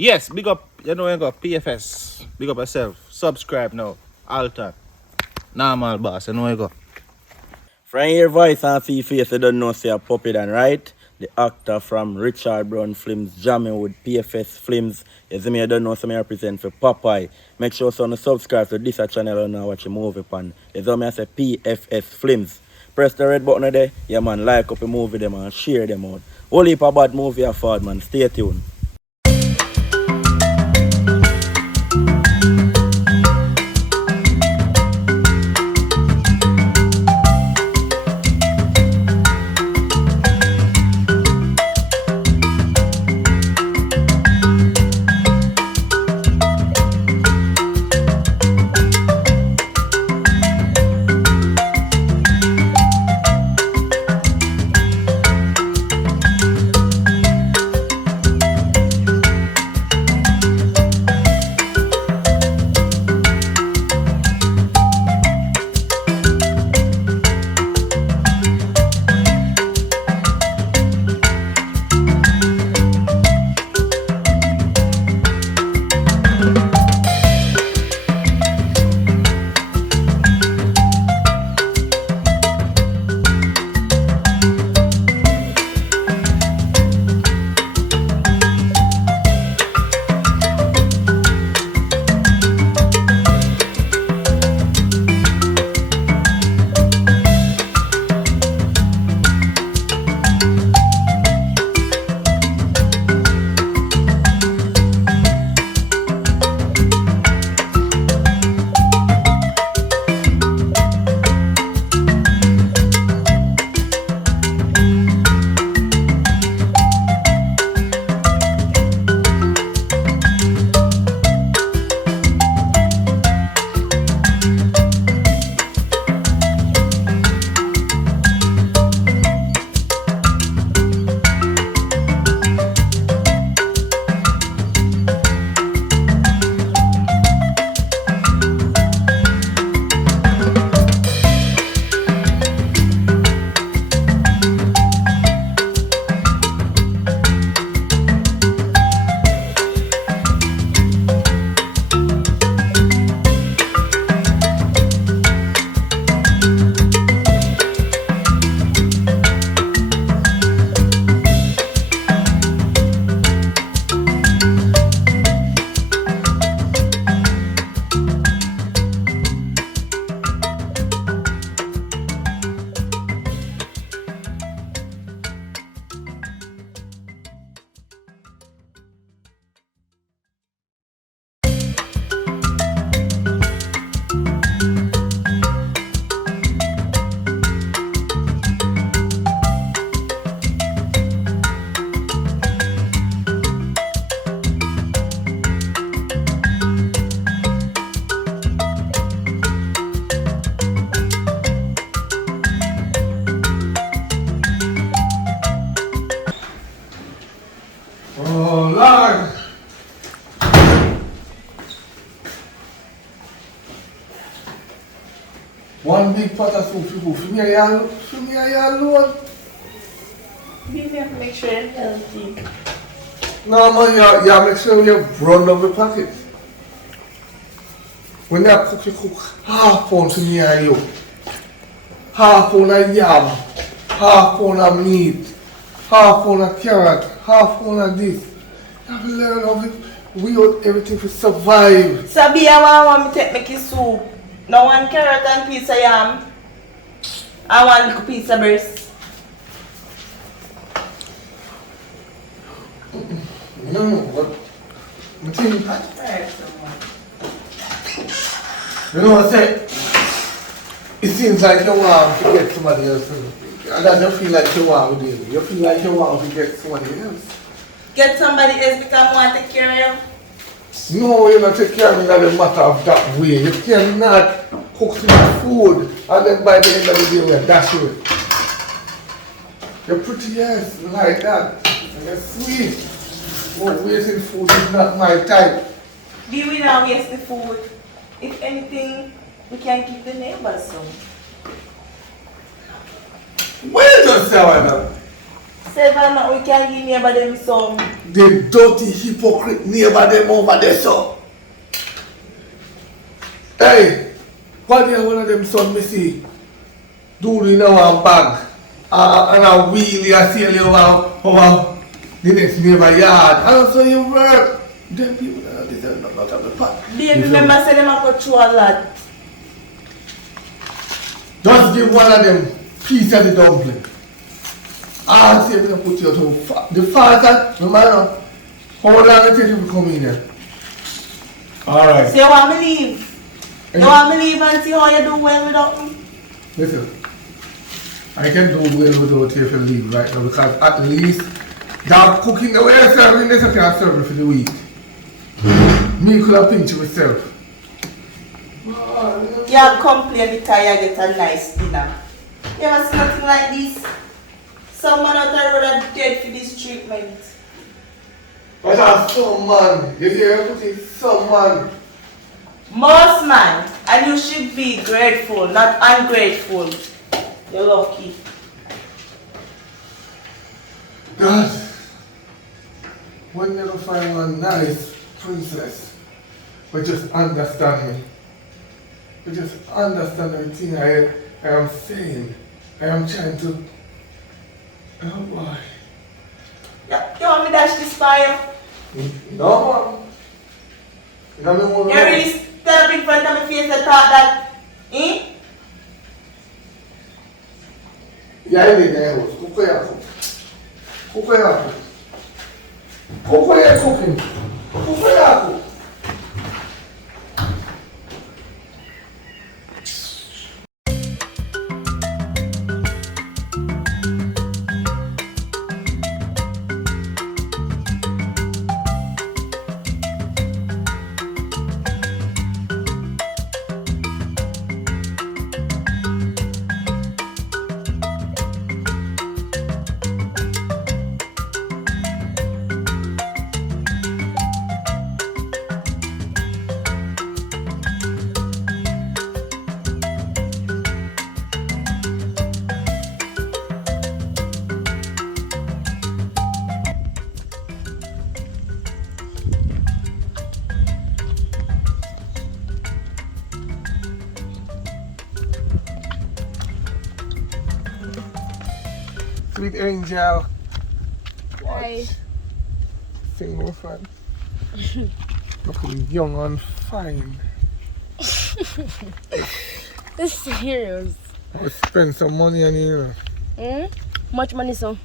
Yes, big up, you know, you got PFS. Big up yourself. Subscribe now. Alter. Normal boss, you know you go. From your voice and see face, you don't know say a puppy then, right? The actor from Richard Brown Films jamming with PFS Films. You see me, you don't know, so me represent for Popeye. Make sure so you subscribe to this channel and now watch a movie pan. You see me, I say PFS Films. Press the red button there, yeah man, like up a movie them and share them out. Whole heap of bad movie afford man, stay tuned. Oh Lord! One big pot of soup, people. For me alone. You have to make sure it's healthy. No man, you make sure you run down the pocket. When you cook, you cook half pound for me and you. Half pound of yam, half pound of meat, half pound of carrot, half pound of this. You have to learn how to weigh everything to survive. Sabi, I want me to make you soup. No one carrot and piece of yam. I want a little piece of breast. No, but I think, you know what I say? It seems like you want to get somebody else. And I don't feel like you want to do it. You feel like you want to get somebody else. Get somebody else because I want to take care of you. No, you don't take care of me in the matter of that way. You cannot cook some food and then by the end of the day we dash you. You're pretty, yes, like that. And you're sweet. But wasting food is not my type. We will not waste the food. If anything, we can give the neighbors some. Wait a second. Seven, we can give neighbor them some. The dirty hypocrite neighbor them over there, so. Hey, what do you one of them son me see? Do in our bag. And a wheel I see over the next neighbor yard. And so you work. Them people that deserve not out of the pot. Baby, remember say them a control a lot. Just give one of them piece of the dumpling. I'll see if they put you to the father, no matter how long it takes you to come in here. Alright. So you want me leave? You want me leave and see how you do well without me? Listen, I can do well without you if you leave right now because at least that cooking the way I serve in this I can serve for the week. Me could have pinched myself. You complain because you get a nice dinner. You ever see nothing like this? Someone out there would have dead for this treatment. But that's some man. You hear me? Some man. Most man, and you should be grateful, not ungrateful. You're lucky. God, when you find a nice princess, but just understand me. But just understand everything I am saying. I am trying to. Oh boy. You want me to dash this fire? No, man. You really stand up in front of my face and thought that, eh? Yeah, I did that. Cook where you cook. Cook where you cook. Cook where you cooking. Cook where you cook. Sweet angel. Hi. Single friend. Looking young and fine. This is serious. I would spend some money on you. Much money, so.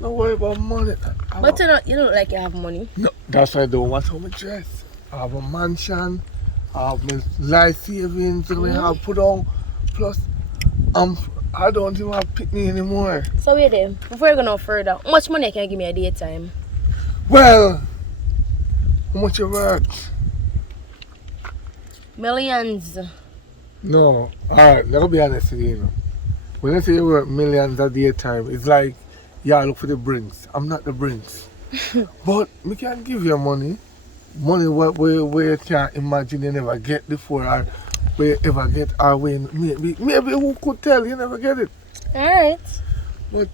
Don't worry about money. But you don't look like you have money. No, that's why I don't want how I dress. I have a mansion. I have my life savings. I have put on. Plus, I don't even have picnic anymore. So wait there, before you go no further, how much money can you give me a daytime? Well, how much you worth? Millions. No. Alright, let me be honest with you, you know. When I say you work millions a daytime, it's like, yeah, look for the brinks. I'm not the brinks. But we can give you money. Money where you can't imagine you never get before or where you ever get or when maybe who could tell you never get it. Alright. But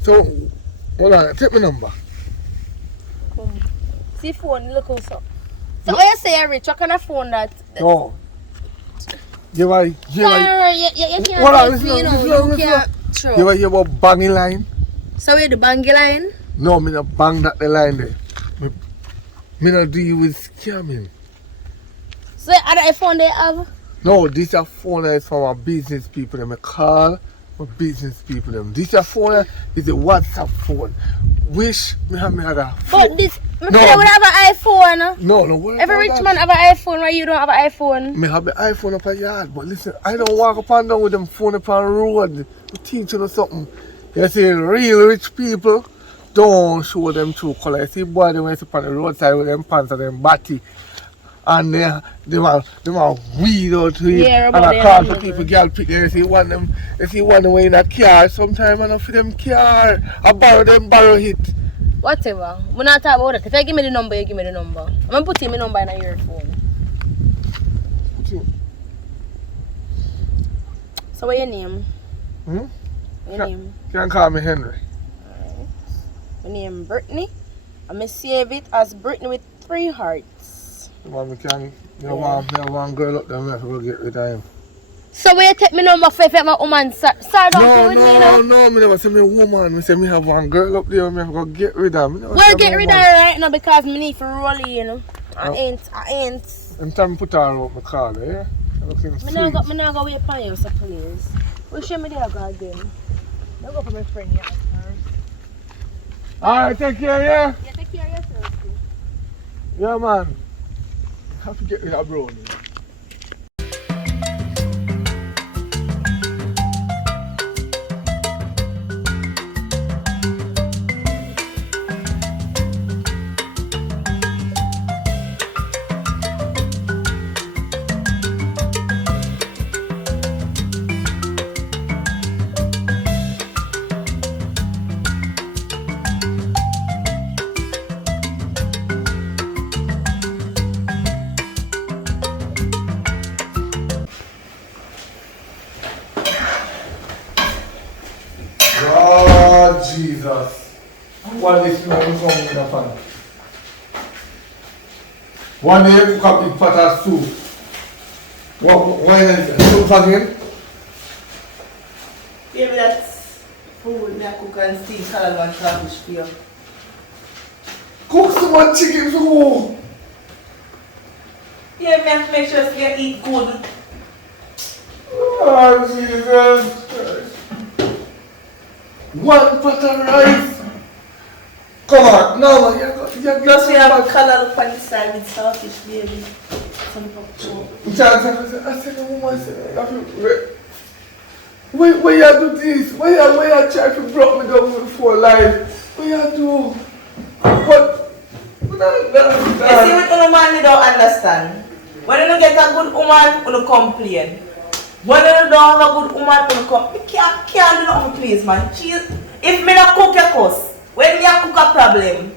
so hold on, take my number. Come. See phone, look also. So when you say you're rich, what kind of phone that? No. You Sorry, you can't Hold on, take me, you know, listen. you can't throw. You hear about banging line? So where the bangy line? No, me not bang that the line there. Me not deal with scamming. So other phone they have? No, this a phone that is from our business people. Them I call my business people. Them. This a phone is a WhatsApp phone. Wish me have me other phone. But this, my friend would have an iPhone. No, what Every about rich that? man have an iPhone, why you don't have an iPhone? Me have the iPhone up a yard, but listen, I don't walk up and down with them phone up on the road. We teach you something. You see, real rich people don't show them true color. You see, boy, they went up on the roadside with them pants and them batty. And they are weed out to it. Yeah, and I call for people, girl pick them. You see one of them way in a car. Sometimes I don't for them car. I borrow it. Whatever. We're not talking about that. If you give me the number, you give me the number. I'm going to put my number in your phone. So what's your name? My Can, name, can call me Henry. my name Brittany. I'm going to save it as Brittany with 3 hearts. Mommy can, me want girl up there, me have to go get rid of him. So where you take me number for if my woman start No, with me now? no, me never say me woman. Me say me have one girl up there, me have to go get rid of. Me never We'll say get me rid of woman. her right now because me need to roll it, you know. I Oh. ain't. And time put her out, me call her, yeah? Looking Me sweet. now go wait for you, so please. We'll show me the other again. I'll go for my friend here. Alright, take care, yeah? Yeah, take care of yourself too. Yeah, man. Have to get rid of brownie. Oh, Jesus. What is now coming in the pan? One day you cook a big pot of soup. When is it? Soup again? Baby, that's food me I cook and steam salad and cabbage for you. Cook some more chicken soup. Yeah, me have to make sure you eat good. Oh, Jesus Christ. One pot of rice. Come on, no, man, you Plus we have a color on the side with saltfish, baby. Some pork chop. I said, the woman said, why you do this? Why you try to block me down before life? Why you do? What? You see what one man you don't understand? When you don't get a good woman, you complain. When you don't have a good woman, you come. You can't do nothing, please, man. If me not cook your cuss, when me a cook a problem.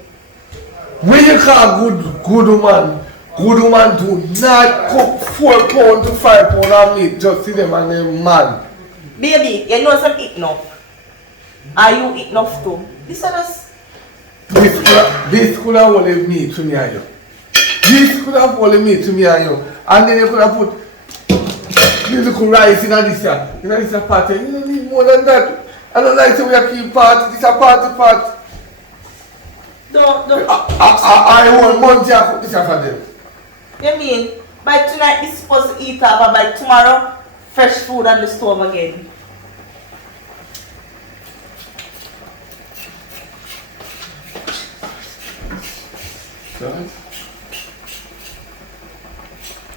When you call good woman, good woman do not cook 4 pounds to 5 pounds of meat just see them and them man. Baby, you know some eat enough. Are you eat enough too? This is just... This could have only meat to me and you. This could have only meat to me and you. And then you could have put this little rice in this party. You don't need more than that. I don't like to we keep party. This is a party. Don't. I want Monday I cook this for them. You mean, by tonight this is supposed to eat up, but by tomorrow, fresh food on the stove again. Right?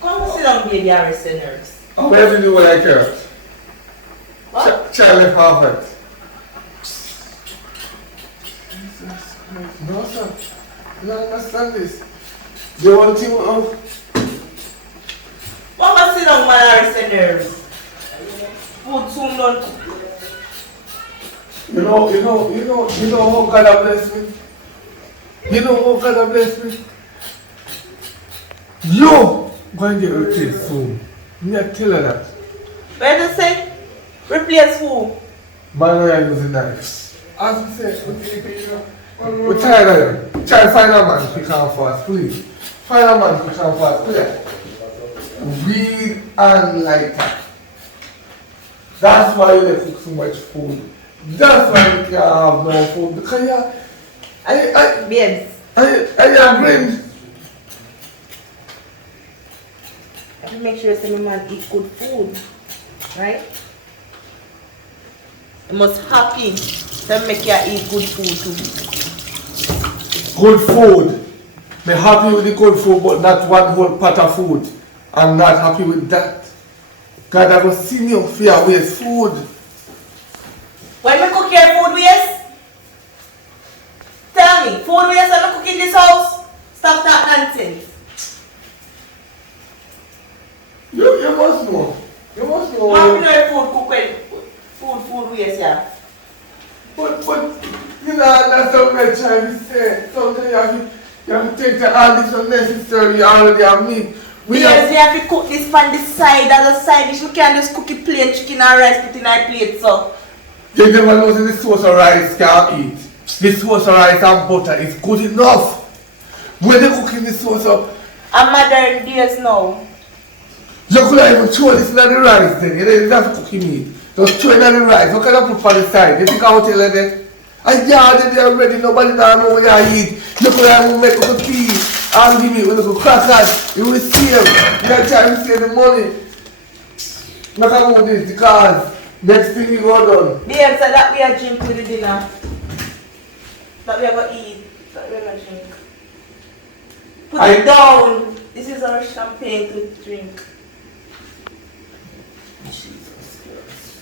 Come sit down, baby, and rest your nerves. Oh, where do you do what I care? What? Child left half it. No, sir. You don't understand this. The one thing Mama, sit down, man, and rest your nerves. Food soon done. you know how God has blessed me? You know how God has blessed me? You go and get replaced soon. Me I tell her that. Where do you say? Replace who? Man, I am using knife. As I said, we're tired of them. Try to find a man who can fast, please. Find a man who can fast, please. Weed and lighter. That's why you cook so much food. That's why you can't have no food. Because Babes. I agree. I have to make sure that my man eat good food. Right? You must happy to make you eat good food too. Good food. I'm happy with the good food, but not one whole pot of food. I'm not happy with that. God, I will see you fear waste food. When we cook your food waste? Tell me, food waste when we cook in this house? Stop that nonsense. You must know. You must know. How do you know food cook when food waste, yeah? But you know, that's what I'm trying to say. Sometimes you have to take the all this unnecessary, all of your meat. Yes, we have to cook this on the side as a side dish. We can't just cook it plain chicken and rice put in our plate, so. You never know that this source of rice can't eat. This source of rice and butter is good enough. When they cooking this source of... I'm modern days now. You could have even throw this in the rice then. You don't have to cook meat. Just throw it in the rice. What can I put on the side? You think I will tell you that? And yeah, they are ready. Nobody now know what you eat. You could have make up a tea and give me with a crackers. You will save. You can try to save the money. Look at this because next thing you go done. Babe, so that we are drink with the dinner. That we are going to eat. That we are going to drink. Put it down. This is our champagne to drink. Jesus Christ.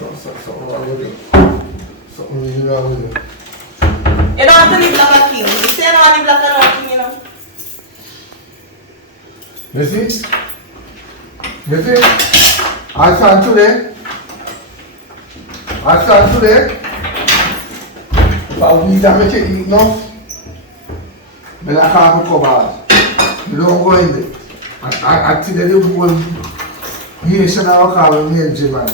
No, something wrong with you. Something really wrong with you. You don't have to live like a king. You say you don't want to live like a king, you know. You see? You see? I stand today. But we don't make it eat enough. Then I can't go bad. You don't go in there. I think that you go in nation and I call me in Japan.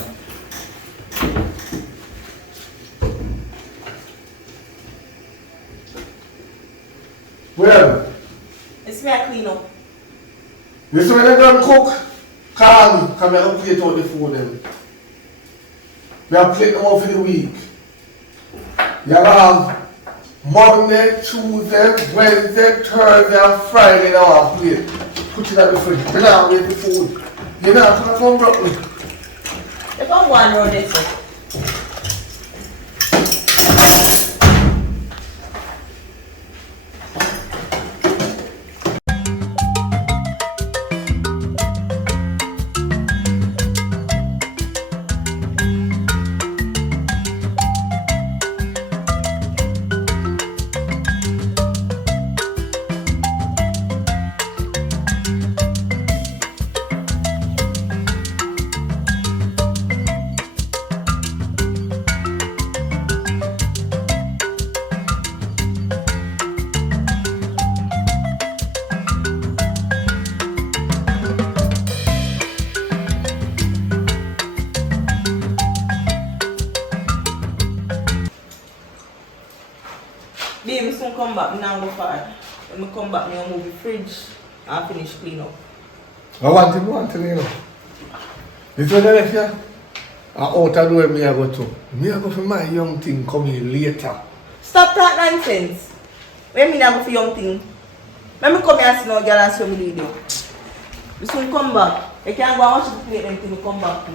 Well, It's me I clean up. you see when they done cook, call me, come here and plate out the food then. We have plate them out for the week. You have Monday, Tuesday, Wednesday, Thursday and Friday in our plate. Put it on the fridge. You don't wait the food. You don't come broccoli. You come one round this way. Babe, we soon come back, now go far. When we come back, we move the fridge and finish clean up. I want to, you know. This one left here. I out of the way me I go to. Me I go for my young thing coming later. Stop that nonsense. When me I go for young thing? Let me come here and see no girl and show me the video. We soon come back. You can't go and watch the plate until we come back.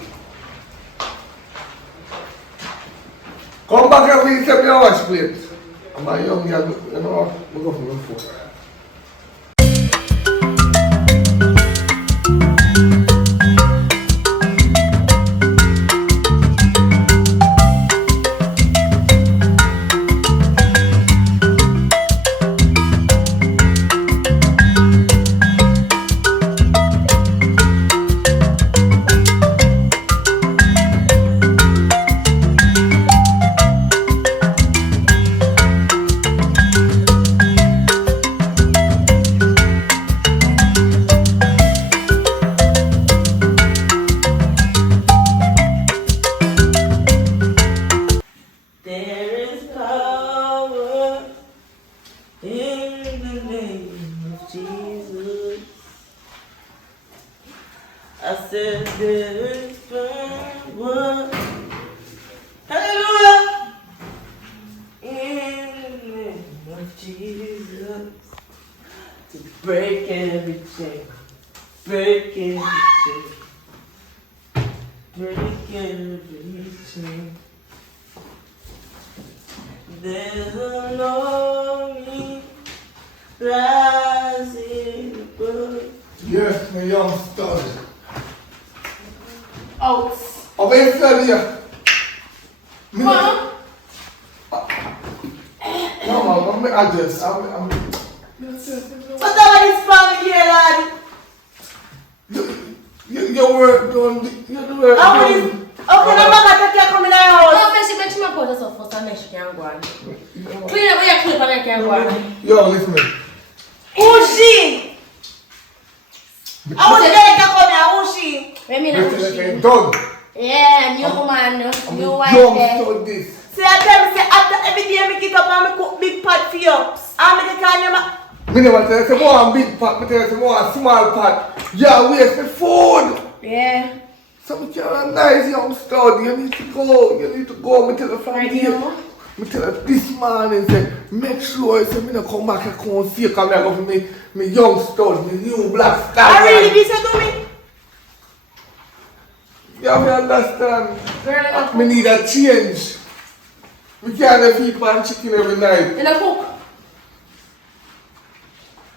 Come back here and tell me how much plate. My young girl, you know, we go for my phone. I said there is power. Hallelujah. In the name of Jesus. To break every chain. Break every chain. Break every chain. There's an army rising above. Yes, my young stud. Out. I'll be here. Mama. No, Mom, I'm the address. I'm What about this family here, lad? your work done. Your work done. Okay, now Mama take you come in our house. No, she bet you my powder so first and then she can go on. Clean up your clip and I can go on. Yo, listen me. Who's she? I was there to come here. Who's she? Let me know who Listen, she. done. Yeah, new man, new wife Young there. stud this. See, I tell me, say, after every day I get up and I cook big pot for you. I'm going to call you. Me never tell you say more big pot, me tell you say more small pot. Yeah, waste me food. Yeah. So me tell you nice young stud, you need to go. You need to go. Me tell you from Right here. now? Me tell you this morning say, make sure you say me not come back and come see you come here for me young stud, me new black stallion. I really be saying to me. You have to understand. Girl, Me need a change. We can't feed man chicken every night. in a cook.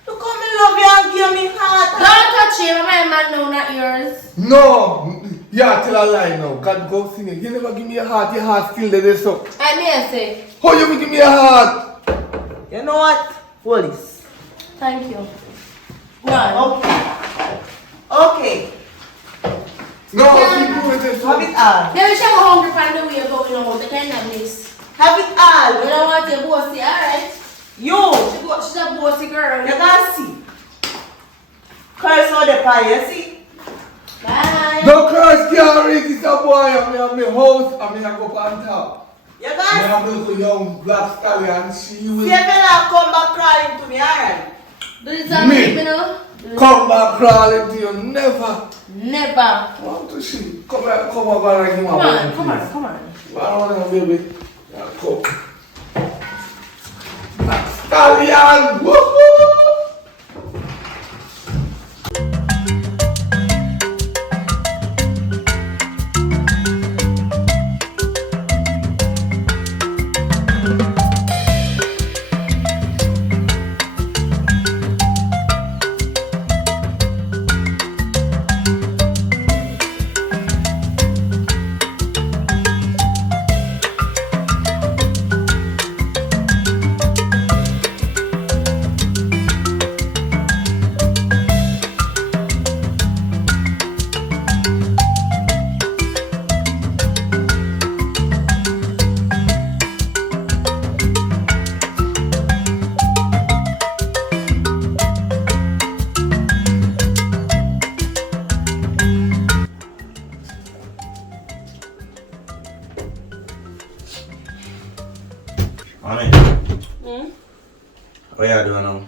Look how me love you and give me heart. Don't touch him, my man, no, not yours. No! Yeah, tell a lie now. God go sing it. You never give me a heart, your heart still there so. I may say, How you will give me a heart? You know what? Police. thank you. No. Okay. No, people with it. Have it all. Then we shall go hungry from the way going on, the kind of this. Have it all. We don't want your bossy, alright? You. She's a bossy girl. You can see. Curse all the pie, you see? Bye. No curse can't reach this a boy. I'm in my house. I'm in a go on top. You I can am a little young black stallion. She see. will See if you not come back crying to me, alright? Do this on Me. me, no? come back crawling to you. Never. Never. Want to see. Come here, come over and give me a Come bone, on, come on, please. come on. I want to baby. Yeah, come. Black stallion. Woohoo! Mommy, what you doing now?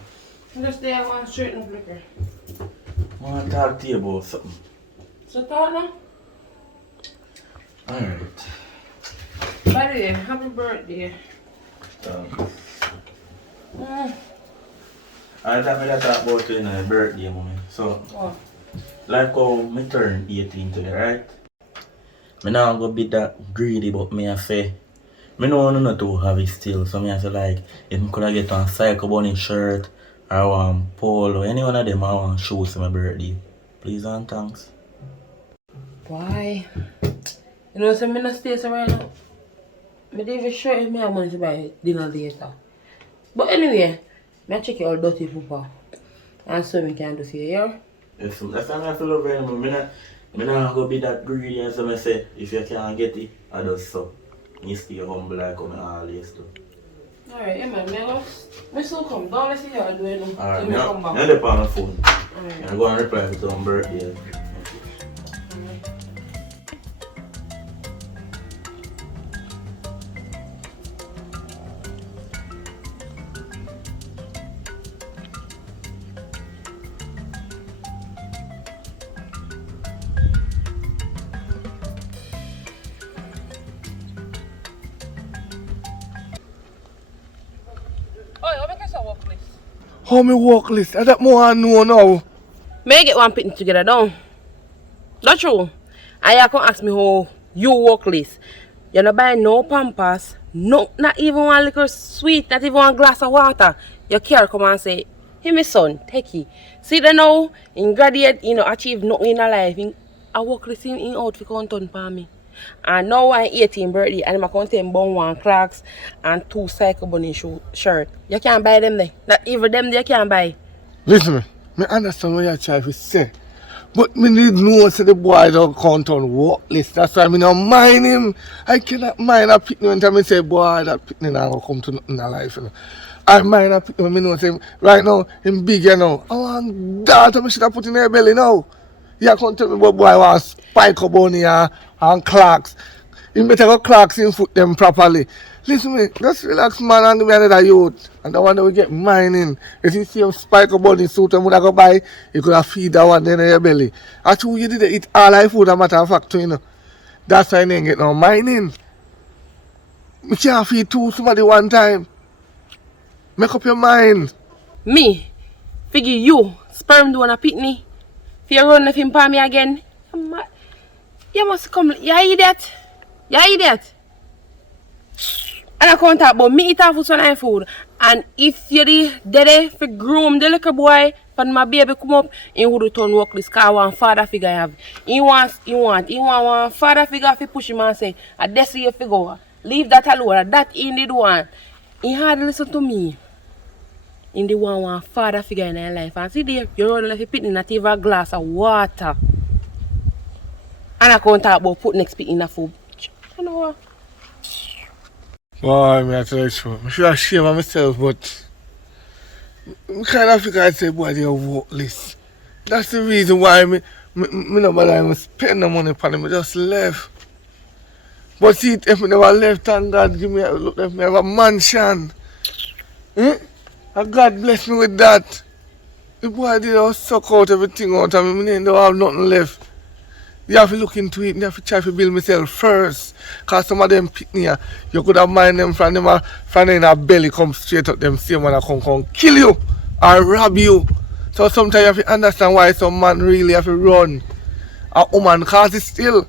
Just there, one straight and flicker. I want to talk to you about something. So, talk now. Alright. By the way, happy birthday. I thought me to talk about you in a birthday, mommy. So, Oh. like how me turn 18 today, right? Me not go be that greedy, but me I say, me know none to have it still. So me I say like, if me could get a Psycho Bunny shirt, or one polo, any one of them I want shoes for my birthday. Please and thanks. Why? You know, so I'm not stay somewhere now. I don't even sure if I have money to buy dinner later. But anyway, I check it all dirty football. And so we can do see here. Yes, that's why I feel over here. Me not go be that greedy as I say, if you can't get it, I just so. You stay humble like I always do. Alright, yeah man, I still come down, let's see how I do it now. Alright, So me now come back. you're on the phone. Alright. I'm going to reply to your birthday. Oh, you make us a work list. How me work list? I don't more know now. May I get one picnic together down? That's true. And you can ask me how you work list. You not buy no pampers, no, not even one little sweet, not even one glass of water. Your care come and say, hey my son, take it. See the now, in graduate, achieve nothing in life. I work list in out for count for me. And now I'm 18 birthday and I'm going to take one Clarks and 2 Psycho Bunny shirt. You can't buy them there. Not even them you can't buy. Listen me. Me understand what you're trying to say. But me need know say the boy don't count on work list. That's why me not mind him. I cannot mind a picnic when time me say boy that picnic not gonna come to nothing in life. You know. I mind a picnic when me know say right now him big you know. I want daughter me should have put in her belly now. You can't tell me what boy want spike up on here and clocks. You better go clocks in foot them properly. Listen me, just relax man and give me another youth. And the one that we get mining. If you see him spike up on his suit and would have go buy, you could have feed that one then in your belly. Actually you did eat all life food, a matter of fact, you know. That's why you ain't get no mining. You can't feed two somebody one time. Make up your mind. Me, figure you, sperm do wanna pick me. If you run him for me again, you must come. You idiot. You idiot. And I can't talk about me eat food when I food. And if you're dead if you groom the little boy, when my baby come up, he would return work this car one father figure I have. He want one father figure if you push him and say, I that's your figure. Leave that alone. That in the one. He hardly listen to me. In the one father figure in their life. And see there, you run like a pit in not even a glass of water. And I can't talk about put next pit in a food. You know what? Boy, I tell you the truth. I should have shame of myself, but I kind of figure I say, boy, they're worthless. That's the reason why me no bother spend the money upon them. I just left. But see, if I never left, and God give me look, if me have a mansion. And God bless me with that. The boy did all suck out everything out of me. I don't have nothing left. You have to look into it. You have to try to build myself first. Because some of them pick me. You could have mind them from in a belly come straight up them same one that come kill you or rob you. So sometimes you have to understand why some man really have to run. A woman cause it still.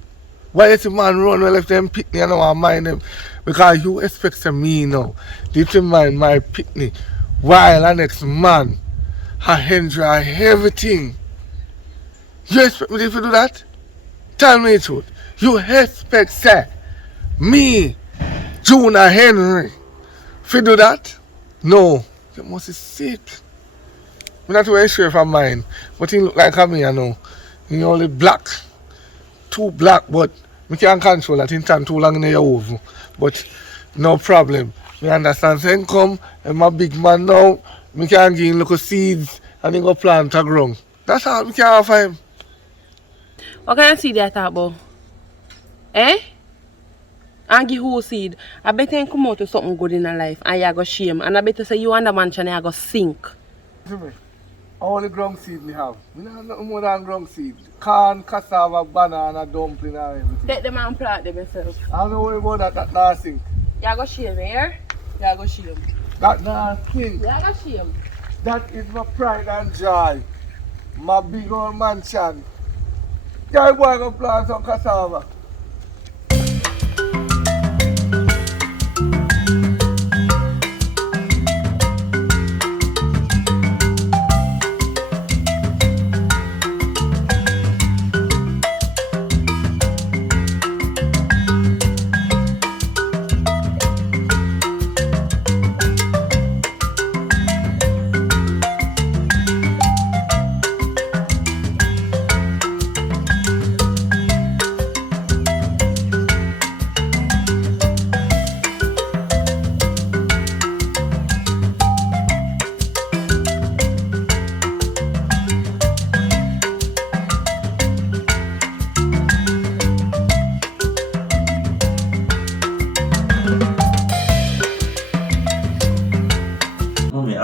Why does a man run well if them pick me and I don't mind them? Because you expect from me now. Determine my pick me. While the next man I enjoy everything. You expect me to do that? Tell me the truth. You expect, say, me, Junior Henry, to do that? No. You must be sick. I'm not very sure if I'm mine, but he look like me, you know. He only black. Too black, but we can't control that. He stand too long in your oven. But no problem. We understand. So he come, I'm a big man now. We can give him little seeds and he go plant a ground. That's all we can offer him. What can I see that about? Eh? And give who seed. I bet you come out with something good in your life and you go shame. And I bet you say you and the mansion you go sink. See me? All the ground seed me have. We don't have nothing more than ground seed. Corn, cassava, banana, dumpling and everything. Take them and plant them yourself. I don't worry about that not sink. You go shame here. You go shame. That not sink. You go shame. That is my pride and joy. My big old mansion. Yeah, boy, go plant some cassava.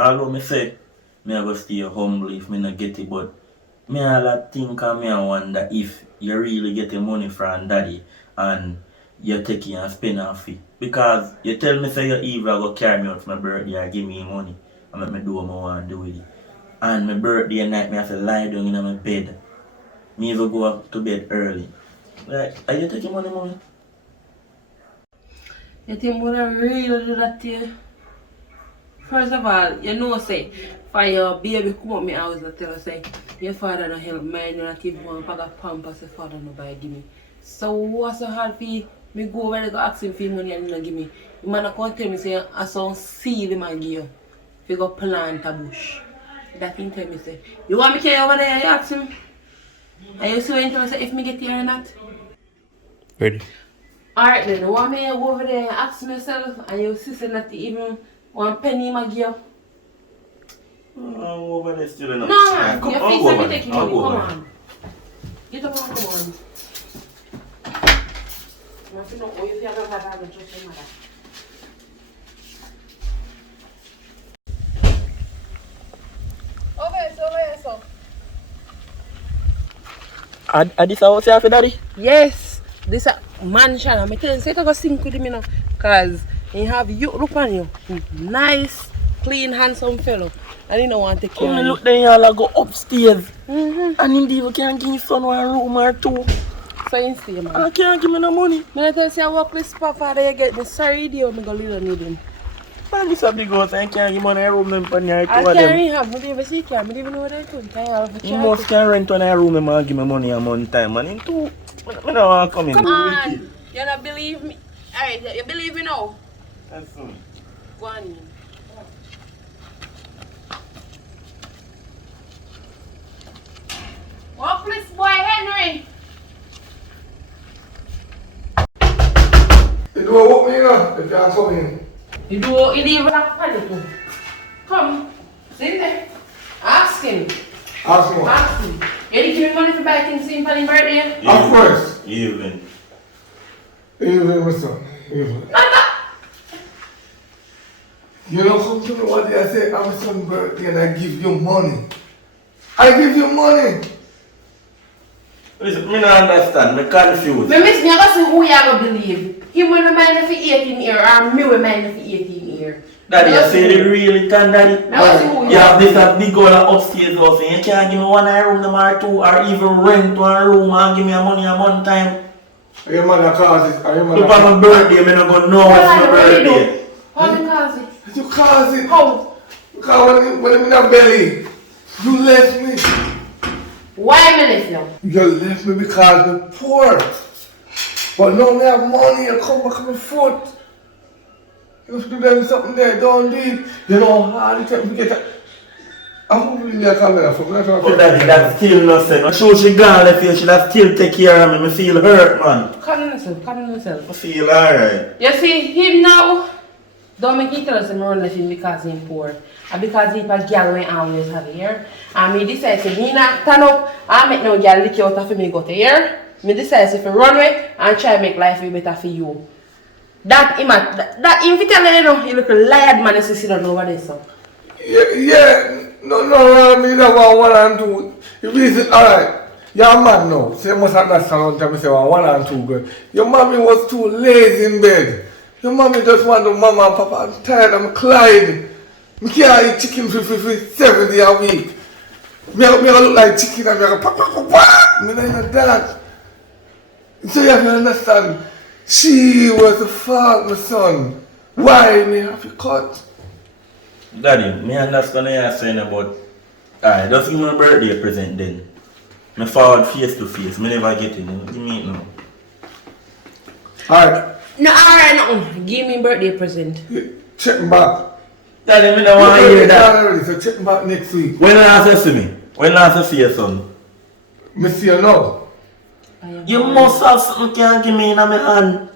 Although me say me I go stay humble if me not get it, but me all think and me I wonder if you really get the money from daddy and you take it and spend off it. Because you tell me say you're evil go carry me out for my birthday and give me money and make me do what I want to do with it. And my birthday night me have to lie down in my bed. Me even go up to bed early. Like, are you taking money, mommy? You think what I really do that to you? First of all, you know say, for your baby come up my house and tell us say, your father don't help me, you not even one bag of pampers your father no buy give me. So what's so hard for you? Me go over there go ask him for money and he don't give me. The man come tell me say, I saw seed him and give you. If you go plant a bush. That thing tell me say, you want me to carry over there, you ask him? And you see what you tell me say, if me get here or not? Ready. Alright then, you want me to go over there and ask myself and you see say not even one penny my give you? Over there still enough. No man, come your on, face go let me over take you there. money, I'll go come over on. mother, I don't trust your mother. Over here, so. Are this house here for daddy? Yes, this a mansion. I'm telling you, say to go sink with him, you know, cause he have you look on you, nice, clean, handsome fellow, and he don't want to take care of Only you. look then y'all go upstairs. And indeed can't give his son one room or two. So you see, man. I can't give me no money. When I tell you I work with Papa, you get me sorry deal, me go little need him. Man, this a big house. I can't give money room them for near two I of them. can't have, me never see can, me even know what I do. I have a You child. must can rent on a room and give me money a month time. And in two, I don't want to come in. Come on, you don't believe me? Alright, you believe me now? That's soon. Go on in. Walk this boy, Henry. You do what me, you know, if you are coming. You leave that panic. Come, sit there. Ask him. Ask me. Ask him. You didn't give me money to buy things in for his birthday? Of course. Evelyn. Evelyn, my son. Evelyn. You know, come to me what I say, I'm my son's birthday and I give you money. I give you money. Listen, me not understand. Me confused. Me miss me, I got see who you gonna believe. Him when the mind of 18 year or me when mind of 18 year. Daddy, you say the real thing, daddy. Now see who You have this a big old upstairs house and you can't give me one room them or two or even rent one room and give me a money a month time. Are your mother cause it? Are your mother Look at my birthday, me not gonna know it's my birthday. How do you cause it? You cause it. How? Because when I'm in a belly, you left me. Why me left now? You left me because I'm poor. But now I have money, I come back on my foot. You have to do them something there, don't do it. You know how hard it takes to get it. I'm really like a man from that. But daddy, that's still nothing. I'm sure she gone left here, she'll still take care of me. I feel hurt, man. Calm yourself. I feel alright. You see, him now, don't make it tell us him run left him because he's poor. And because he's a girl when I always have here. And me decide to me not turn up and make no girl lick you out of me go to here. Me decide to run away and try to make life way better for you. That him if you tell you know, you look a liar man if you sit down over there, so. Yeah. No, I mean, that one and two. If it's alright, you're mad now. So you must understand what I'm saying, one and two girl. Your mommy was too lazy in bed. Your mommy just want to mama and papa. I'm tired, I'm crying. I can't eat chicken for 70 a week. I look like chicken and I go, papa. I'm not that. So you have to understand, she was the fault, my son. Why me have to cut? Daddy, me understand what you're saying about. Alright, just give me a birthday present then. Me forward face to face. Me never get it. Give me it now. Alright, No, alright, no. Give me birthday present. check me back. Daddy, me don't want to hear that. Already, so check me back next week. When last you see me? When last you see your son? Me see you now. You must have something can't give me in my hand.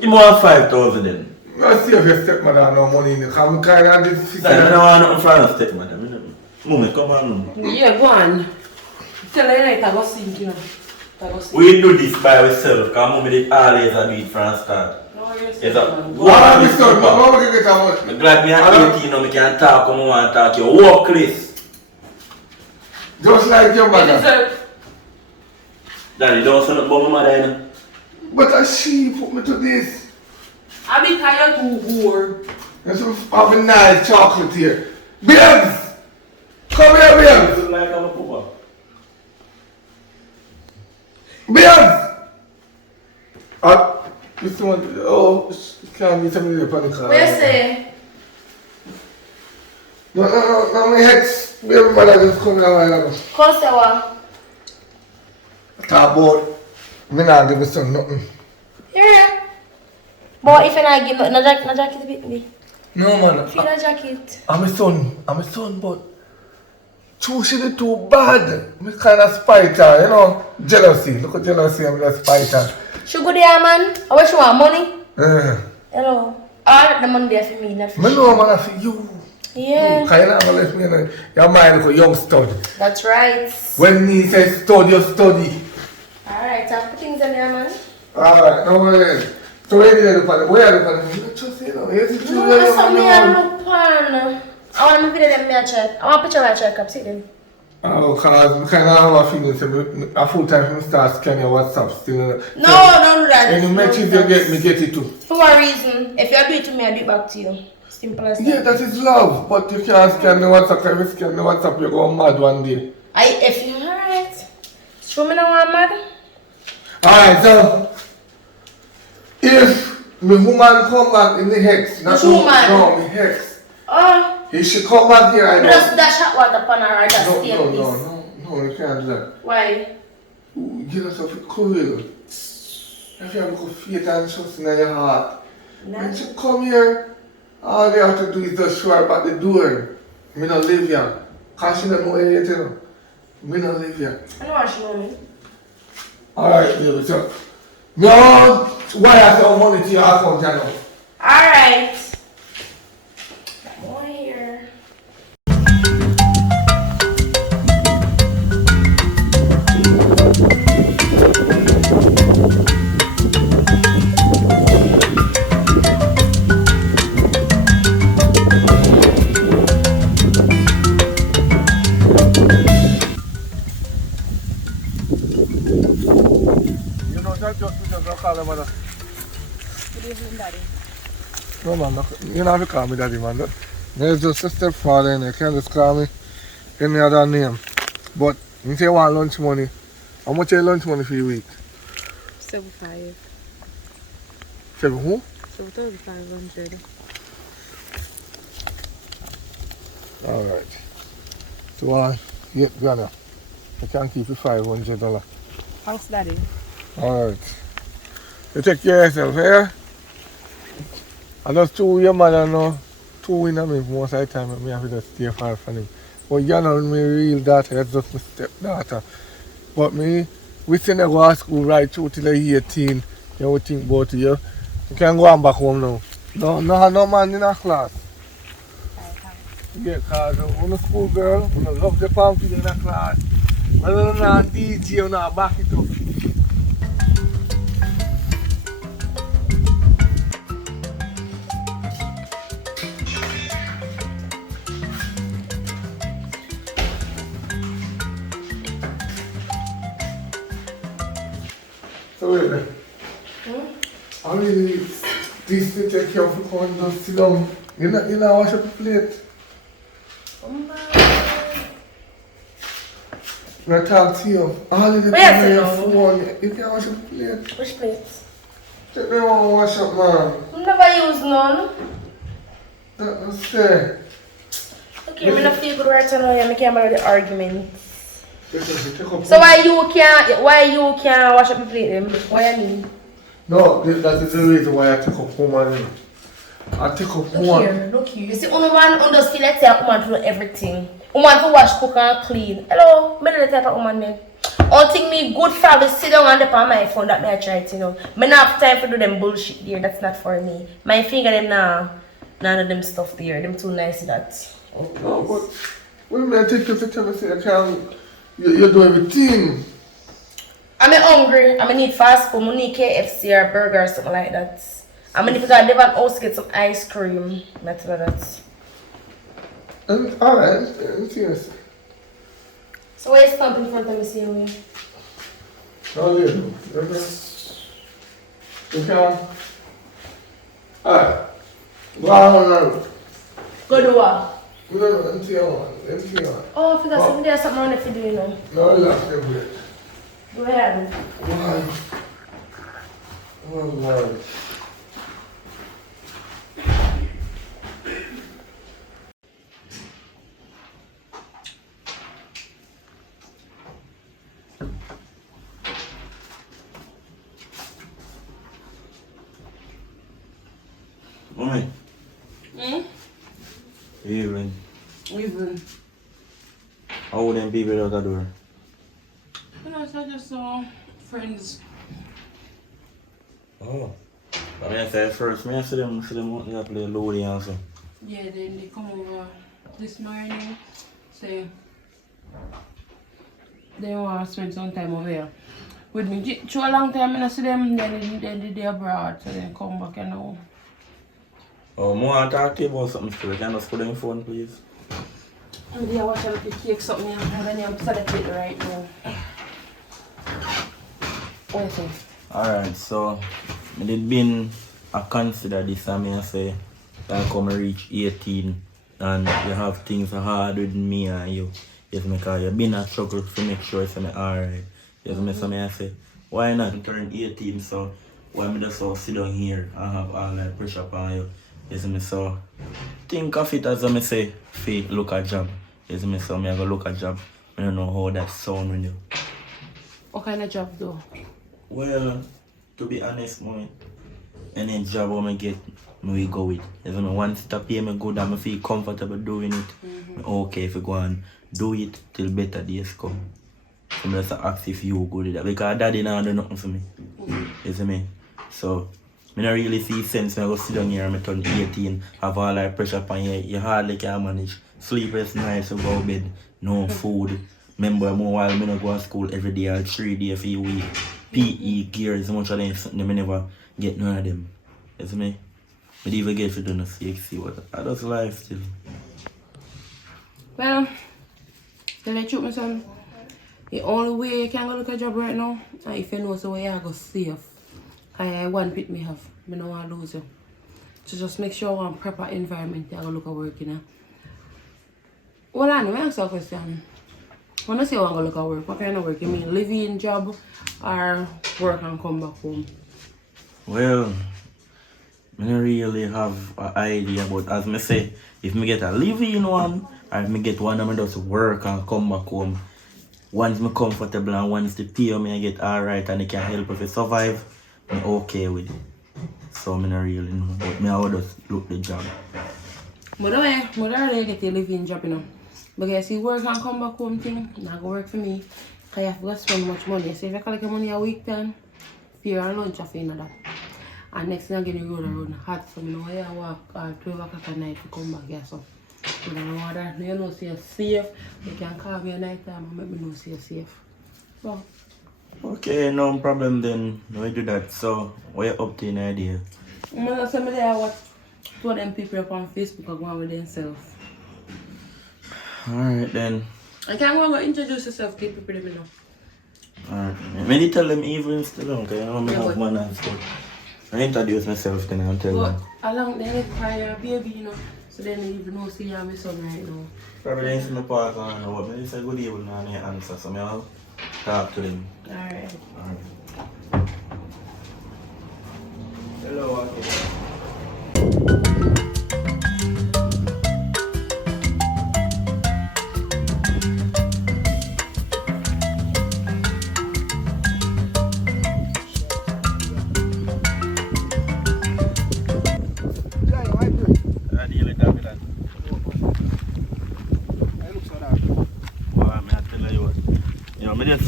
You want 5,000 then. I see if your stepmother have no money in the car. I'm kind of this. Daddy, I don't want nothing from your stepmother. Mummy, come on. Yeah, go on. Tell her right, I go sink, you know. I go sink. We do this by ourselves because Mummy did always do it from the start. No, you're Yes, sir. man. Go What on, have you Mr. done? Papa. Mama can get that money. I'm glad me at 18 now, I can talk when I want to talk. You walk this. Just like your You mother. deserve. Daddy, don't say nothing about my mother, you know. But she put me to this. I be tired to whore. There's some have a nice chocolate here. Babes! Come here, babes! Look like I'm a papa. Babes! This one, oh, can't be something in the panic. What you say? No, my ex, baby mother just come here a while ago. Call Sewa. Talk about, me not give my son nothing. Here. But if you not give no jacket with me. No, man. If you not jacket. I'm a son, but true, she did too bad. Me kind of spite her, you know. Jealousy. Look at jealousy, I'm just spite her. She good there, man. I wish you want money. Yeah. Hello. All the money there for me, not for Me you. know, man, for you. Yeah. Kind of let me know. Your mind like a young stud. That's right. When he says study, you study. Alright, I'll put things in there, man. Alright, no worries. So where are you going? Where are you going? You don't trust you know. Yes, it's true. No, that's something I look pan. I want to video them me a check. I want picture my check up, see them. Oh, because I kind of have a feeling say a full time I start scanning your WhatsApp still. No, don't do that. Any messages you get, me get it too. For what reason? If you do it to me, I do it back to you. Simple as that. Yeah, that is love. But you can't scan the WhatsApp. If you scan the WhatsApp, you go mad one day. If you alright. Show me now I'm mad. Alright, so if my woman come back in the hex, not Which woman? No, my hex. Oh. He should come back here and Just dash hot water upon her or just stay in peace. No, you can't do that. Why? Get yourself a cool. If you have a faith and trust in your heart. When she come here, all you have to do is just show her back the door. Me not live here. Because she don't know where you know. Me not live here. I know how she know me. Alright, baby, so. No, wire some money to your account, you know. Alright. Boy here. You know, that just call him, Good evening, Daddy. no, man, you don't have to call me daddy, man. There's just a stepfather and you can't just call me any other name. But you say you want lunch money. How much is your lunch money for your week? 7,500. 7 who? 7,500. Alright. So, yeah, Ghana. I can keep you $500. Thanks, Daddy. Alright. You take care of yourself, yeah? I just two your mother know. Two in me most of the time, I have to just stay far from him. But you're not my real daughter, it's just my stepdaughter. But me, we send her go to school right through till you're 18. You would think about you. You can go on back home now. No man in a class. Yeah, because on the school girl, when I love the pamphlet in a class, when I'm not DJ, I'm not back it up. So wait a minute. I really this to take care of the corn just sit down. You know wash up the plate. I talk to you. All of the Where people is it on now? your phone, you can't wash up the plate. Which plate? Take me one wash up, man. I never use none. That's fair. Okay, I'm not feel good right now. I can't have the argument. Listen, take up. So why you can't wash up the plate then? Why I mean? No, that is the reason why I took up home and I took up home. Look here. You see, only man who does feel like a woman to do everything. Woman to wash, cook and clean. Hello, me the type of woman then. All thing me good for to sit down and on my phone that me I try it, you know. Me not have time to do them bullshit there. That's not for me. My finger them none of them stuff there. Them too nice that. No, but when I take you to tell me say I can't, you do everything. I'm hungry. I need fast food. I need KFC or burger or something like that. I mean, if you got live at house, get some ice cream. That's what that. And alright, seriously. So why you stamp in front of me saying me? No, you can. Alright. Go on now. Go do what? No, empty one. Oh, I forgot something there's something on if you do, you know. No, relax a bit. Go ahead. Why? Why? Mommy. Evening. Even. How would them people out the door? You know, so I just saw friends. Oh. I mean, I said first, I see them want to play Lodi and so. Yeah, then they come over this morning, say they want to spend some time over here. with me. Through a long time, I see them, then they abroad, so then come back and now. Oh, more I talk to you about something still. Can you just put on your phone, please? Maybe I watch a little cake something and then I'm celebrating right now. What do you think? Alright, so I did been I consider this and I say I come reach 18 and you have things hard with me and you. Yes, because you've been a struggle to make sure it's alright. Yes, so I say, why not turn 18 so why me just so sit down here and have all that pressure upon you? Yes, so think of it as I say, look at job. Yes, so I go look at job. I don't know how that sound with you. What kind of job though? Well, to be honest, man, any job I get, we go with. Yes, once it pay me good and I feel comfortable doing it, okay if you go and do it till better days come. I'm just ask if you good with that because daddy now do nothing for me. You see me? So I don't really see sense when I go sit down here and I turn 18, have all that pressure upon you, you hardly can manage. Sleepless nights, you go to bed, no food. Remember more while I don't go to school every day or 3 days for a week. PE gears, much of them something I never get none of them. You see me? I even get to do no CXC what I just life still. Well, tell the truth, my son. The only way you can go look a job right now is if you know so where you go safe. I want pit me have. I don't want to lose you. So just make sure I want proper environment you go look at work, you know. Well, I know, I ask you a question. When I say I want to look at work, what kind of work? You mean living job or work and come back home? Well, I don't really have an idea, but as I say, if I get a living one, or if I get one of me just work and come back home, once I'm comfortable and once the pay me I get alright and it can help if I survive, I'm okay with it. So I don't really know, but I will just look the job. But I already get a living job, you know. But I see work and come back home thing, not go work for me. Because you have to spend much money. So if you collect your money a week then, for your lunch or that. And next thing again you road around hot, so I know where I walk 12 o'clock at night to come back here. So I don't know that. You know, so you're safe. You can call me at night time and make me know so you're safe. So. Okay, no problem then. We do that. So, what you up to in idea? I'm going to say me there watch two of them people up on Facebook and go on with themselves. Alright then. I can't go and introduce yourself to people them know. Alright. Maybe tell them even still on, because you know I have one and stuff. I introduce myself then and tell them. Along there, prior baby, you know, so then they even know see you my son right now. Probably they see my part and know what. Maybe say good evening and they answer, so I'll talk to them. Alright. Alright. Hello, okay.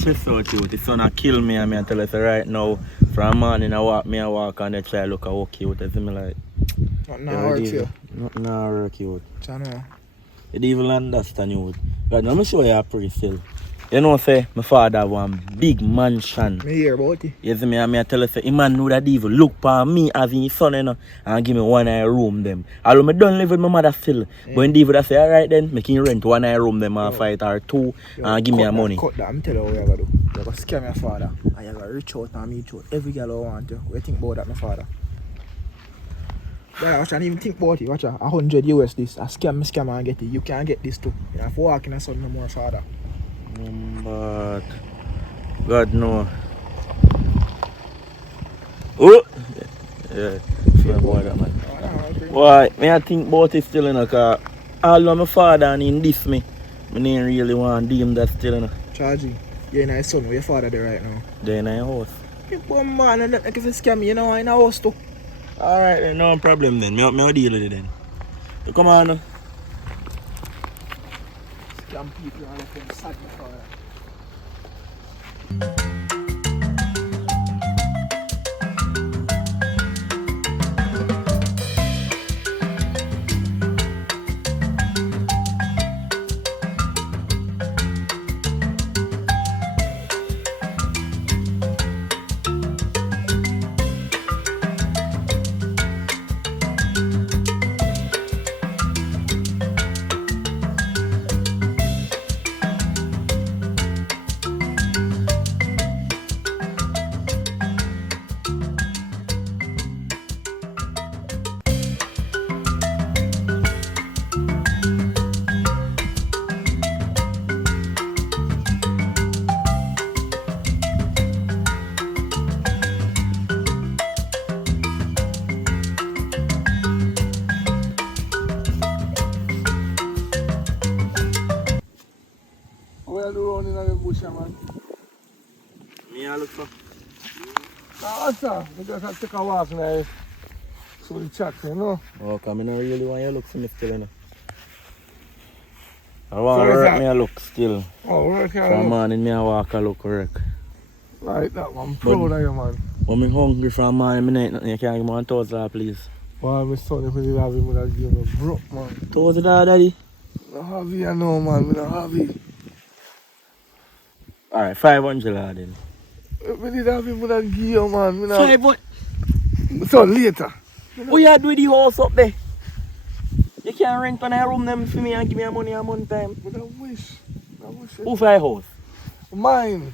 Stress out you. The sun a kill me and I tell you so right now from morning I walk and they try look how cute. I see me like Nothing work here. Nothing work cute. Channel. You don't even understand you. But let me show you a pretty still. You know say my father have one big mansion. Me hear about it. You see me and I tell you say he man know that even look for me as his son you know, and give me one eye room them. Although I don't live with my mother still. But when David say alright then make him rent one eye room them and fight or two and give me a money. Cut that, I'm telling you what you gotta do. You gotta scam your father and you gotta reach out and meet out every girl I want you. What you think about that my father? Yeah, watch and even think about it. Watch 100 US this. I scam and get it. You can't get this too. You have to walk in a son no more father. But God no. Oh! Yeah, feel about that man. Why? Me I think about it still, you know, because all of my father and he diss me. I didn't really want to deem that still, you know. Chargy, you're in a son where your father there right now. They're in a house. You poor man and like if you scam me, you know, in a house too. Alright then, no problem then. Me deal with it then. You come on now. Scam people and let them sad my father. What you do running in the bush, man? Me I look for. Nah, sir. We just have to take a walk now. So we chat, you know? Oh, come I really want you look for me still, you know. I want So to is work that- me a look still. Oh, where can From I look? morning me I walk a look work. Like that, man. I'm proud of you, man. When I'm hungry from morning, me night nothing. You can't give me $1,000, please. Well, my son, if we did have him, would have given me broke, man. $1,000, daddy. I don't have it, I know, man. We don't have it. Alright, $500 then. If we did have him, would have given you, man. We don't- 500. So later. What you do with the house up there? You can't rent on a room them for me and give me money a month time. But I wish. It. Who for a house? Mine.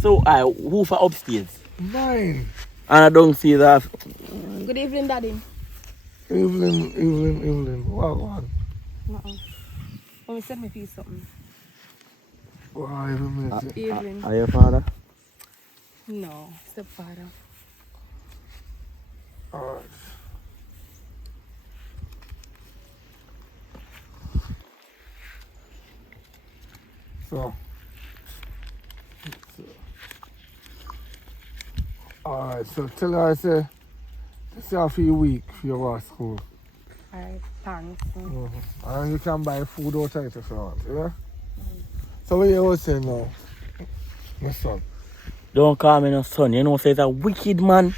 So who for upstairs? Mine. And I don't see that. Good evening, Daddy. Evelyn. What? Let me send me for you something. Wow, Evelyn. Evening. Are your father? No, stepfather. Alright. So. Alright, so tell her I say, this is for your week for your last school. Alright, thanks. And you can buy food outside if you want, yeah? So what you was saying now, my son? Don't call me no son. You know, say it's a wicked man.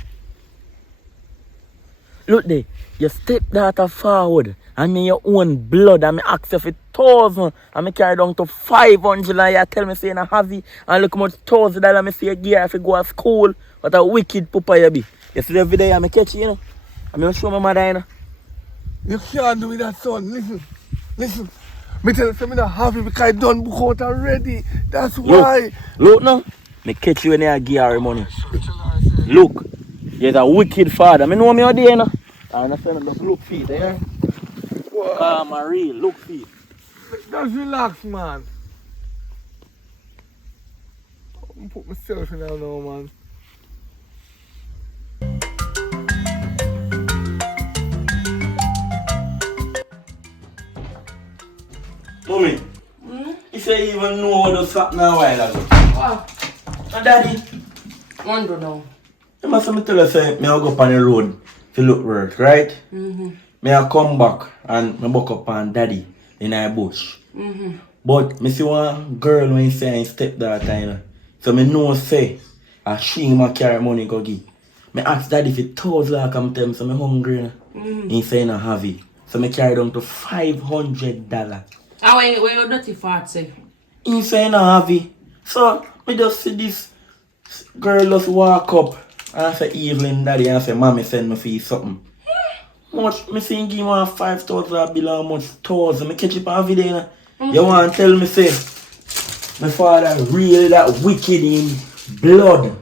Look there, your stepdaughter forward. I mean your own blood. I mean ask you for 1,000. I mean carry down to 500 and you tell me say you have it. And look how much $1,000 I say you gear if you go to school. What a wicked papa you be. You see the video I catch you, you know. I mean show my mother, you know. You can't do with that, son. Listen. Me tell you, I'm not happy because I done book out already. That's why. Look now. Me catch you when you gear money. Look. You're a wicked father. I know me out there, you know. I understand. Just look feet, eh? Calm and real. Look feet. Just relax, man. I'm put myself in there now, man. Mommy, you say you even know what was happening a while ago. What? No, daddy. Wonder now. You must tell you say, me I go up on the road to look work, right? Me I come back and me buck up on daddy in a bush. But me see one girl when he say I stepdaughter, you know. So me know say, she ma carry money go give. Me ask daddy if it $1,000 come tell me so me hungry, you know. He say no have it. So me carry down to $500. And when you dirty fart say? He say no have it. So me just see this girl just walk up and I say Evelyn daddy and I say mommy send me for you something. Much me say give me one $5,000 bill how much 1,000. Me catch it on video, you know. You want to tell me say my father really that wicked in blood.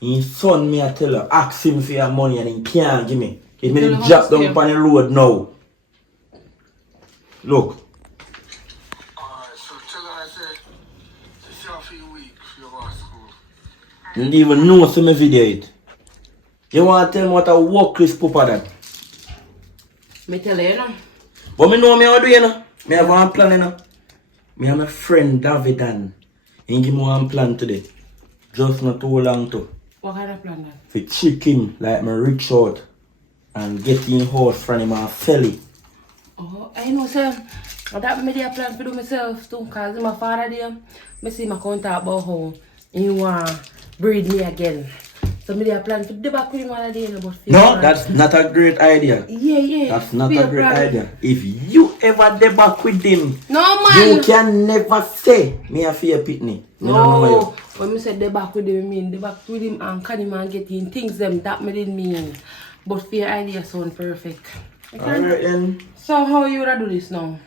His son me I tell her ask him for your money and he can't give me. If me drop down on the road now. Look. Alright, so tell her I say, this is for your week for your last school. You don't even know some me video it. You want to tell me what a workless papa that? Me tell you, no. But me know me how do you know. Me have one plan, you know. Me have my friend Davidan. He give me one plan today. Just not too long too. What kind of plan that? For chicken like me reach out and get in house from him and sell it. Oh, I know, sir. That me dey plan to do myself too, cause my father there, me see my contact about how he want breed me again. So me dey plan to do back with him all day, but No, that's not a great idea. Yeah. That's not Fair a great plan. idea. If you ever deback with him, No man. you can never say me a fear pitney. Me don't know No, you. when me say they back with him, I mean they back with him and can him and get in things them that me didn't mean. But fair idea sound perfect. Alright then. So how you wanna do this now?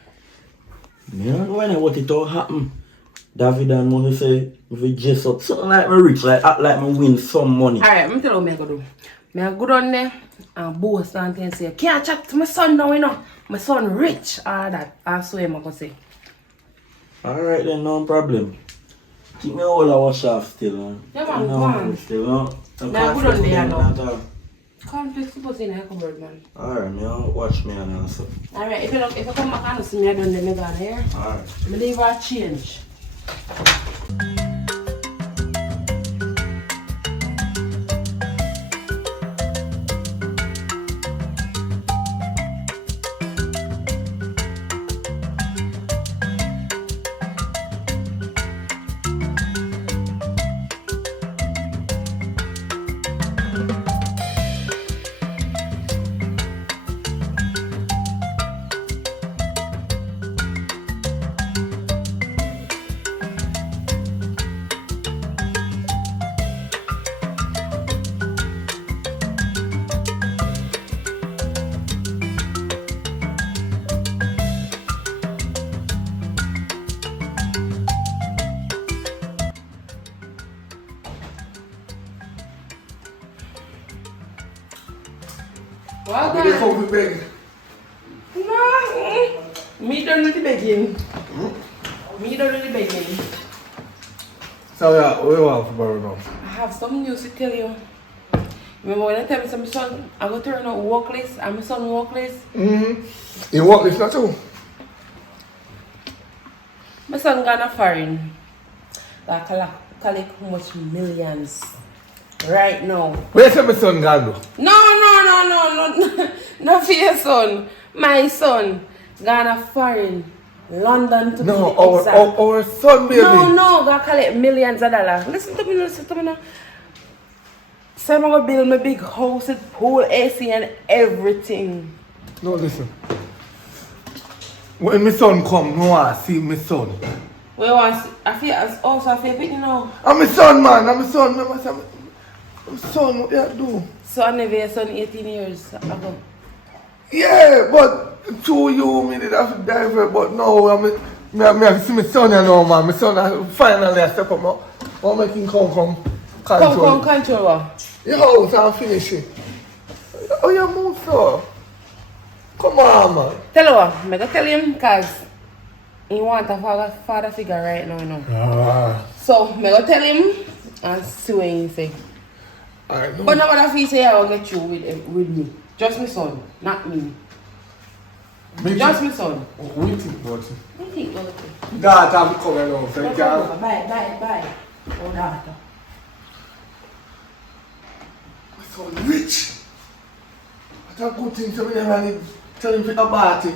Me don't know what it all happen. David and money say if we dress up something like me rich, like act like me win some money. Alright, let me tell you what I go do. I go down there and boast and things say, can't chat to my son now, you know. My son rich, all that. And so I'm gonna say. Alright then, no problem. Keep me all a wash off still, man. Yeah, man, No, go on. still, no. Nah, good on there, no. no. Come fix the pussy in the cupboard, man. Alright, me I'll watch me and also. Alright, if you come back and see me, I done them, I gonna hear. Alright. I leave her change. What? They come to beg. No. Me done with the begging. Me done with the begging. So yeah, what do you want for borrow now? I have some news to tell you. Remember when I tell me my son, I go turn out workless and my son workless? Mm-hmm. You want this not too? My son gone foreign. Like collect how much millions right now. Where's my son gone? No, not for your son. My son gone foreign. London to No, be exact. our son baby. No, go collect millions of dollars. Listen to me now. So I'm gonna build my big house with pool, AC and everything. No, listen. When my son come, no I see my son. We want I feel you know. I'm my son, man. I'm my son. I'm son, what you do? So I never your son 18 years ago. Yeah, but to you, me did have to divert, but no, I have to see my son now, man. My son finally I step up. I'll make him come control. Come control what? Your house, I'll finish it. Oh, you move, so. Come on, man. Tell her what, I'm gonna tell him because he want a father figure right now, you know. So I'm gonna tell him and see what he say. I know. But nobody feel say I will get you with me. Just my son, not me. Just my son. What do you think about it? I think about it. That have to come along, so you can. Bye. Oh, daughter. I'm so rich. That's a good thing, so we never need to tell him about it.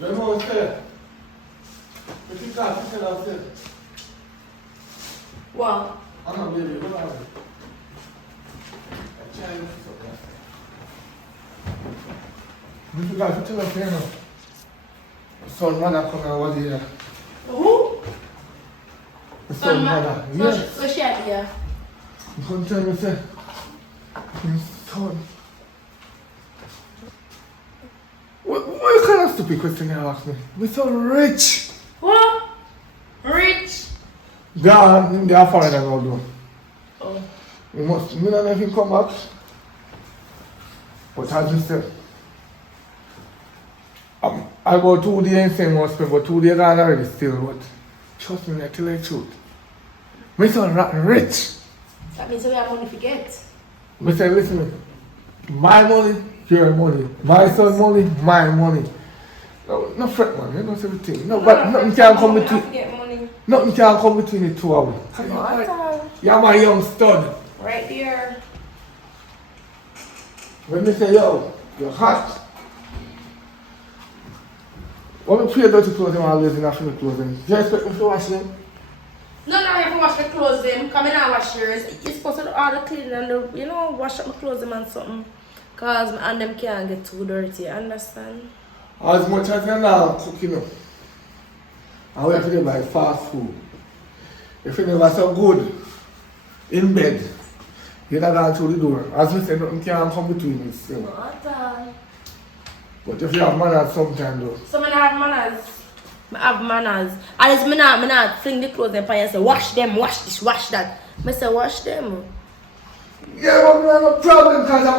You know what's there? You think I can tell us there? What? I'm not really, what are you? I'm trying to fix up that. You think I can tell us there now? Son, mother come and was here. Who? The son, mother. Yeah. So she had here. You couldn't tell me, say, his son. What kind of stupid question you ask me? We're so rich. What? Rich? They are foreign and all do. Oh. We must, me don't know if he come back. But as you said, I go 2 days and say must spend, but 2 days gone already still, but trust me, I tell you the truth. My son rotten rich. That means we have money to get. Me say, listen to me. My money, your money. My son money, my money. No fret, man. You know everything. No, but nothing can come between. Get money. Nothing can come between the two of us. You're my young stud. Right there. When they say, yo, you're hot. When we play dirty clothes, I'm always in after the clothes. Do you expect me to wash them? No, I have to wash my clothes them. Come in and wash yours. You're supposed to do all the cleaning and the, wash up my clothes them and something. Cause my hand them can't get too dirty, understand? As much as you now cook, you know, and we have to buy fast food. If you never so good in bed, you're not going through the door. As we say, nothing can come between us. You know. Not at all. But if you have manners sometimes though. So I have manners. I have manners. At least I not fling the clothes and say, wash them, wash this, wash that. I say, wash them. Yeah, but we have no problem because I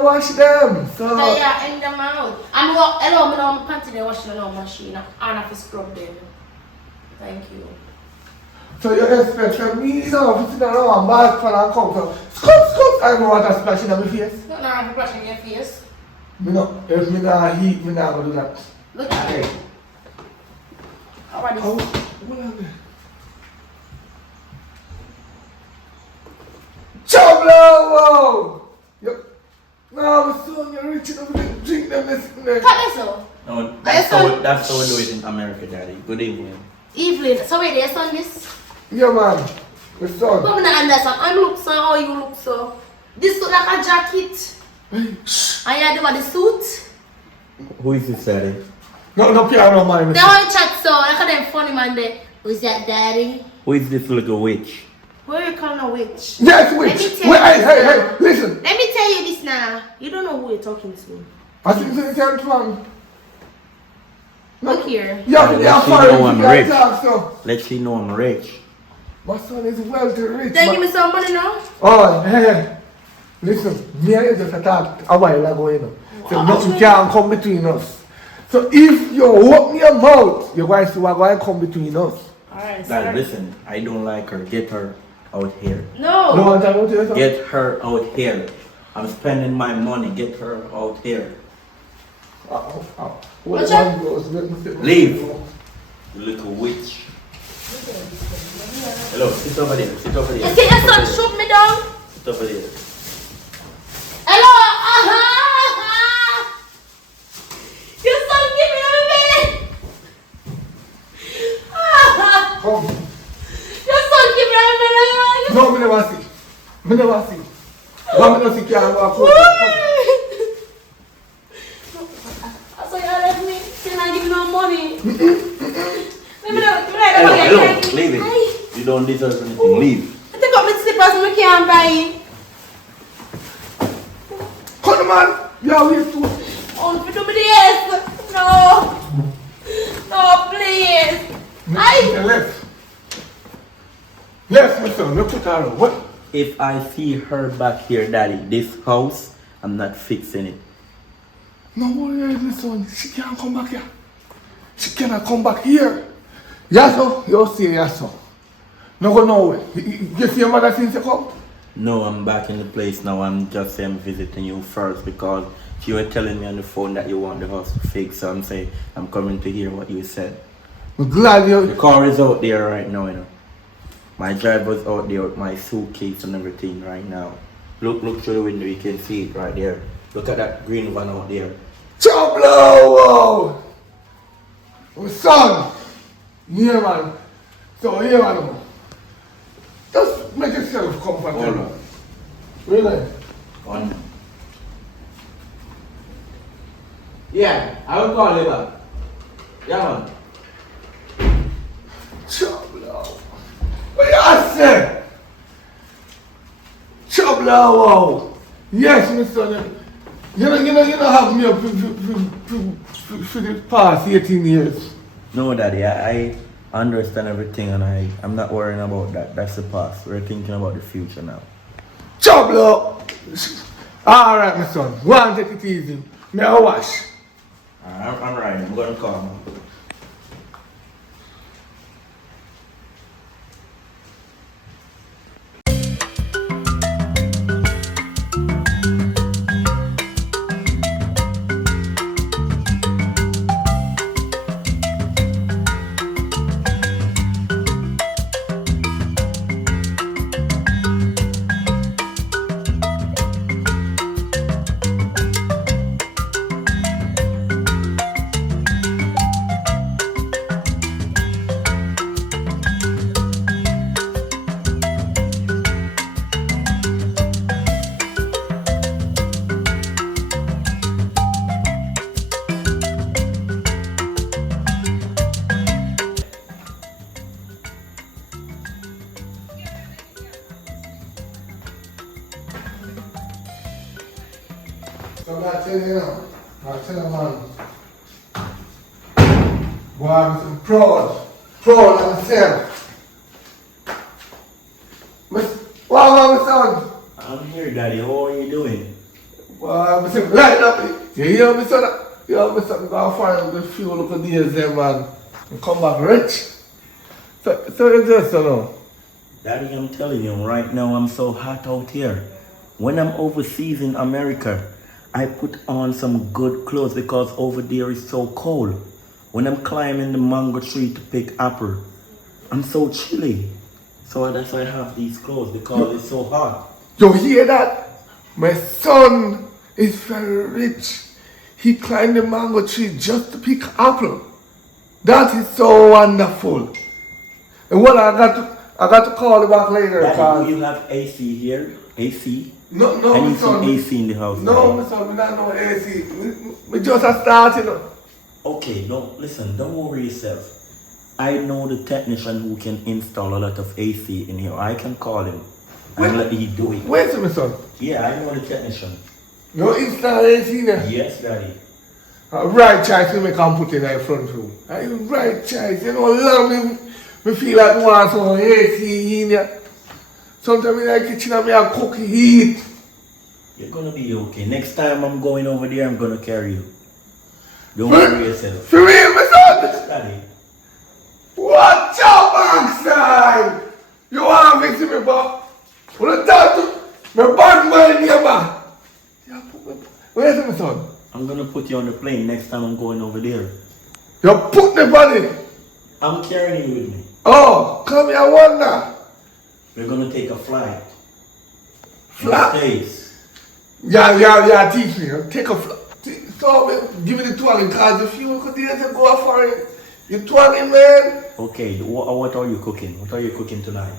wash them. So Yeah, end them out. And hello, I know my panty they wash in the machine and I have to scrub them. Thank you. So you expect from me, you know, to sit around and bath for and come. So scoop, I know what I splash in my face. No, I have to brush in your face. Me no, if me not heat, me not gonna do that. Look at it. How about this? Oh, what are they? Chablo! Yep. No, my son, you're rich enough to drink them this thing. Cut this off. No, Yes, that's how we do it in America, Daddy. Good evening. Evelyn, so wait, there's on this? Yeah, man. My son. But I don't understand. I look so, how you look so. This look like a jacket. Hey, shh. And you have the body suit. Who is this, Daddy? No piano, man. They want to chat so, look at them funny man there. Who's that daddy? Who is this little witch? Where you calling a witch? Yes, Let me witch. tell Wait, you hey, listen. Let me tell you this now. You don't know who you're talking to. I think it's a man. Look here. Yeah, Let's yeah, see fine. no I'm You can't rich. talk, so. Let's see no I'm rich. My son is wealthy rich. They man. give me some money now? Oh, hey. Listen, me and you just attacked a while ago, you know. So What? nothing can come between us. So if you open your mouth, you're going to see what's going to come between us. Alright, Daddy, listen, I don't like her. Get her out here. No. No one talking about you, sir? Get her out here. I'm spending my money. Get her out here. Well, What's one that? goes, let me sit. Leave. You little witch. Hello, sit over there. Sit over there. You see your son shoot me down? Sit over there. Hello? Your son give me a minute. Come. Your son give me a minute. No, me never see. Me never see. One me not see can't walk out. So you left me. Can I give you no money? Hello, leave it. You don't deserve anything. Leave. Take up my slippers and I can't buy. Come on, man. Yeah, we have to. Oh, do me this. No. No, please. Left. Left, my son. Look at her. What? If I see her back here, Daddy, this house, I'm not fixing it. No worry, my son. She can't come back here. She cannot come back here. Yes, sir. You see, yes, sir. No go nowhere. You see your mother since you come? No, I'm back in the place now. I'm just saying I'm visiting you first because you were telling me on the phone that you want the house to fix. So I'm saying I'm coming to hear what you said. I'm glad The you. car is out there right now, you know. My driver's out there with my suitcase and everything right now. Look through the window, you can see it right there. Look at that green van out there. Chablo! My son. Yeah, man. So, yeah, man. Just make yourself comfortable. Hold on. Really? On. Yeah, I will call you back. Yeah, man. Chablo. What you say? Chablo. Yes, my son. You know have me up for the past 18 years. No, Daddy, I understand everything and I'm not worrying about that. That's the past. We're thinking about the future now. Chablo. Alright, my son. Go and take it easy. May I wash? I'm right. I'm going to call him. tell you, I tell you, man. Boy, I'm proud of myself. What about my son? I'm here, Daddy. How are you doing? Well, I'm saying, right up. You hear me, son? You hear me, son? Go find a few little days there, man. And come back rich. So you just don't know. Daddy, I'm telling you, right now I'm so hot out here. When I'm overseas in America, I put on some good clothes because over there is so cold. When I'm climbing the mango tree to pick apple, I'm so chilly. So that's why I have these clothes because it's so hot. You hear that? My son is very rich. He climbed the mango tree just to pick apple. That is so wonderful. And what I got to call you back later. Daddy, do you have AC here? AC? No, I my need some son. AC in the house. No, Daddy. my son, we not no AC. We just a start, you know. Okay, listen, don't worry yourself. I know the technician who can install a lot of AC in here. I can call him and let you do it. Wait a minute, son. Yeah, I know the technician. You install AC there? Yes, Daddy. Right choice we can put in the front room. Right choice. You know, love me feel like I want some AC in there. Sometimes in the kitchen I cook heat. You're gonna be okay. Next time I'm going over there, I'm gonna carry you. Don't worry yourself. For real, my son? Yes, Daddy. Watch out, backside! You want to fix me, boy? When I talk to my bad man neighbor. Where's my son? I'm gonna put you on the plane next time I'm going over there. You put the body. I'm carrying you with me. Oh, come here, I wonder. We're gonna take a flight. Flight? States. Yeah, teach me. Take a flight. So, give me the 20 because if you could go for it, you 20, man. Okay, what are you cooking? What are you cooking tonight?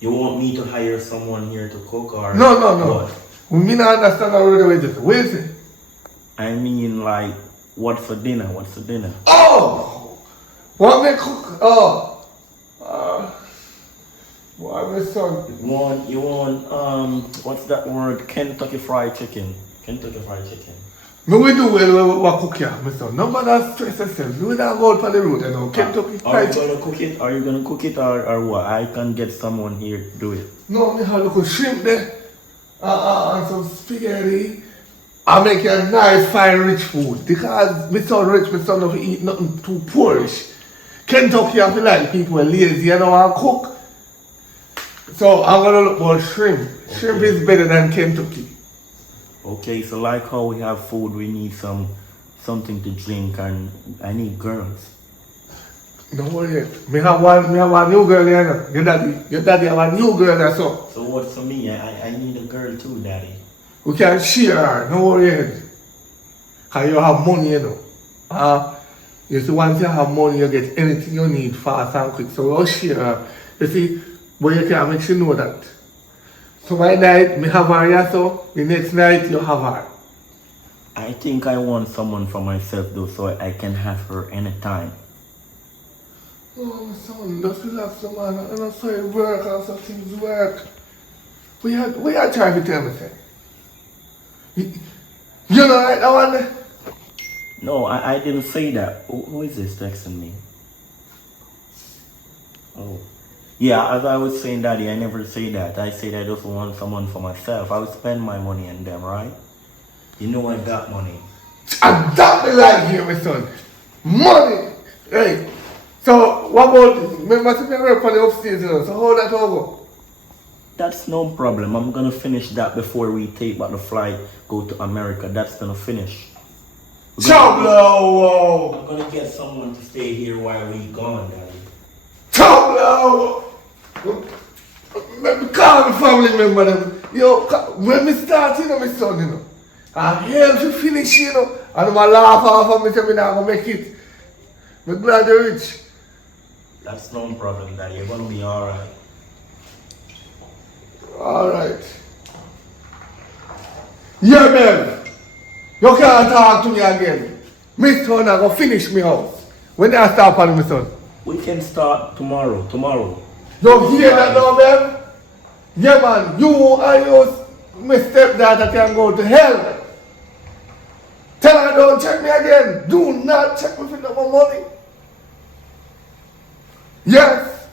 You want me to hire someone here to cook or? No. What? We may not understand already what it is. Where is it? I mean, like, what's for dinner? What's for dinner? Oh! What me cook? Oh! What my son? You want, what's that word? Kentucky Fried Chicken. Kentucky Fried Chicken. No, we do well what cook here, my son. Nobody stress yourself. We don't go out for the road, you know. Kentucky Are Fried you gonna cook it? Are you gonna cook it or what? I can get someone here to do it. No, me have little shrimp there. And some spaghetti. I make a nice, fine, rich food. Because my son rich, my son don't eat nothing too poorish. Kentucky, I feel like people are lazy, you know, and cook. So I'm gonna look for shrimp. Shrimp is better than Kentucky. Okay, so like how we have food, we need something to drink, and I need girls. Don't worry. Me have one new girl here. Your daddy have a new girl there, so. So what's for me? I need a girl too, Daddy. We can share her. Don't worry. Because you have money, you know. You see, once you have money, you get anything you need fast and quick. So we'll share her. You see, but you can't make sure you know that. So my night, me have her here, so the next night you have her. I think I want someone for myself though, so I can have her anytime. Oh, my son, just relax, man. I'm not sorry, work and some things work. We are trying to tell me, say. You know, right, that one there? No, I didn't say that. Who is this texting me? Oh. Yeah, as I was saying, Daddy, I never say that. I said I just want someone for myself. I would spend my money on them, right? You know I got money. And that me like you, my son. Money! Hey. So, what about, remember to be work on the upstairs, you know, so how that all go? That's no problem. I'm gonna finish that before we take back the flight, go to America. That's gonna finish. Chablo! I'm gonna get someone to stay here while we gone, Daddy. Chablo! Call me family member them. Yo, when me start, you know, my son, you know. I help you finish, you know. And I laugh off of me, say me not gonna make it. I'm glad you're rich. That's no problem, Daddy. You're gonna be alright. Alright. Yeah, man. You can't talk to me again. My son, I go finish me house. When I start on my son. We can start tomorrow. You hear that now, man? Yeah, man. You and your my stepdaughter can go to hell. and don't check me again. Do not check me for no more money. Yes.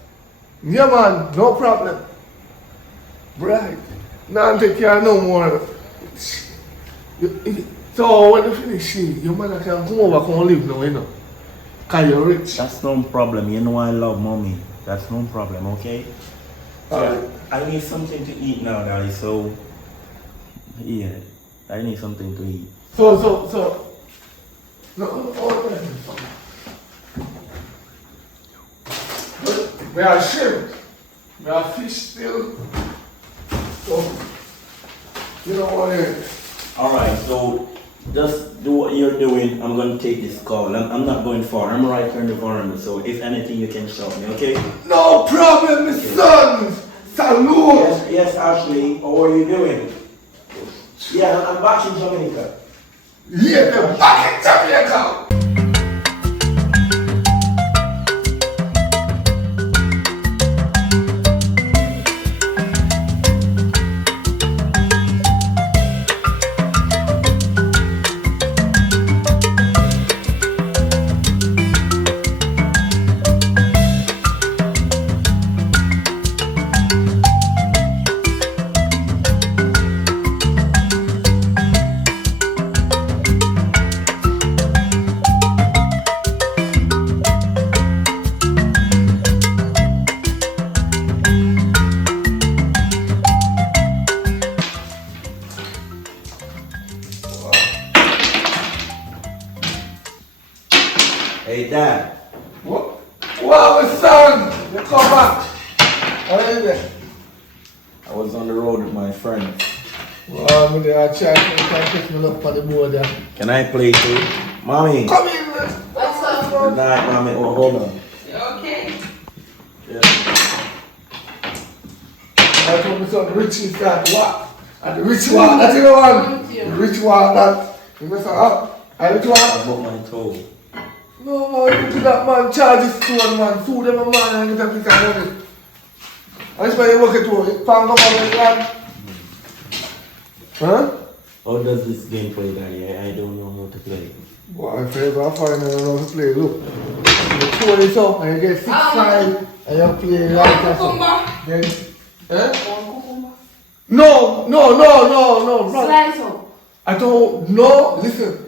Yeah, man. No problem. Right. Now take care no more. So when you finish, your mother can come over, come live now, you know. Cause you're rich. That's no problem. You know I love mommy. That's no problem, okay? I need something to eat now, Daddy, so yeah. I need something to eat. So. No. We are shrimp. We are fish still. So, you know what it is. Alright, so just do what you're doing. I'm going to take this call. I'm not going far. I'm right here in the environment, so if anything you can shout me, okay? No problem, my sons. Salute. Yes, Ashley. How are you doing? Yeah, I'm back in Jamaica. Yeah, they're back in Jamaica. Hey, Dad. What? Wow, my son. You come back. How are you there? I was on the road with my friends. Well, I'm there. I try to pick me up on the board there. Can I play too? Mommy. Come in, man. What's up? Good night, Mommy. Oh, hold on. You okay? Yeah. I told my son, Richie start what? And the rich one, that's the one. The rich one, that. You mess up. And the rich I one. broke my toe. No, you do that man charge his stone, man. Sue them a man and get a piece of money. And that's why you work it too. You pan come on the Huh? How does this game play, Daddy? I don't know how to play. Boy, if you ever find I don't know how to play, look. You throw this up and you get 6-5 and you play right or something. Then, eh? No, bro. Slice up. I don't know. Listen.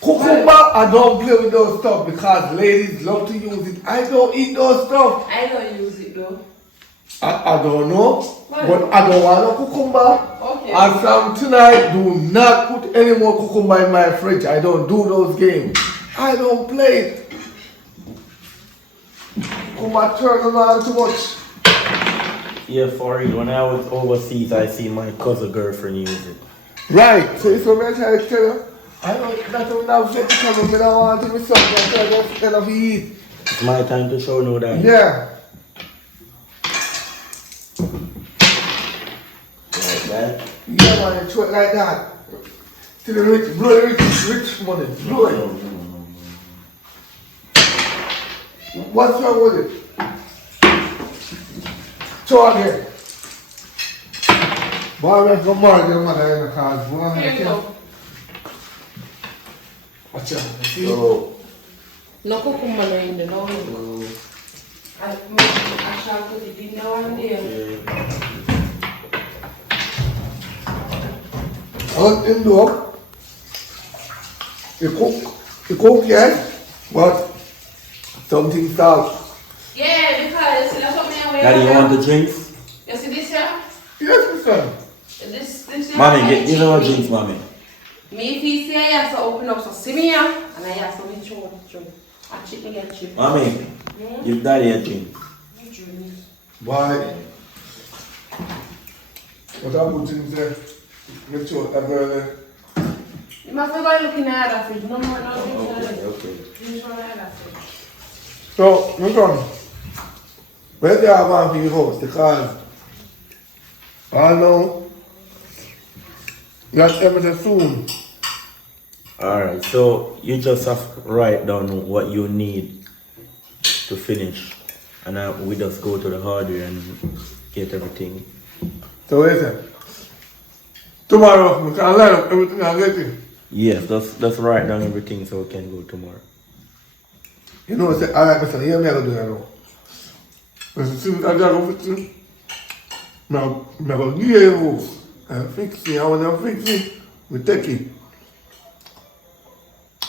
Cucumber, I don't play with those stuff because ladies love to use it. I don't eat those stuff. I don't use it though. I don't know, Why? but I don't want no cucumber. Okay. And from tonight, do not put any more cucumber in my fridge. I don't do those games. I don't play it. Cucumber turns them on too much. Yeah, for real. When I was overseas, I see my cousin girlfriend use it. Right, so it's what I'm trying to tell you. I don't, that's what I'm saying because I don't want to be something I don't tell of eat. It's my time to show no that. Yeah. Like that. Yeah, man, you throw it like that. To the rich, blow the rich money. Blow it. What's wrong with it? Throw again. Boy, let's go marry your mother in the cars. Here you go. Watch out. See? So, No cucumber no in the no. I shall put it in there one day. Out in the up. You cook, yes, but something salt. Yeah, because you know something away. Daddy, you want the drinks? You see this here? Yes, my son. This Mommy, give her drinks, Mommy. Me if he say I have to open up so see me here and I have to reach out the drink. I chip me get chip. Mommy, give Daddy a drink. Why? What I put in there? Make sure that girl there. You must be going looking at the fridge. No more, no. Okay. So, my son, where do you have one for your house? Because I know you have everything soon. Alright, so you just have to write down what you need to finish. And we just go to the hardware and get everything. So, listen. Tomorrow, we can line up everything I get it. Yes, let's write down everything so we can go tomorrow. You know, say, alright, Mr. Here, me I go do that now. Because as soon as I go fix it, I go give you a house and fix it. And when I fix it, we take it.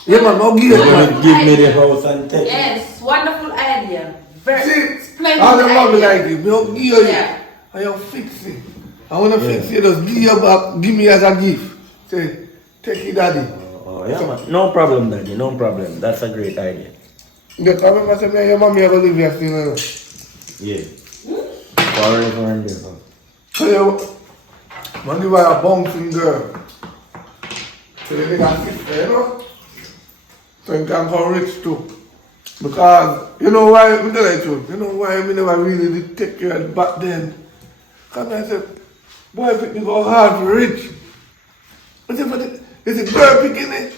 Yeah, man, I'll give you You're man. gonna give me the house and take it. Yes, wonderful idea. See, splendid all the love idea. like it. I'll give you Yeah. and you fix it. And when I fix it, just give you back, give me as a gift. Say, take it, daddy. Oh, yeah, man. No problem, Daddy. No problem. That's a great idea. You come and say, me and your mommy are going to live here still, you know. Yeah. Forever and ever. So you, man, give her a bouncing girl. So you make a sister, you know? So you can come rich too. Because, you know why, me tell you the truth, you know why me never really did take care of back then? Because I said, boy, if it go hard for rich. I said, but it's a girl picking it.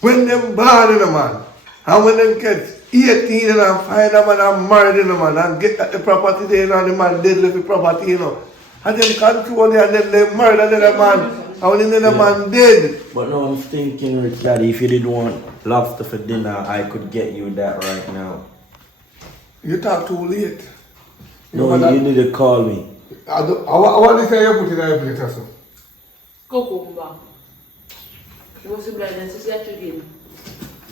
When them born in a man, and when them get 18 and find a man and married in a man and get at the property there and the man dead left the property, you know. And then control it and then they married another man and when another man dead. But now I'm thinking, Rich Daddy, if you didn't want lobster for dinner, I could get you that right now. You talk too late. No, you need to call me. I want to say you put it in your plate or so. Cucumber. You want to blend and see that again.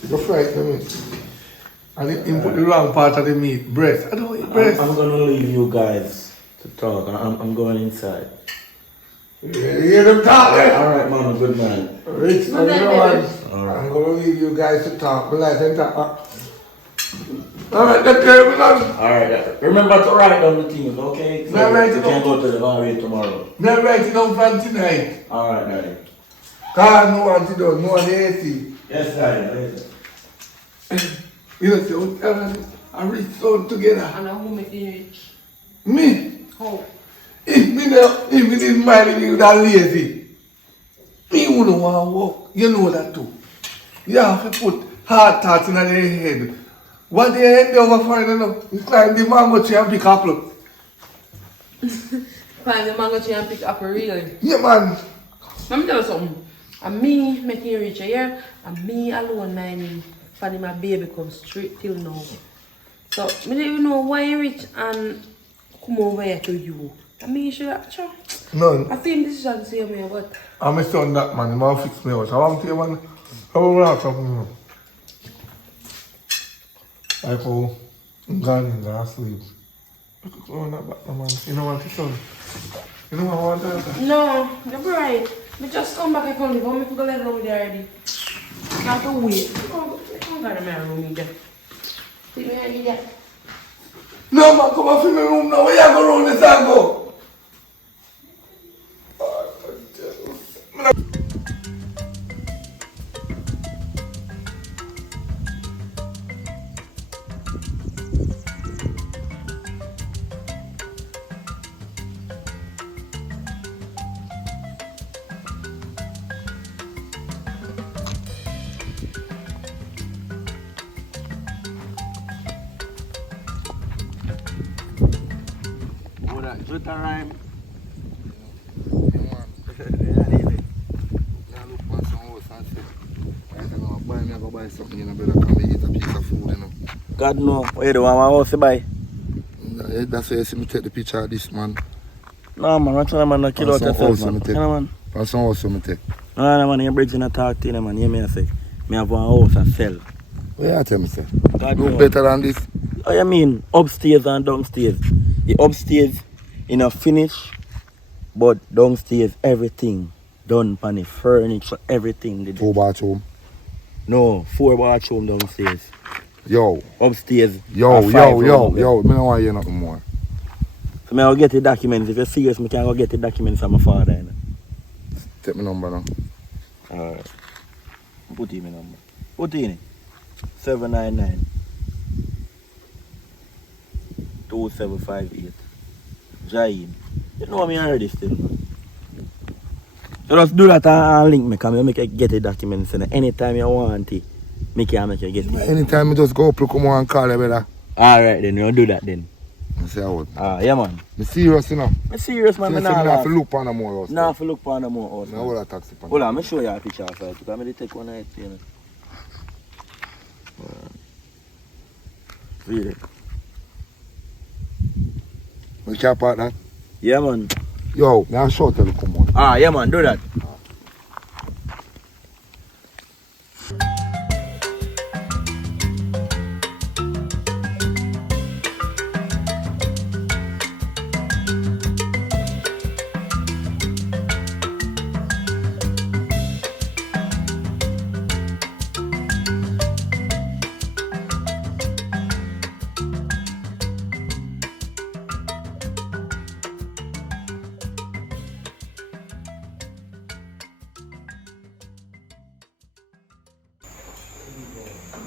You frighten me. And you put the wrong part of the meat, breast. I don't eat breast. I'm gonna leave you guys to talk. I'm going inside. You hear them talking? Alright, man, good man. Rich, man, you know what? Alright. I'm going to leave you guys to talk. But like them talk. Alright, take care of me now. Alright, remember to write down the things, okay? So No, write it you can down. go to the RA tomorrow. Not writing down from tonight. Alright, Daddy. Cause no one to do, no one AC. Yes, Daddy. You know, so I reach son together. And who make you rich? Me, How? if me didn't mind you that lazy, me wouldn't want to walk. You know that too. You have to put hard thoughts in their head. What they head they over for, you know? It's like the mango tree and pick apple. Find the mango tree and pick up a real. Yeah, man. Let me tell you something. And me making you rich a year, and me alone mining for my baby come straight till now. So, me don't even know why you rich and come over here to you. I mean, you should have, sure. No, I think this is the same way, but I'm my son that man, he might fix me out. I want to tell you, man, I will have something. Like how I'm gone in there asleep. I could go on that back, man. You know what, son? You know what I want to say? no, you're right. Me just come back and come live. I'm going to go let room there already. I have to wait. Come go to my room there. See me already there. No, man, come up in my room now. Where you go round this and go? With a rhyme. God no, where do I want to buy? That's why you see me take the picture of this man. No man, what's man no kill out yourself man. You know man? That's some house me take. No man, you're bridging a talk to you man, hear me I say. Me have one house and sell. What you tell me, sir? God Do no. better than this. Oh you mean upstairs and downstairs? The upstairs in a finish, but downstairs everything done on the furniture, everything. The 2 bathroom. No, 4 bathroom downstairs. Yo, Upstairs. yo, a 5 yo, yo, room. yo. Me don't want to hear nothing more. So me I'll get the documents. If you're serious, me can go get the documents from my father. You know? Take my number now. Alright. Put in my number. Put in it. 799 2758. Jain. You know me already still, man. So just do that and link me, because I make you get the documents and anytime you want it, me can make you get it. Anytime you just go up, come on and call you, brother. Alright then, you do that then. I say what? Yeah, man. Me serious, you know. I'm serious, man. So I'm you say me not have to look on the more house. Nah, for look for no more house. Now what a taxi pan. Hold on, let me show you a picture of it. Because I take one night, you know. See it? We can part that. Yeah, man. Yo, now show tell you come on. Yeah, man. Do that.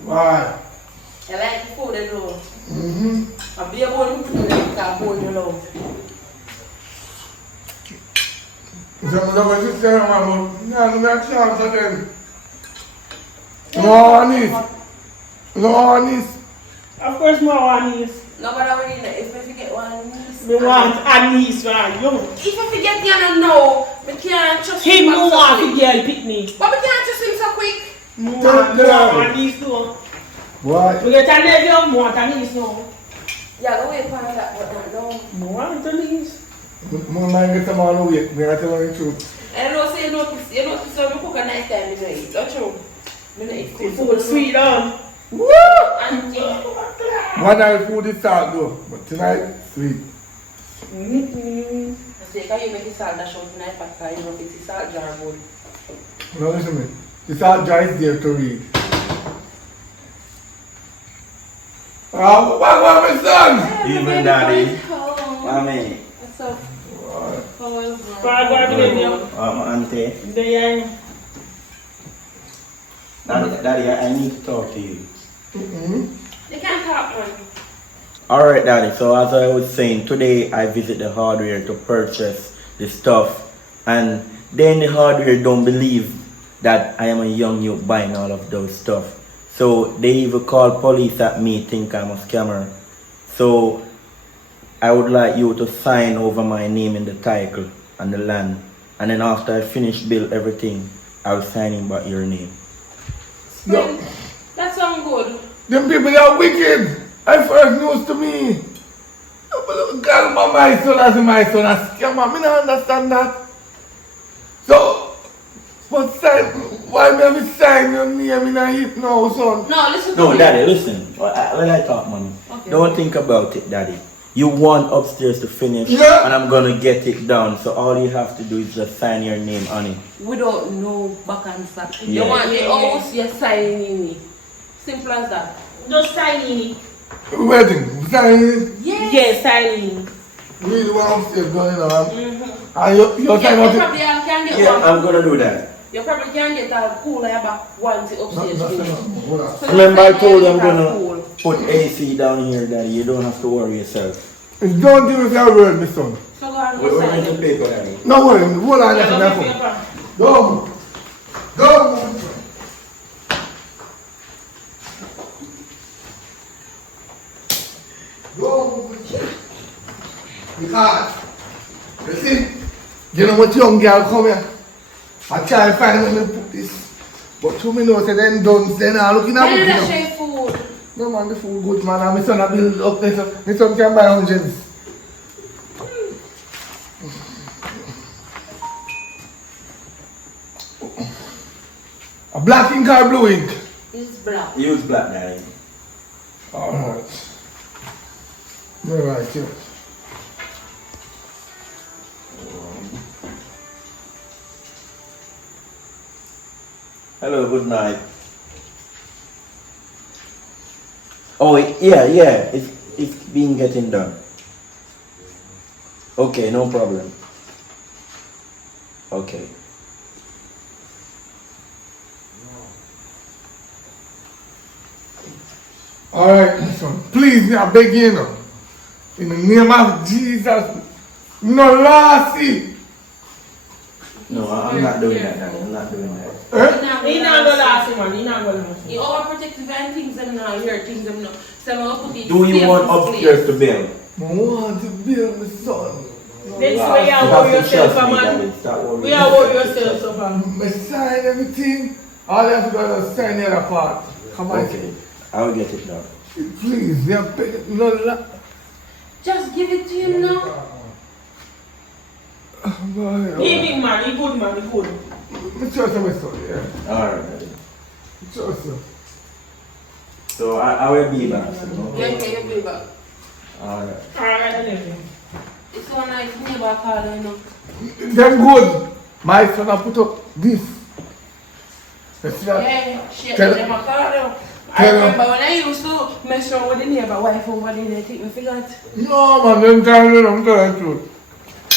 Why? I like the food, you know. Mm-hmm. I'll be able to make a bowl, you know. So I'm going to say, man, no, no chance again. No honest. No honest. Of course, more one niece. No matter what you know, if I forget one niece. We want a niece for you. If I forget you don't know, we can't trust Him him no so want quick. to get picnic. But we can't trust him so quick. More a niece too. What? We get a nephew, more a niece now. Yeah, go wait for that, but no. More a niece. My mind get some all the way. Me I tell you the truth. And I say you notice so we cook a nice time, you know, eat. That's true. You know, eat food. Food sweet on. Woo! Auntie. One night food is salt though, but tonight sweet. Mm-hmm. I say, can you make it salt dash out tonight, Papa? You know, it's a salt jar bowl. Now listen to me. The salt jar is there to read. What my son? Even daddy. Home. Mommy. What's up? How was it? My auntie. The Daddy, I need to talk to you. You can't talk, man. Alright, Daddy. So as I was saying, today I visit the hardware to purchase the stuff. And then the hardware don't believe that I am a young youth buying all of those stuff. So they even call police at me, think I'm a scammer. So I would like you to sign over my name in the title and the land. And then after I finish build everything, I'll sign in back your name. No. That sounds good. Them people are wicked. I first news to me. God, my son as my son a scammer. Me don't understand that. So, but sign, why me have to sign your name in a hit now, son? No, listen to No, me. Daddy, listen. When I talk, Mommy, Okay. don't think about it, Daddy. You want upstairs to finish, Yeah. and I'm gonna get it done. So all you have to do is just sign your name on it. We don't know back and forth. Yeah. You want the house, you're signing it. Simple as that. Just signing. Wedding, signing. Yes. Yes, signing. Really what upstairs going on. Mm-hmm. And you're Yeah, signing you up probably can get Yeah, one. I'm gonna do that. You probably can get a cooler back once it upstairs. Hold on. So Remember I just told you I'm get a gonna cool. put AC down here, Daddy. You don't have to worry yourself. Don't deal with your word, my son. So go on, We're go going to sign it. paper, Daddy. No worry, hold on, Yeah, that's love enough. paper. Go. Go. Go. Because, you see, you know what young girl come here? I try to find where me put this. But to me know say then done, then I looking at Tell you me. that share food. No man, the food good man, and my son a build up there, so my son can buy hundreds. A black ink or blue ink? It's black. Use black, Daddy. Alright. You're right, yeah. Hello, good night. Oh, yeah. It's been getting done. Okay, no problem. Okay. Alright, my son. Please, me, I beg you now. In the name of Jesus. No lassie. No, I'm not doing that, Daddy. I'm not doing that. Eh? He not gonna last him, man. He not gonna last him. You overprotective and things them now, hear things them now. So I'm gonna put it Do you safe want in upstairs place. to build? I want to build my son. This way you worry yourself, man. We are worry yourself, so man. I sign everything. All you have to do is sign the other part. Come on. Okay, I will get it done. Please, they are paying no. Just give it to him now. He big man, he good man, he good. I trust my son, yeah. Alright, daddy. I trust you. So I will be back. Yeah, you'll be back. Alright. Alright, then. It's so nice neighbor calling, you know. Them good. My son I put up this. You see that? Yeah, shit, Tell- they never call you. I tell her. remember when I used to mess around with the neighbor wife over there, they think me forgot. No man, them time you don't tell the truth.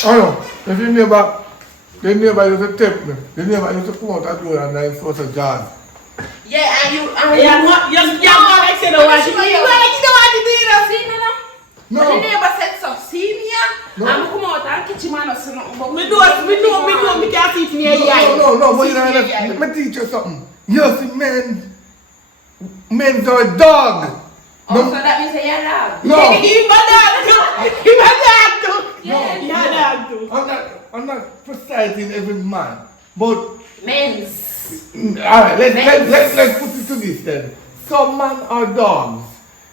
I know. If you the neighbor used to tip me. The neighbor used to come out that door and I force a jar. Yeah, and you, Yeah, what? You like say the what? You don't want to do it, see me now? No. The neighbor said so, see me No. I'm come out and kitchen man or something. But Me can't see it in your eye. No, but you know, let me teach you something. You see, men are a dog. Oh, so that means you're a dog? No, He my dog. He my dog too. Yeah. He my dog too. I'm not precising every man, but Men's. alright, let's put it to this then. Some men are dogs.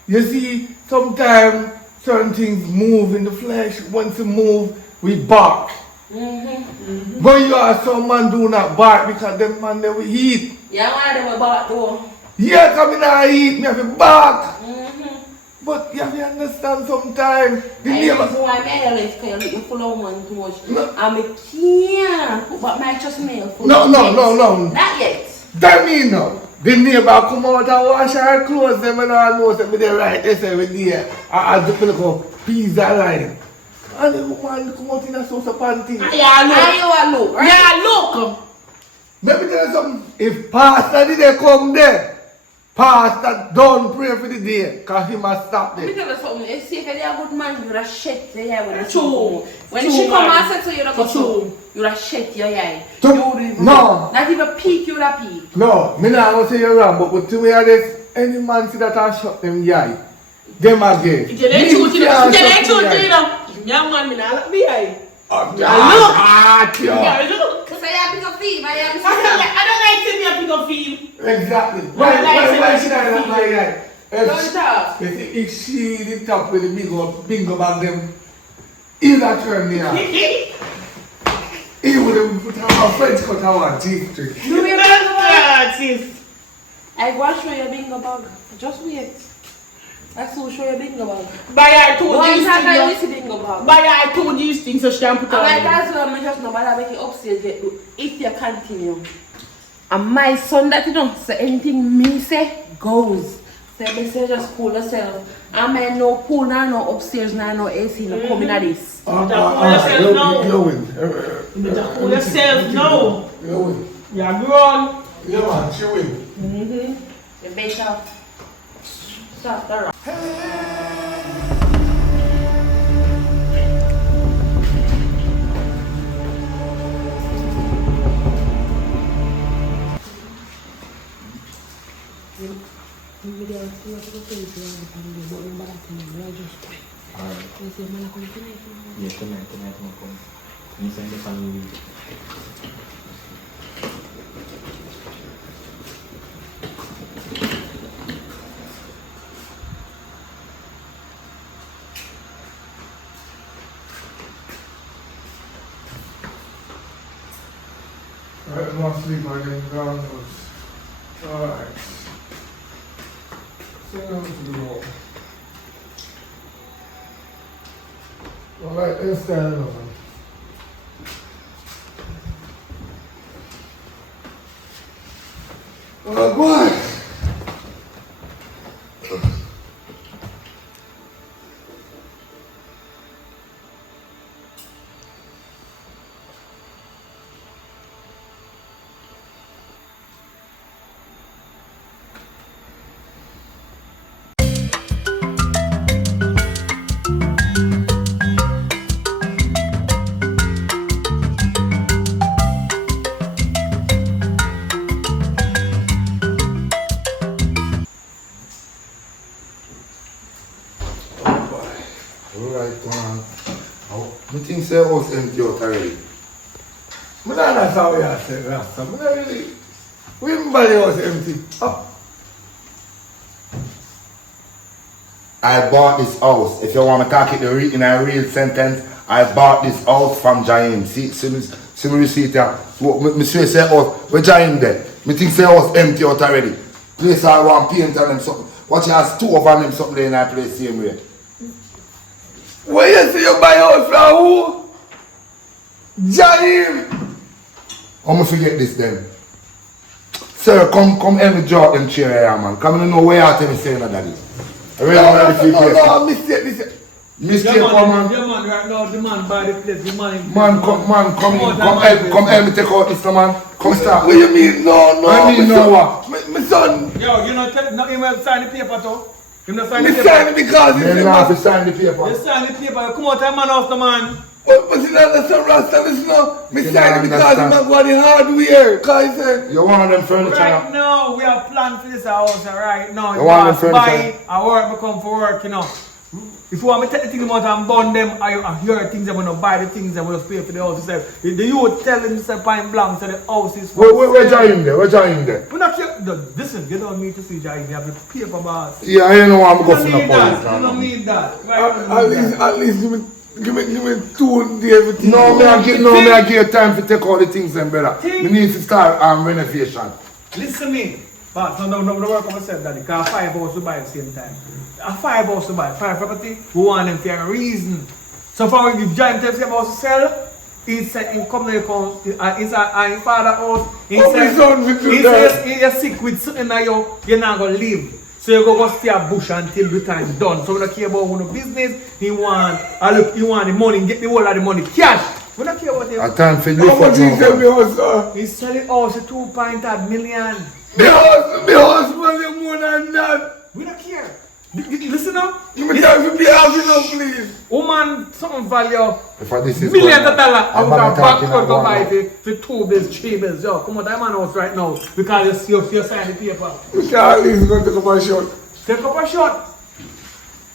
You see, sometimes certain things move in the flesh. Once you move, we bark. But you are some man do not bark because them man they will eat. Yeah, one of them about though. Yeah, come in and eat, me have to bark. But you have to understand sometimes the I neighbor. know why my life because you're full of one too much. No. And I can't put back my trust mail full No. Not yet. That mean no. The neighbor come out and wash her clothes, them and all know that they right, they say we there. I just look up pizza line. And the woman come out in a sauce of panty. Yeah, look. Are you a look, right? Yeah, look. Let me tell you something. If Pastor did they come there, Pastor don't pray for the day, because he must stop Let me there. tell you something. If you're a good man, you're a shit your eye when True. When True, she come man. and say so, you're a True. go you're a shit your eye. True. You would even- No. Not even peek, you're a peek. No, me not gonna say you're wrong, but to me, any man see that I shut them eye, them again. If you ain't truth, you know. Young man, me not like me eye. Look! Yeah, look. So you have to go feed, but you have to I don't like seeing me pick up feel. Exactly. Why Why should should I not like that? Don't talk. If she the top with the bingo bag them, he not turn me out. He would have put a French cut on teeth trick. Do you bingo bag? Sis. I go and show you bingo bag. Just wait. That's who show you bingo bag. Buy her two One these time I things. see bingo bag. Buy her two these things so she can put And like on. that's why I just know about make it upstairs get do if you continue. And my son that you don't say anything me say goes. So they say just cool yourself. And I no pool now, no upstairs now, no AC, no coming at this. You win. You better cool yourself now. You win. You're grown. Yeah, man, she win. You better stop the rock. Yes, tonight mo come. Minsan the family. Alright, must sleep again, downwards. Alright. Sit down to the wall. Alright, let's stand over. Oh boy! I think say house empty out already. I don't understand what you say, Rasta. I don't really... We everybody was empty. Oh. I bought this house. If you want to talk it in a real sentence, I bought this house from Giant. See me receipt here. Me say house, where Giant there? Me think say house empty out already. Place I want paint on them something. Watch you has 2 of them something there in that place same way. Where you say you buy house from who? Jaim! How me forget this then? Sir, come help me draw them chair here, man. Come in know where you tell me saying that daddy. No, mistake. Mistake, The man. man right now, the man buy the place, the man. Man, come help me take out this man. Come start. What you mean? No. I mean, no what? My son. Yo, you know, no, he will sign the paper too. You know, sign the Me paper. sign it because Then you have to sign the paper. You sign the paper. You come out of man house, the man. But you don't understand, Rasta, listen now. Me You sign it don't because understand. I'm not going hardware. Because he said, You want them furniture? Right now, we have planned for this house, right now. You want them must buy furniture? it, and work become for work, you know. If you want me to take the things out and burn them, I hear things, I'm going to buy the things, I'm going to pay for the house itself. The youth tell them to say point blank, so the house is for Where Giant there? Where Giant there? we're not here. Listen, you don't need to see Jai. You have the paper boss. Yeah, I know I'm You going don't to the need that. police. You don't need that. Right? at least give me 2 days everything. No, me I give you time to take all the things and brother. Things? We need to start renovation. Listen to me. But no work on myself, daddy. Because 5 hours to buy at the same time. 5 hours to buy. 5 property, we want them for a reason. So far, if Jai tells you about to sell, he said, in come to the account, inside his father house, he says, you're sick with something that you're not going to live. So you go stay at bush until the time is done. So we don't care about no business. He want the money, get the whole of the money, cash. We don't care about him. A time for you How much for he tell me house, sir? He's selling house at 2.5 million. Me house value more than that. We don't care. Listen up. Give me time to be house, you know, please. Woman, something value If this is millions of dollars. I I'm would have not talking back go about buy now. it for 2 bills, 3 bills. Yo, come on, that man house right now because you're signing the paper. We can at least go take up a shot. Take up a shot.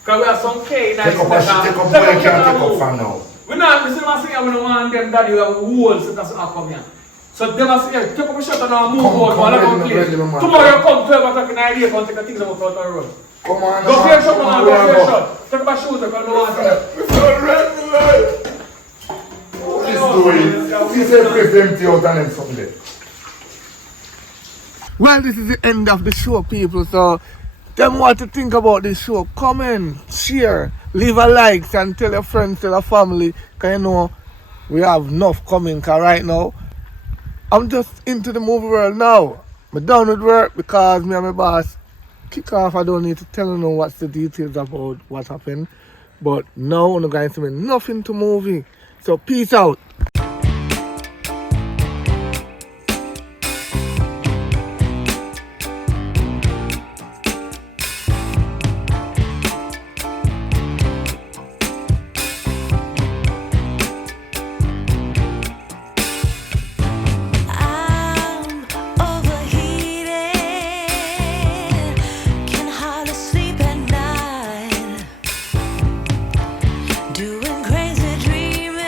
Because we have some K. Take up where you can take up from now. We're not, this is not saying we don't want them daddy we have walls so that's not come here. So them are saying, take up a shot and now move out, while I'm on place. Tomorrow you come 12 o'clock in the idea, come take the things out the road. Come on, Go for your shot, man, go for your shot. Take up a shooter, because we don't want to. We so red light. What is doing? He said place empty out and then something there. Well, this is the end of the show, people. So, them what to think about this show. Comment, share, leave a like, and tell your friends, tell your family. Because you know, we have enough coming. Because right now, I'm just into the movie world now. I'm done with work because me and my boss kick off. I don't need to tell you what's the details about what happened. But now, I'm going to see nothing to movie. So, peace out. I'm overheated, can hardly sleep at night, doing crazy dreaming.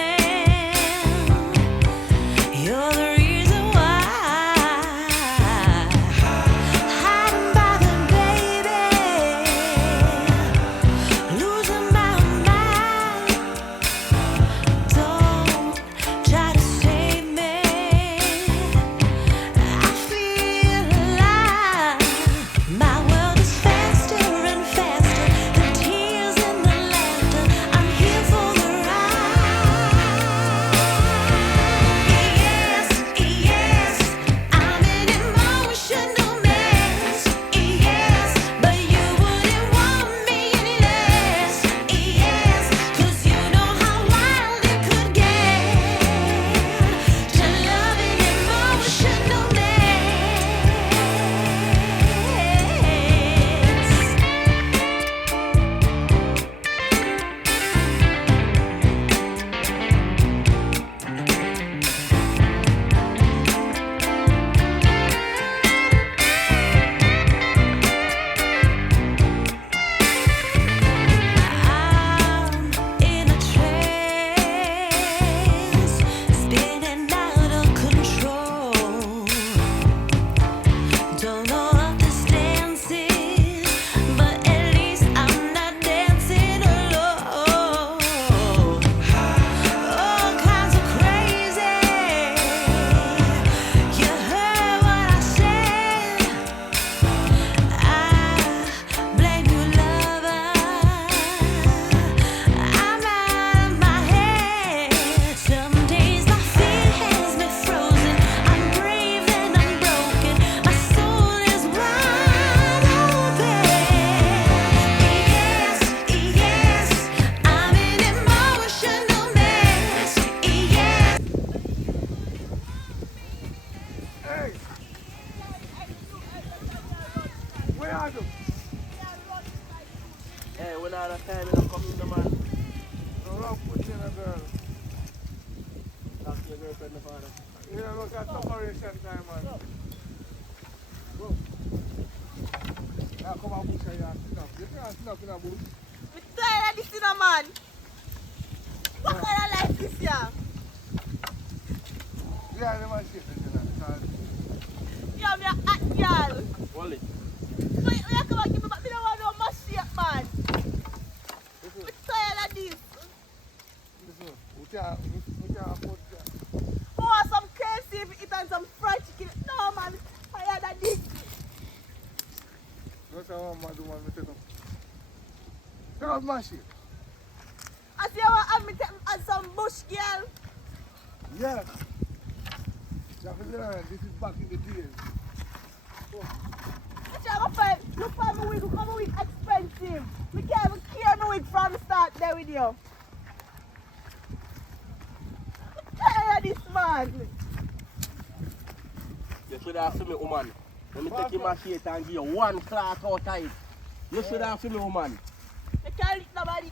you do? Hey, when all the time you don't come in the man. No wrong put in a girl. Talk to your girlfriend, the father. You know, look at separation time, man. Bro. Now come on, push her, you sit up. You can't sit up in a bush. I'm tired of this, man. What kind of life this here? Yeah, the man shit, you know. Yeah, I'm a hot girl. Hold it. So you come and give me back. I don't want no much shit, man. I'm tired of this. Listen, we can't afford that. I want some KFC if you eat and some fried chicken. No, man. I'm tired of this. That's how I'm do one, me take up. Take off my shit. I see you want to have me take as some bush girl. Yeah. This is back in the days. Look for my wig. Look for my wig expensive. We can't even care my wig from the start there with you. I'm tired of this, man. You should have seen me, woman. Let me take your machete and give you one cloth out of it. You should have seen me, woman. You can't lick nobody.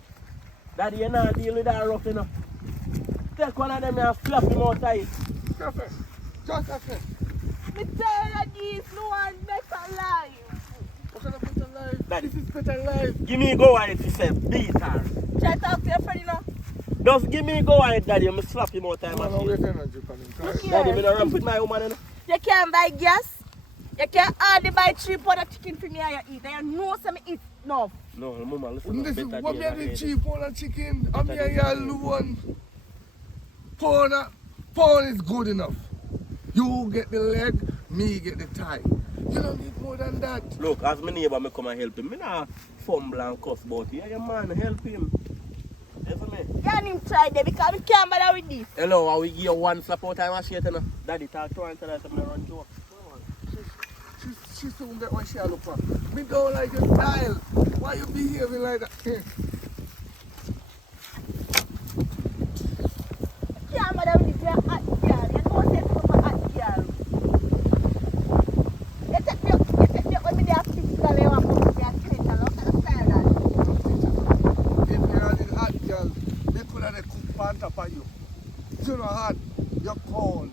Daddy, you not deal with that rough enough. Take one of them and flap him out of it. Just a second. I'm tired of this. No one better life. What kind of better life? Daddy. This is better life. Give me go ahead, she said, beat her. Try to talk to your friend, you know. Just give me go ahead, daddy. I'm slap him out of No, machine. wait energy for him. Look here. Daddy, me don't run with my woman, you know. You can't buy gas. You can't hardly buy 3 pound of chicken for me and you eat. And you know some eat enough. No, mama, listen. This is better what day me than the day. cheap on a chicken. I'm Better here day. alone. Pound is good enough. You get the leg, me get the thigh. You don't need more than that. Look, as my neighbor, me come and help him. Me not fumble and cuss about you. Yeah, man, help him. Yes, me. You and him try there because we can't bother with this. Hello, I will give you one slap out of my shit, you know. Daddy, talk to her and tell her something run joke. She soon get what she look for. Me don't like your style. Why you behaving like that? You can't bother with this. You're a hot girl. You know say I'm a hot girl. You take me up when me there physically you want to come to me and tell me look at the style that. If you are the hot girl, they could have cook pan top of you. You're not hot, you're cold.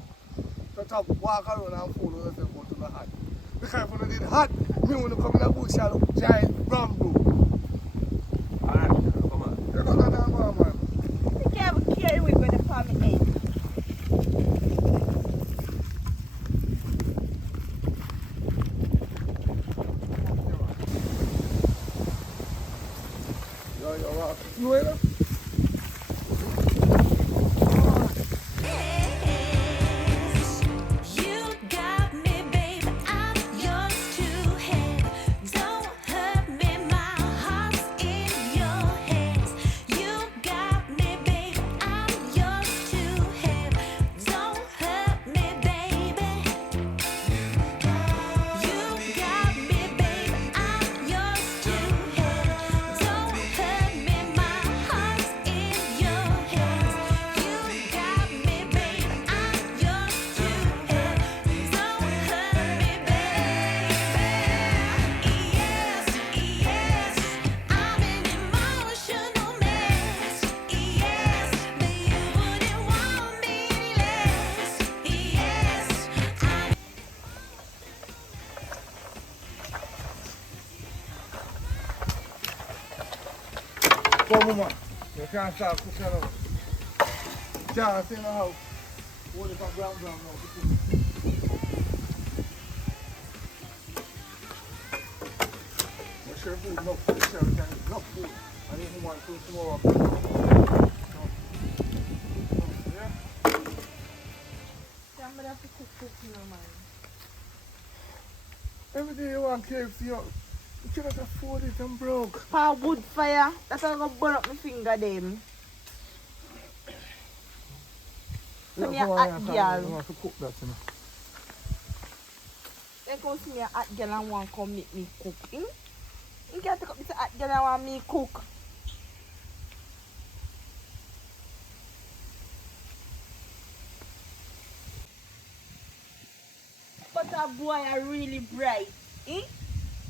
So to walk around and follow yourself out to the hot. Because if you did hot, me want to come in the bush and look giant bamboo. Alright, come on. You're not that man. You can't even carry with when the family head. You're walk slow enough. You got me, babe. I'm yours to have. Don't hurt me, my heart's in your hands. You got me, babe. I'm yours to have. Don't hurt me, baby. You got me, babe. I'm yours to have. Don't hurt me, my heart's in your hands. You got me, babe. I'm yours to have. Don't hurt me, baby. Yes, yes, I'm an emotional mess. Yes, but you wouldn't want me less. Yes, I'm. Come on, man. You can't start pushing out. Can't stay in the house. Hold it for ground now. Make sure food enough food. Make sure we can eat enough food. And if you want to tomorrow, yeah? Somebody have to cook, you know, man. Every day you want KFC, you cannot afford it, I'm broke. For wood fire, that's how I'm going to burn up my finger them. So me a hot girl. I want to cook that, you know. Then come see me a hot girl and want to come make me cook. You can't take up this hot girl and want me cook. But a boy are really bright. Eh?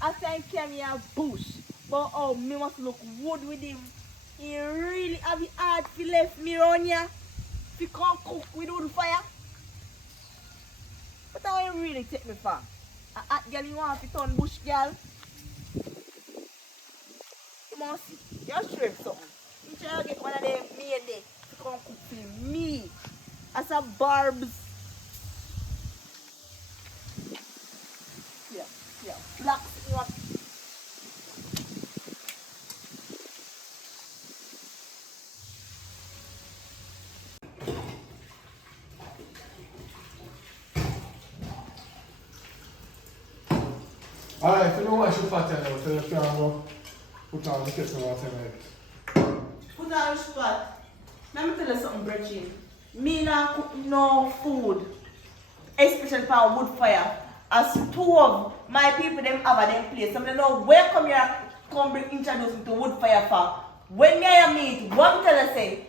I think him a bush. But oh, me must look good with him. He really have it hard to left me around here. If he can't cook with wood fire. But how you really take me for? A hot girl you want to turn bush girl? You must see. You're sure of something. You try to get one of them made there to come cook for me. As a barbs. Yeah, black what? Alright, if you don't wash your pattern now, so you can go put on the kitchen water tonight. Put on the spot. Let me tell you something, Brechin. Me not cook no food. Especially for wood fire. As two of my people them have a them place. Some of them know where come here come bring introduce me to wood fire for. When me and meet, one tell us say,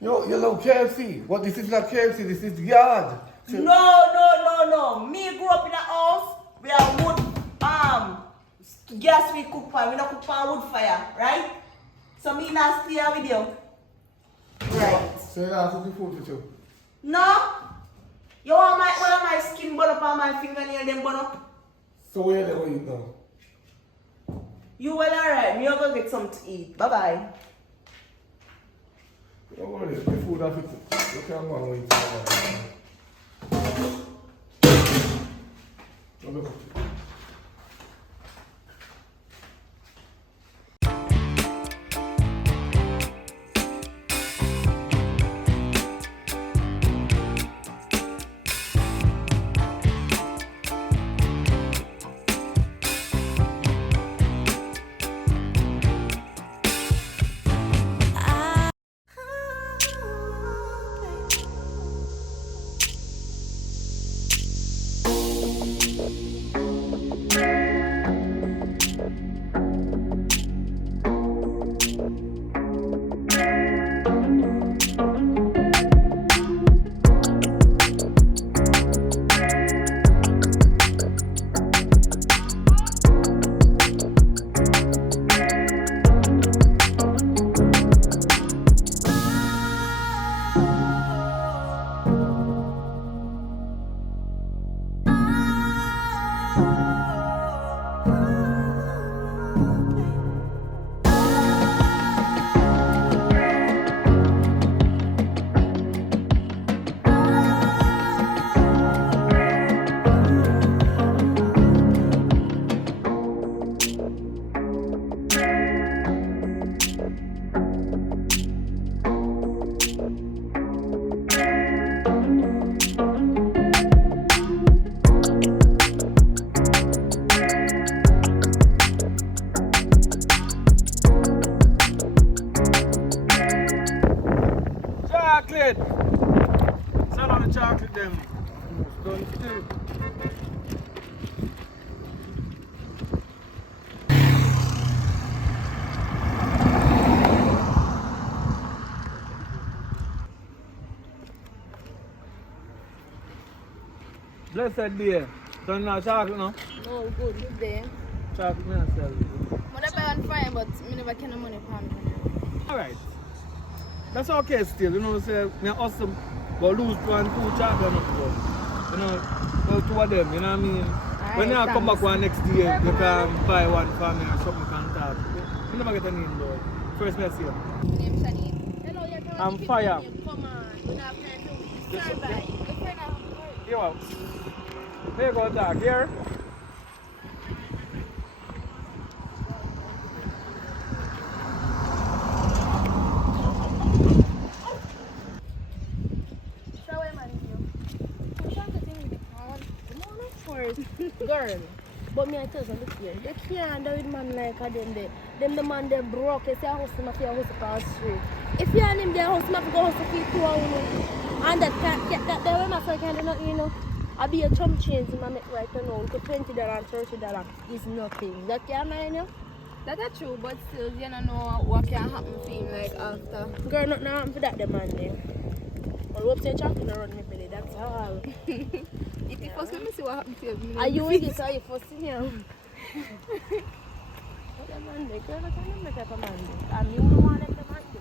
You love KFC, but this is not KFC, this is yard. So, no. Me grew up in a house we have wood gas we cook fire. We don't cook for wood fire, right? So me not stay here with you. Right. So you're not cooking food with you? No. You want one of my skin burn up on my fingernail them burn up? So where they will eat now? You well alright, me go get something to eat. Bye bye. Don't worry, the food off it. You can go and eat. Look. Chocolate! Sell on the chocolate them. Don't still. Blessed day. Don't know chocolate now? Oh, good day. Chocolate me not sell. Mother buy one fire, but me never can money for me. Alright. That's okay still, you know, say, me awesome, but lose 2 and 2 chocolate not good. You know, well, 2 of them, you know what I mean? When you come back one next day, you can buy one for me or something can talk. You never get a name though. First me see you. My name's Shani. Hello, you're going I'm to fire. Come on, we don't have time to start by. Your friend have heard. Here out. There you go, dog. Here. So where man you? I'm trying to think with the car. No, not first. Girl. But me I tell you, look here. They can't do with man like a them there. Them the man they broke. They say I hustle, I hustle for street. If you and him there hustle, I go hustle for 2 hours. And that can't get that there when I say can't do nothing, you know. I be a chum change in my make right now. To $20 and $30 is nothing. That can't mind you. That's true, but still, you don't know what can happen for him like after. Girl, nothing happen for that the man there. I hope say chocolate around my belly, that's all. If you first let me see what happened to you. Are you with it or you first in here? You're not telling me type of man. And you don't want them to man you.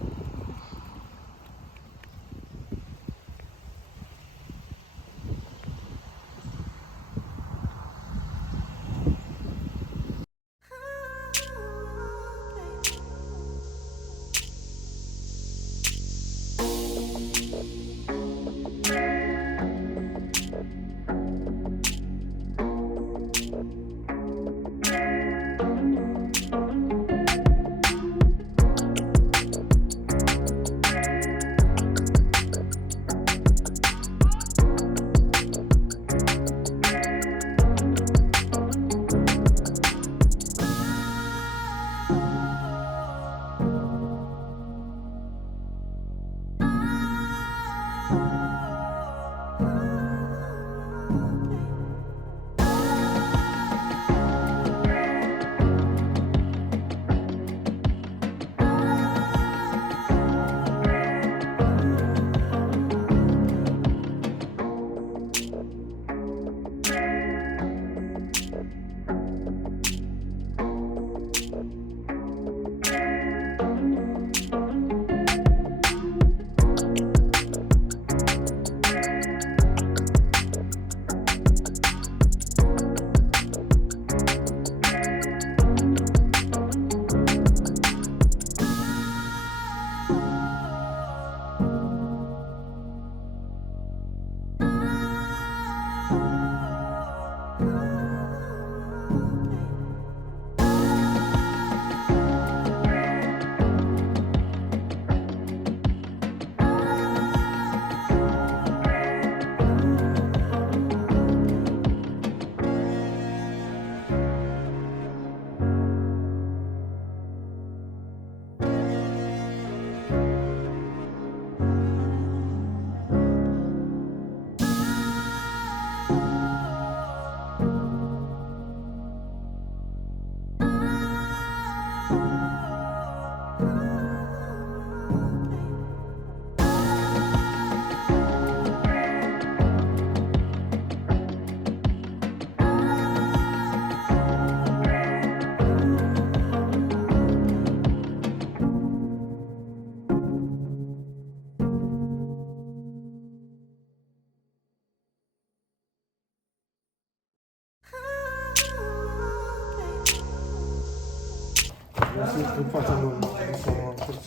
The pattern on someone put.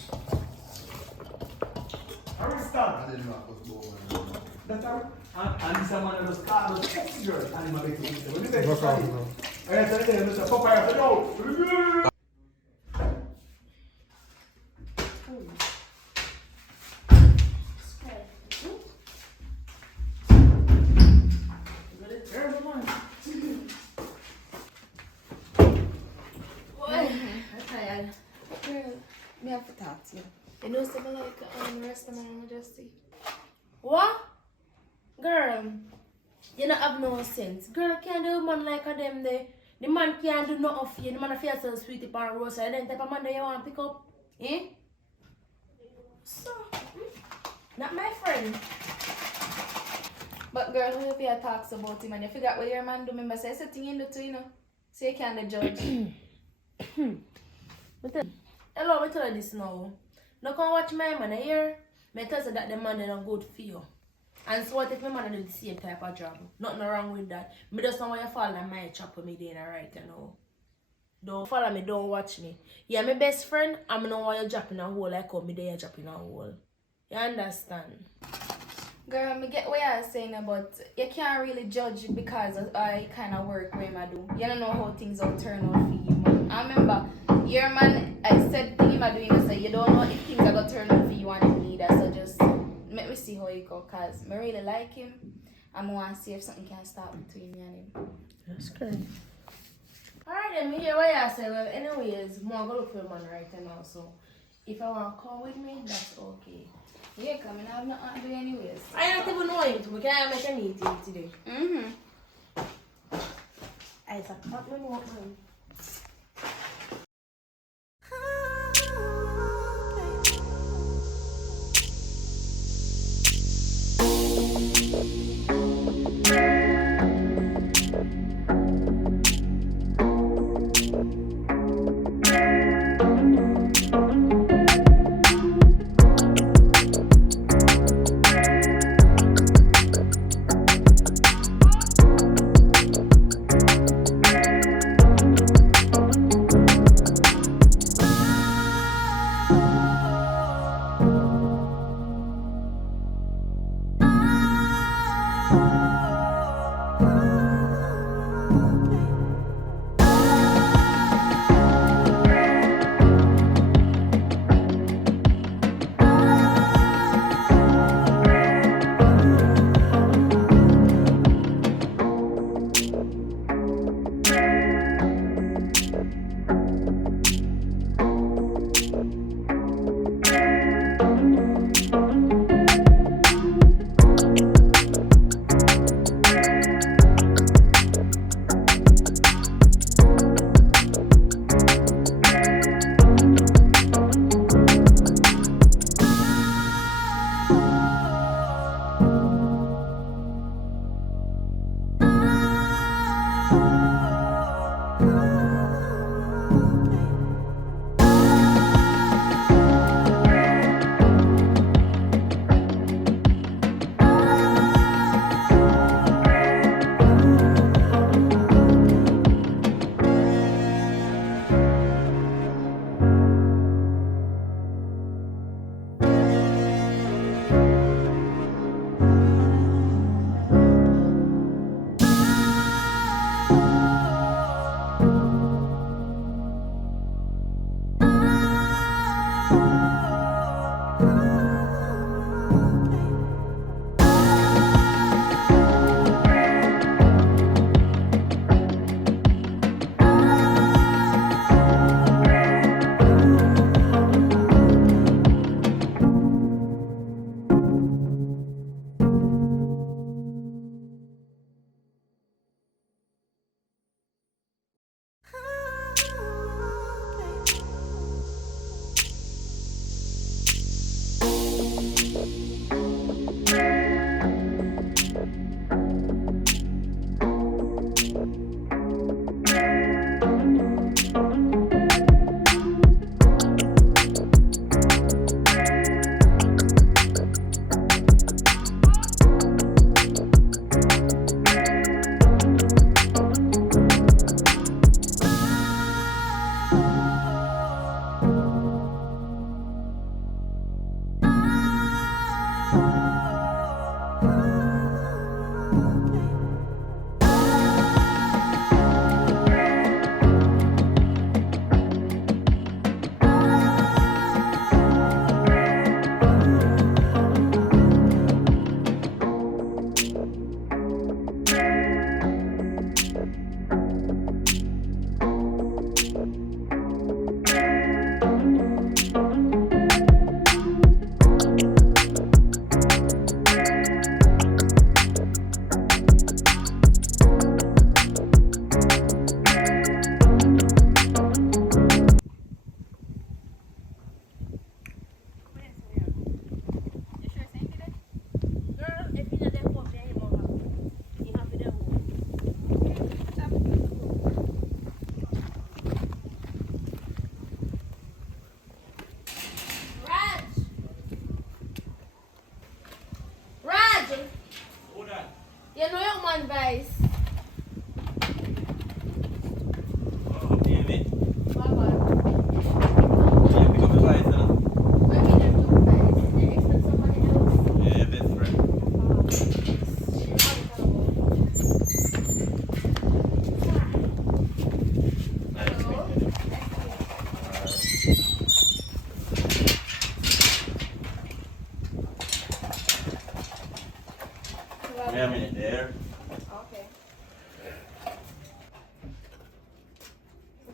And someone else car was sexy girl and my baby. Look out now. I tell them Mr. Popeye, no. Me have to talk to you. You know something like the rest of my majesty. What? Girl, you don't have no sense. Girl can't do a man like a them there. The man can't do nothing for you. The man feel so sweet upon a roadside. Then type of man that you want to pick up. Eh? So, not my friend. But girl, who if you talks about him and you forgot what your man do, remember say something you do too, you know. So you can't judge. Hello, I tell you this now. No come watch my man here. I tell you that the man is not good for you. And so what if my man do the same type of job? Nothing wrong with that. Me just don't want you fall on my chop with me then alright, you know. Don't follow me, don't watch me. You're my best friend, I'm not want you dropping a hole like how me there dropping a hole. You understand? Girl, me get what you're saying about you can't really judge because I kind of work where I do. You don't know how things will turn out for you, man. I remember your man, I said thing I'm doing, so you don't know if things are going to turn out for you and you need that. So just let me see how you go, because I really like him. I'm want to see if something can start between me and him. That's great. Alright then, me hear what you say. Well, anyways, I'm going to look for a man right now. So if I want to come with me, that's okay. Yeah, come and I have nothing to do anyways. I don't even know him, we can't make a meeting today. I said, not me more, man. You know your man vice. What about? Pick up the lights, huh? I mean, there's no vice. They expect somebody else. Yeah, best friend. Wait a minute there. Okay.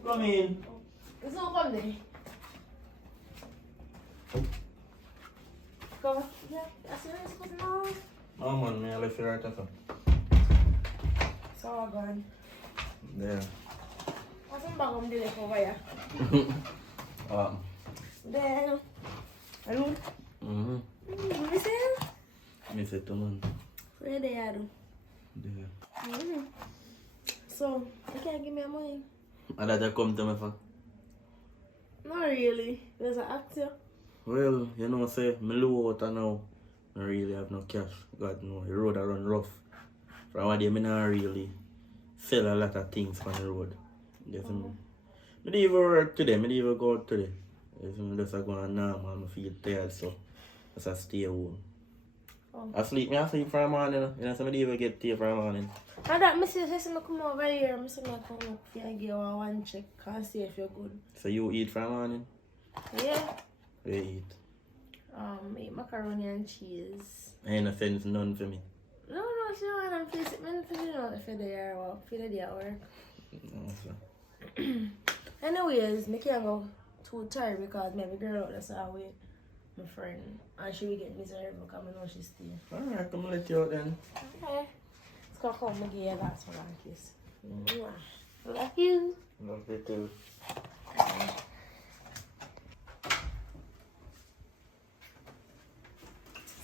Come in. It's not come there. Come. Yeah, I see where it's going now. Oh man, me I left you right after. It's all gone. There. What's in bag of the left over here? There. Hello? Mm-hmm. What you saying? Me said to man. Where they are? There. So, you can't give me money? And that you come to me for? Not really. There's an actor. Well, you know, say, me low out now. I really have no cash. God know, the road I run rough. From one day, me not really sell a lot of things on the road. Yes, me didn't even work today. Me didn't even go out today. Yes, me just go on normal. I feel tired, so I stay home. I sleep for a morning. You know, so I didn't even get tea for a morning. And that, I say, I come over here. I say, I come up here and give you one check and see if you're good. So you eat for a morning? Yeah. What you eat? Eat macaroni and cheese. Ain't no sense none for me. No, she don't want to face it. I don't know if you're there or if you're there at work. No, sir. Anyways, I can't go too tired because my girl out there saw with my friend and she will get miserable because I know she's still. Alright, come let you out then. Okay. Let's go home and give you last one and kiss. Love you. Love you too.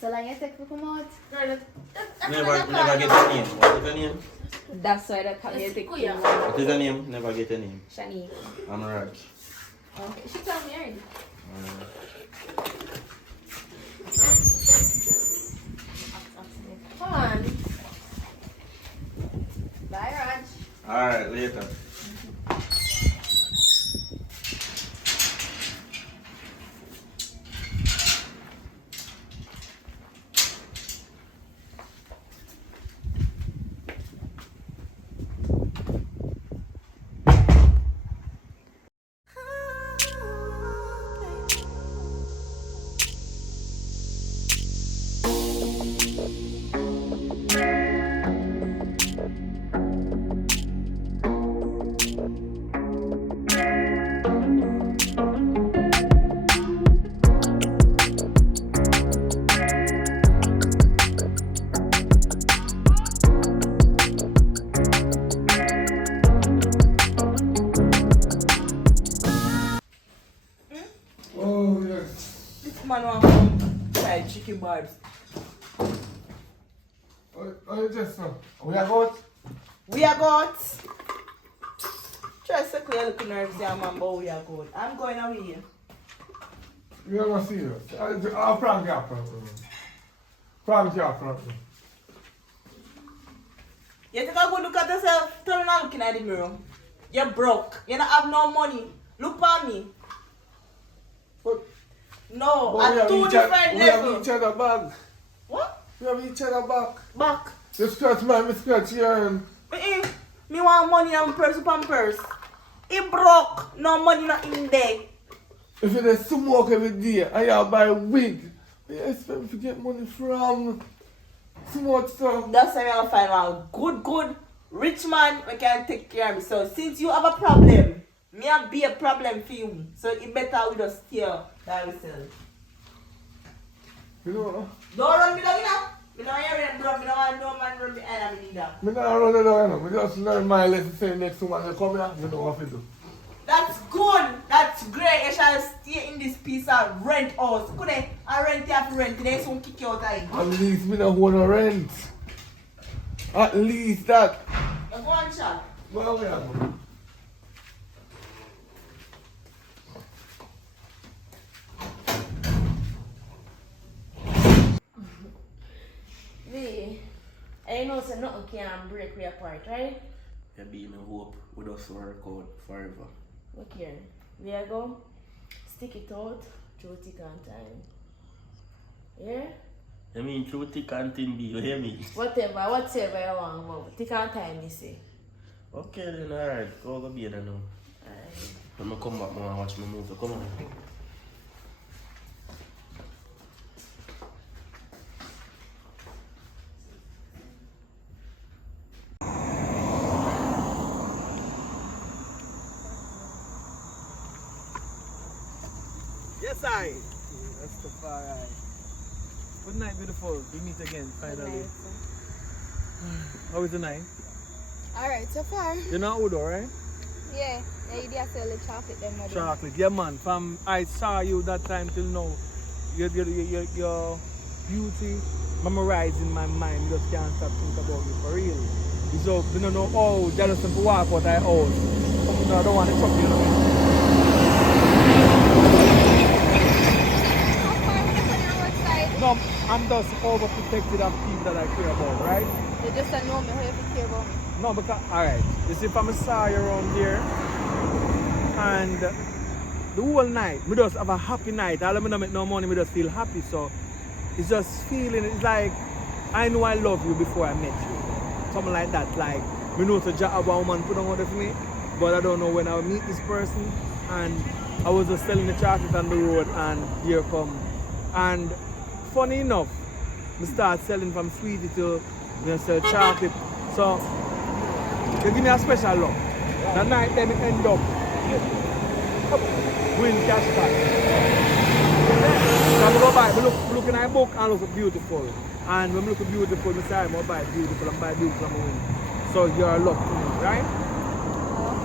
So long you take to come out? Never get a name. What is the name? That's why they come here to take you. What is the name? Never get a name. Shani. I'm Raj. Okay, she told me already. Come on. Bye, Raj. Alright, later. Oh, yes. This man want to try chicken barbs. Oh, just now. We are out. We are got. Try to circle your little nerves there, man, but we are good. I'm going away. You're not serious. I'll prank you up. Prank you up. You take a good look at yourself. Turn around looking at the mirror. You're broke. You don't have no money. Look at me. But, No, but at two different we have levels. each other back. What? We have each other back. Back. You scratch mine, me scratch here. And Me want money and purse upon purse. He broke. No money not in there. if you just smoke every day and you buy wig, where you expect me to get money from? Smoke stuff. That's why I'm gonna find one good, rich man who can take care of me. So since you have a problem, me I be a problem for you. So it better we just stay by ourselves. You know, Don't run me down, you know. Me don't hear them run. Me don't want no man run behind me neither. me not run it down, you know. Me just learn my lesson saying next woman will come here, me know what to do. That's good. That's great. You shall stay in this piece of rent house. Couldn't I rent you have to rent? They soon kick you out of it. At least me not want to rent. At least that. Now go on, shop. Well, we are. V, I know so nothing can break we apart, right? You be in hope with us work out forever. Look here. We are go stick it out through thick and time. Yeah? I mean, through thick and thin, be, you hear me? Whatever you want, but thick and time, you say. Okay, then, alright. Go be there now. Alright. I'm gonna come back now and watch my movie. Come on. Yes, I. That's the far eye. Good night, beautiful. We meet again, finally. How is the night? Alright, so far. You're not Udo, right? Yeah, you did sell the chocolate them. Chocolate. Yeah, man. From I saw you that time till now, your beauty memorized in my mind. You just can't stop thinking about you for real. So, you don't know how jealous of walk out I house. No, I don't want to talk to you. No, I'm just overprotected of people that I care about, right? You just don't know me, how you care about me. No, because, alright, you see, if I'm a sorry around here, and the whole night, we just have a happy night. All of me don't make no money, we just feel happy. So, it's just feeling, it's like, I know I love you before I met you. Something like that, like, we know to job a woman put on order for me, but I don't know when I'll meet this person. And I was just selling the chocolate on the road, and here come. And funny enough, we start selling from sweetie to sell chocolate. So they give me a special love. That night then it end up win cash back. So I go buy, I look in my book and look beautiful. And when I look beautiful, I say I buy beautiful and buy beautiful and win. So you're luck to me, right?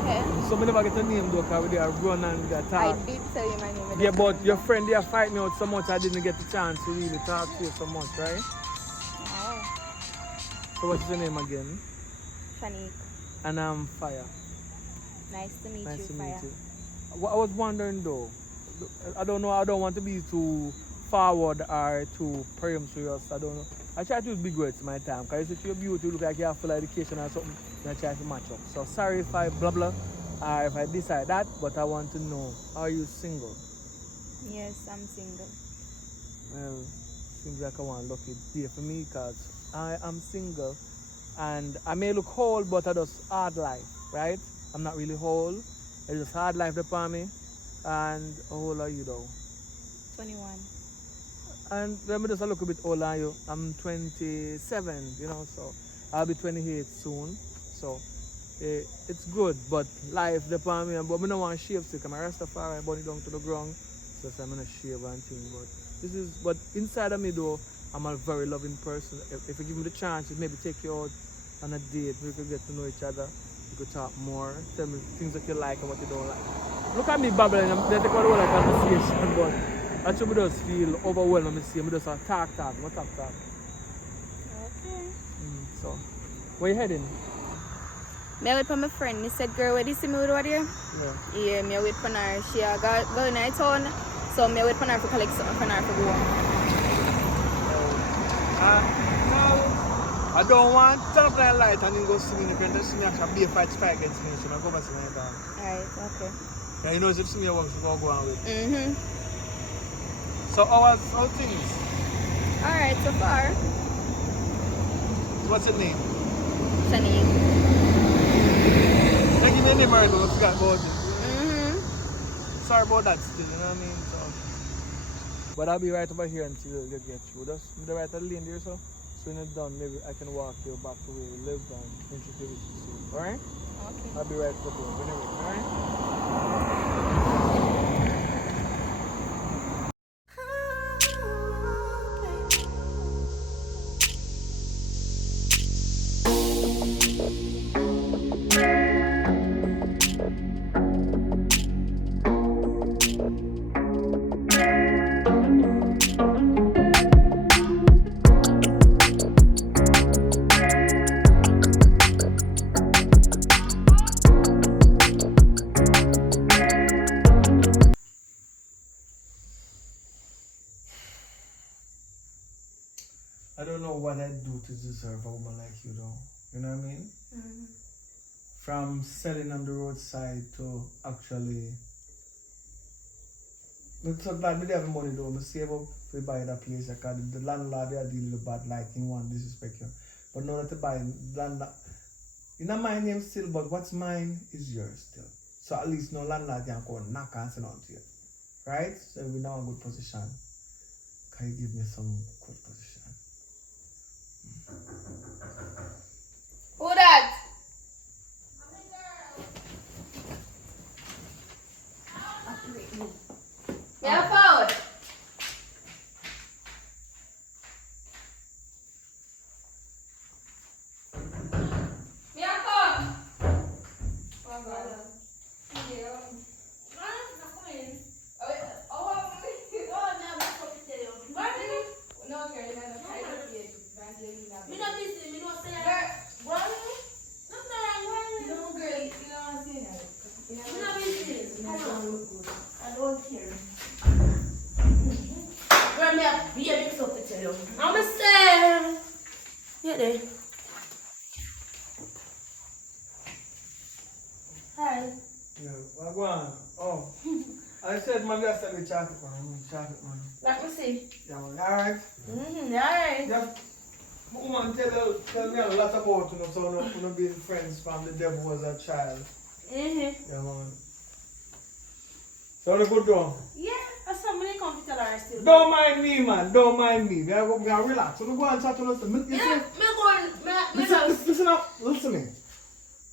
Okay. So I never get a name though, because they are run and they talk. I did tell you my name. Yeah, but your friend they fight me out so much I didn't get the chance to really talk to you so much, right? Oh, So what's your name again? Shanique. And I'm Fire. Nice to meet Nice you, to Fire. meet you. I was wondering though, I don't know, I don't want to be too forward or too presumptuous, I don't know. I try to use big words my time, because if you're beautiful, you look like you have full education or something, and I try to match up. So sorry if I blah blah, or if I decide that, but I want to know, are you single? Yes, I'm single. Well, seems like I want a lucky day for me, because I am single, and I may look old, but I just hard life, right? I'm not really old, it's just hard life upon me. And how old are you though? 21. And let me just look a bit older than you. I'm 27, you know, so I'll be 28 soon. So it's good, but life upon me. But I don't want to shave sick. I'm a Rastafari, I burn it down to the ground. So I'm going to shave and thing. But inside of me though, I'm a very loving person. If you give me the chance, maybe take you out on a date, we could get to know each other. We could talk more, tell me things that you like and what you don't like. Look at me babbling, I'm going to take a whole conversation, but I should just feel overwhelmed when I see me just talk. Okay. So, where you heading? Me wait for my friend. Me said, girl, where do you see me with over there? Yeah. Yeah, me wait for her. She go in the town. So me wait for her to collect something for her to go home. No, I don't want to turn up that light and then go see me in the front. See me actually be a fight against me. So I go back to my dog. Alright, okay. Yeah, you know, if you see me work, she go on with. Mm-hmm. So how things? Alright, so far. What's your name? Shanique. They give me a name already, but I forgot about it. Mm-hmm. Sorry about that still, you know what I mean? So, but I'll be right over here until you get through. Just the right lane there, so when it's done, maybe I can walk you back to where you live and introduce you to you. Alright? Okay. I'll be right over there. Whenever, alright? I don't know what I'd do to deserve a woman like you, though. You know what I mean? Mm-hmm. From selling on the roadside to actually. I'm so glad we have money, though. I save up to buy that place because the landlord they are dealing with bad, like he want disrespect you. But now that to buy landlord, you know my name still, but what's mine is yours still. So at least no landlord can go knock and send on to you, right? So we're now in a good position. Can you give me some good position? Who that? Yeah, phone. Yeah, phone. Oh, God. Yeah. No, girl, no. I don't get Evangelina. Me not listen, me not say Girl, that. what? Nothing wrong, No, girl, you know what I'm saying? me not listen. Come on. I don't care. Girl, me have be a big stuff to tell you. I'm a say. Yeah, there. Hi. Yeah, well, go on. Oh, I said, man, just send me chocolate, man. Chocolate, man. Let me see. Yeah, man. Alright. Alright. Just, woman, tell me a lot about you, so you know, being friends from the devil as a child. Yeah, man. So, good done. Yeah, that's somebody come to tell her still. Don't mind me, man. Don't mind me. We are going to relax. So, go and chat to us. Listen up. Listen to me.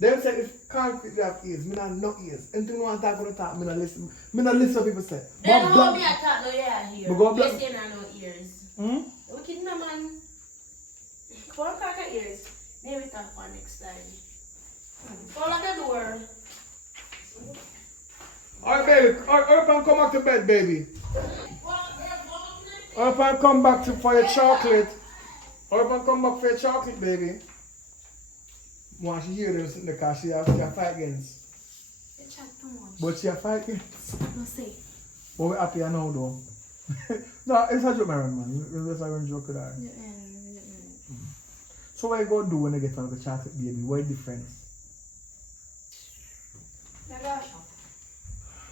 They say if concrete you have ears, me not no ears. Anything you want to talk about talk, me not listen. Me not listen what people say. They don't know me attack no yeah here. But go Yes, you no ears. Hmm? Wicked no man. Go and crack your ears. Maybe talk for next time. Go lock the door. Alright, baby. Alright, come back to bed, baby. Alright, come back for your chocolate. Alright, come back for your chocolate, baby. Once she hear this in the car, she have fight against. You chat too much. But she have fight against. No say. But we're happy now, though. No, it's a joke, man. It's a joke with her. So what you go do when you get on the chocolate, baby? What is the difference?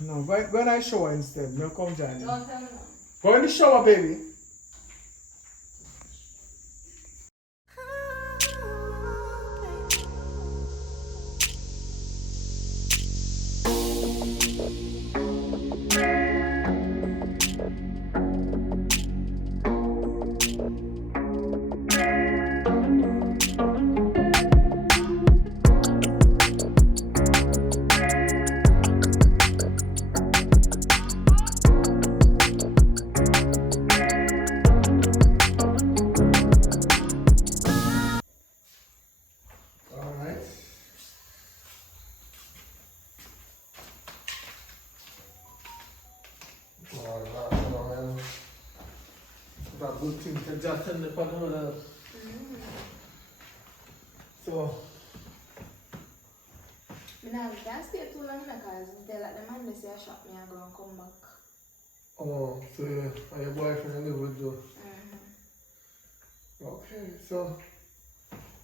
No, go in the shower instead. No, come join me. Don't tell me no. Go in the shower, baby. Good thing to just send the another. So, I can't stay too long because until like the man they say I shop me, I go and come back. Oh, so and your boyfriend live with you. Okay, so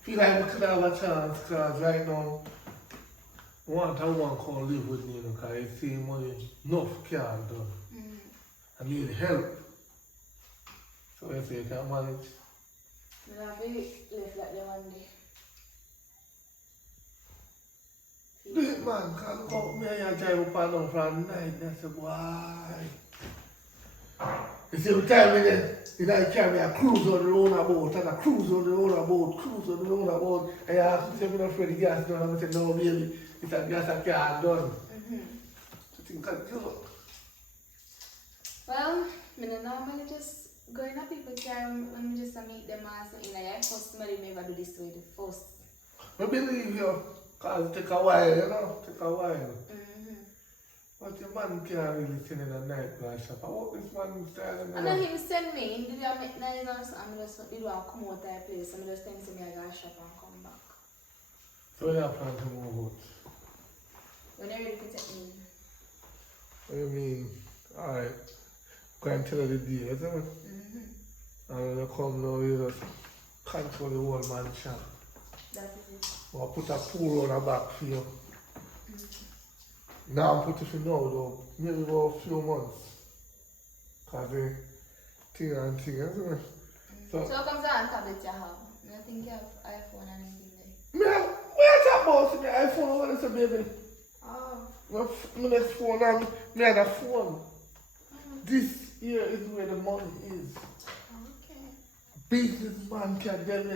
feel like we could have a chance because right now one come live with me, you know, because I see money enough can't do. I need help. So I say you can manage. I have to live like the one day. Do it, man, because look how me and you drive up and down from night, that's a boy. You see, every time you know, carry me a cruise on the roundabout, and a cruise on the roundabout, and you ask me, say, I'm not afraid the gas done, and I say, no, baby, it's a gas I can't done. So think of you. Well, I don't normally just go in a people's car when I just meet them and say, you know, first somebody never do this way, the first. I believe you, because it take a while, you know, take a while. But your man can't really send in a night glass shop. I hope this man is telling me. And then him send me, he did a make nice and I'm just, he don't come out of that place, I'm just telling me I gotta shop and come back. So you have plan to move out? When you're ready to take me. What do you mean? Alright. Go and tell her the deal, isn't it? And when you come now, you just control the whole man shop. That is it. Or put a pool on the back for you. Now I'm putting it now though, maybe about a few months. Because the thing and thing, isn't it? So how come the tablet you have? I think you have iPhone and anything there. Me, what you talk about? Me iPhone, what is it, baby? Oh. My next phone, and me had a phone. This here is where the money is. Okay. Businessman can tell me.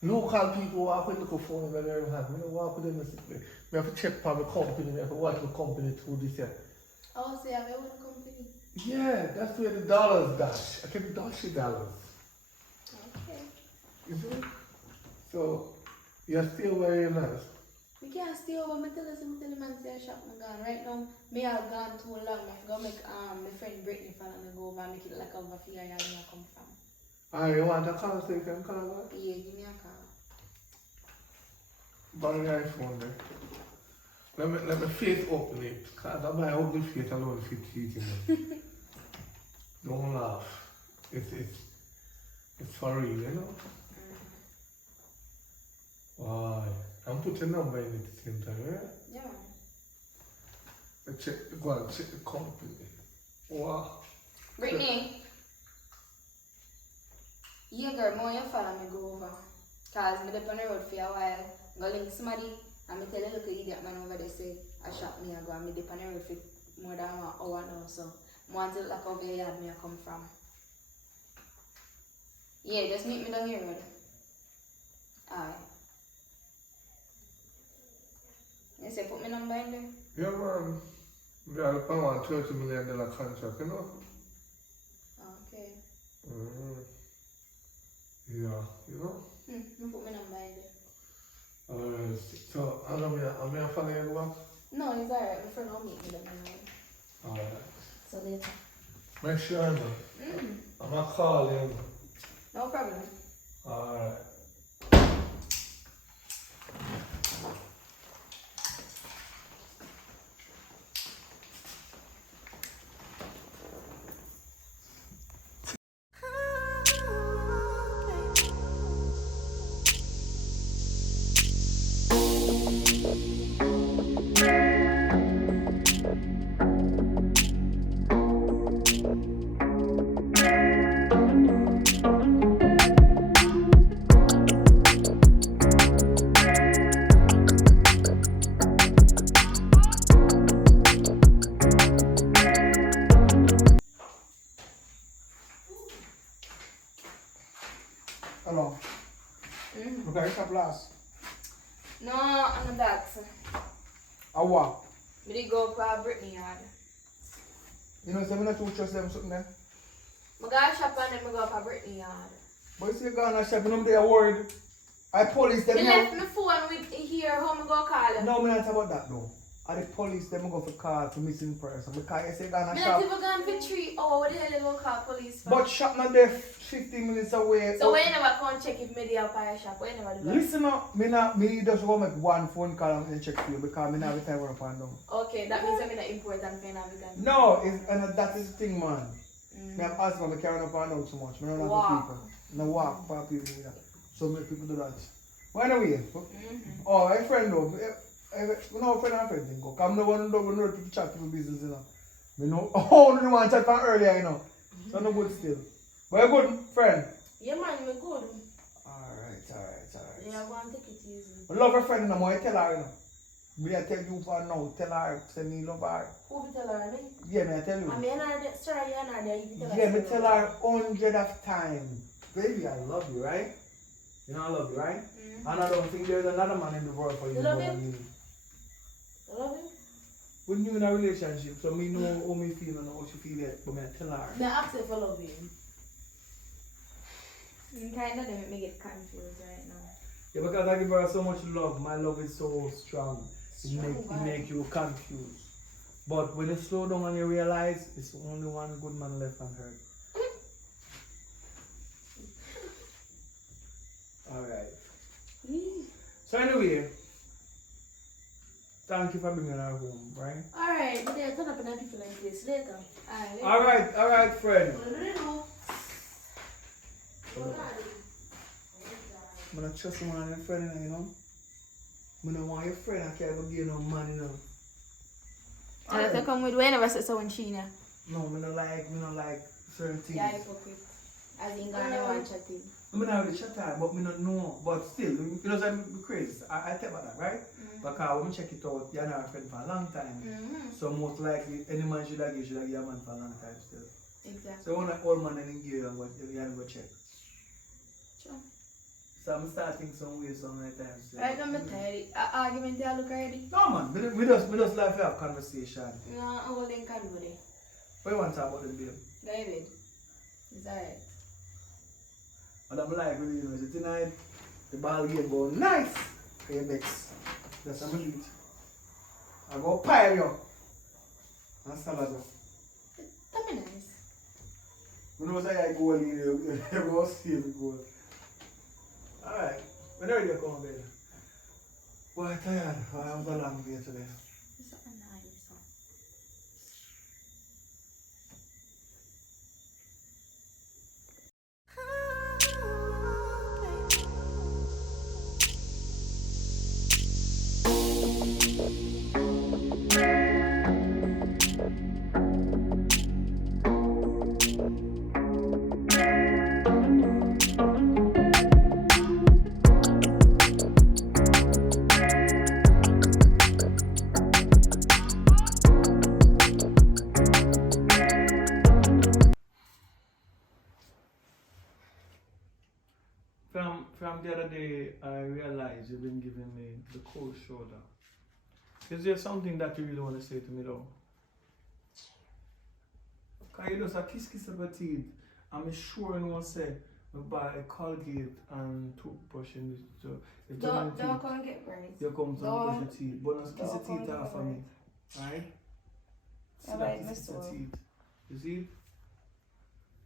Local people walk with the phone in their hand. I don't walk with them. I have to check for my company. I have to watch my company through this year. Oh, so you have your own company? Yeah, that's where the dollars dash. I can dash the dollars. Okay. You see? So, you're still where you're not. We can't stay over. I tell the man say I shop my gun. Right now, me have gone too long. I go make my friend Brittany follow me go over and make it like over for where I come from. Ah, you want a call so you can call back? Yeah, give me a call. Borrow your iPhone then. Let me face open it. Because I my ugly face alone fit eating it. Don't laugh. It's for real, you know? Why? I'm putting a number in it at the same time, yeah? Yeah. Go and check the company. Wow. Brittany. Yeah, girl, more you follow me go over. Cause me up on the road for a while. Go link somebody and me tell a little idiot man over there say I shop me I go and me dip on the road for more than 1 hour now. So I want to look over here me I come from. Yeah, just meet me down here road. Alright. You say put my number in there? Yeah, man. We are up on $30 million contract, you know? Okay. Yeah, you know? You put my number in there. Alright, so I'm gonna follow you back? No, it's alright. My friend will meet me down there. Alright. So later. Make sure I know. I'm gonna call you. No problem. Alright. Hello. Okay, it's a blast. No, I'm not that. A what? Me did go for Brittany yard. You know, so I'm not too trust them something there. I go shop and then I go for Brittany yard. But you see, you go on a shop and I'm there worried. I police them Me now. left my phone with here, how I go call him. No, I'm not about that though. and the police them go for call to missing person because you say gonna Me shop. not even gone for 3 hours. What the hell you go call police for? But shop not there 15 minutes away. So when you never come check if me dey up by shop, why you never do that? Listen up, me just go make one phone call and check for you because me not have the time up and down. Okay, that means I'm not important for you now because No, and that is the thing, man. Me have asthma, me carrying up and down so much. Me don't know Walk. people. No walk for people either. So many people do that. But anyway, oh, my friend though, we know friend and friend thing go. Come no one don't know people chat people business, you know. Me know, oh, no one chat from earlier, you know. So no good still. But you good, friend? Yeah, man, we good. Alright. Yeah, go and take it easy. I love her friend, no more. I tell her, you know. Me I tell you for now, tell her, say me love her. Who will tell her, me? Yeah, me I tell you. I mean, sorry, you're not there. You tell her. Yeah, me tell her 100 of times. Baby, I love you, right? You know I love you, right? And I don't think there's another man in the world for you You more love than him? me. You love him? When you in a relationship, so me know how me feel and how she feel it, but me I tell her. Me ask if I love him. you kind of make me get confused right now. Yeah, because I give her so much love. My love is so strong. It make you confused. But when you slow down and you realize it's only one good man left on earth. Alright. So anyway, thank you for bringing her home, right? Alright, but they'll turn up in a different place later. Alright, friend. What do they know? I'm not trust one of your friend, you know. I don't want your friend, I can't go give no man, you know. And if you come with whenever say so when she No, I don't like certain things. yeah, hypocrite. As in gonna want chatting. I mean, I really chat time, but I don't know. But still, you know, I'm crazy. I tell about that, right? Because when I check it out, you're not a friend for a long time. So most likely, any man should have give a man for a long time still. Exactly. So when an old man and engage, you have to go check. Sure. So I'm starting some ways some time still. Right, I'm tired. Argument, you look already? No man, we just like to have conversation. No, I'm holding convo. What you want to talk about the babe? David. It's alright. And I'm like, really, you know, tonight, the ball game go nice for your mix. That's what I'm going to do. I go pile you. And salad you. That'd be nice. You know, say I go in, you go see the goal. Alright, when are you coming bed? Boy, I'm tired. I have a long day today. It's something nice. From the other day, I realized you've been giving me the cold shoulder. Is there something that you really want to say to me though? Can you just a kiss of your teeth? I'm sure you want to say, buy a Colgate and toothbrush in this. So if Don't come get right. you come to brush your teeth, but just kiss your teeth off for me. Alright? Alright, Kiss your Mr. teeth. You see?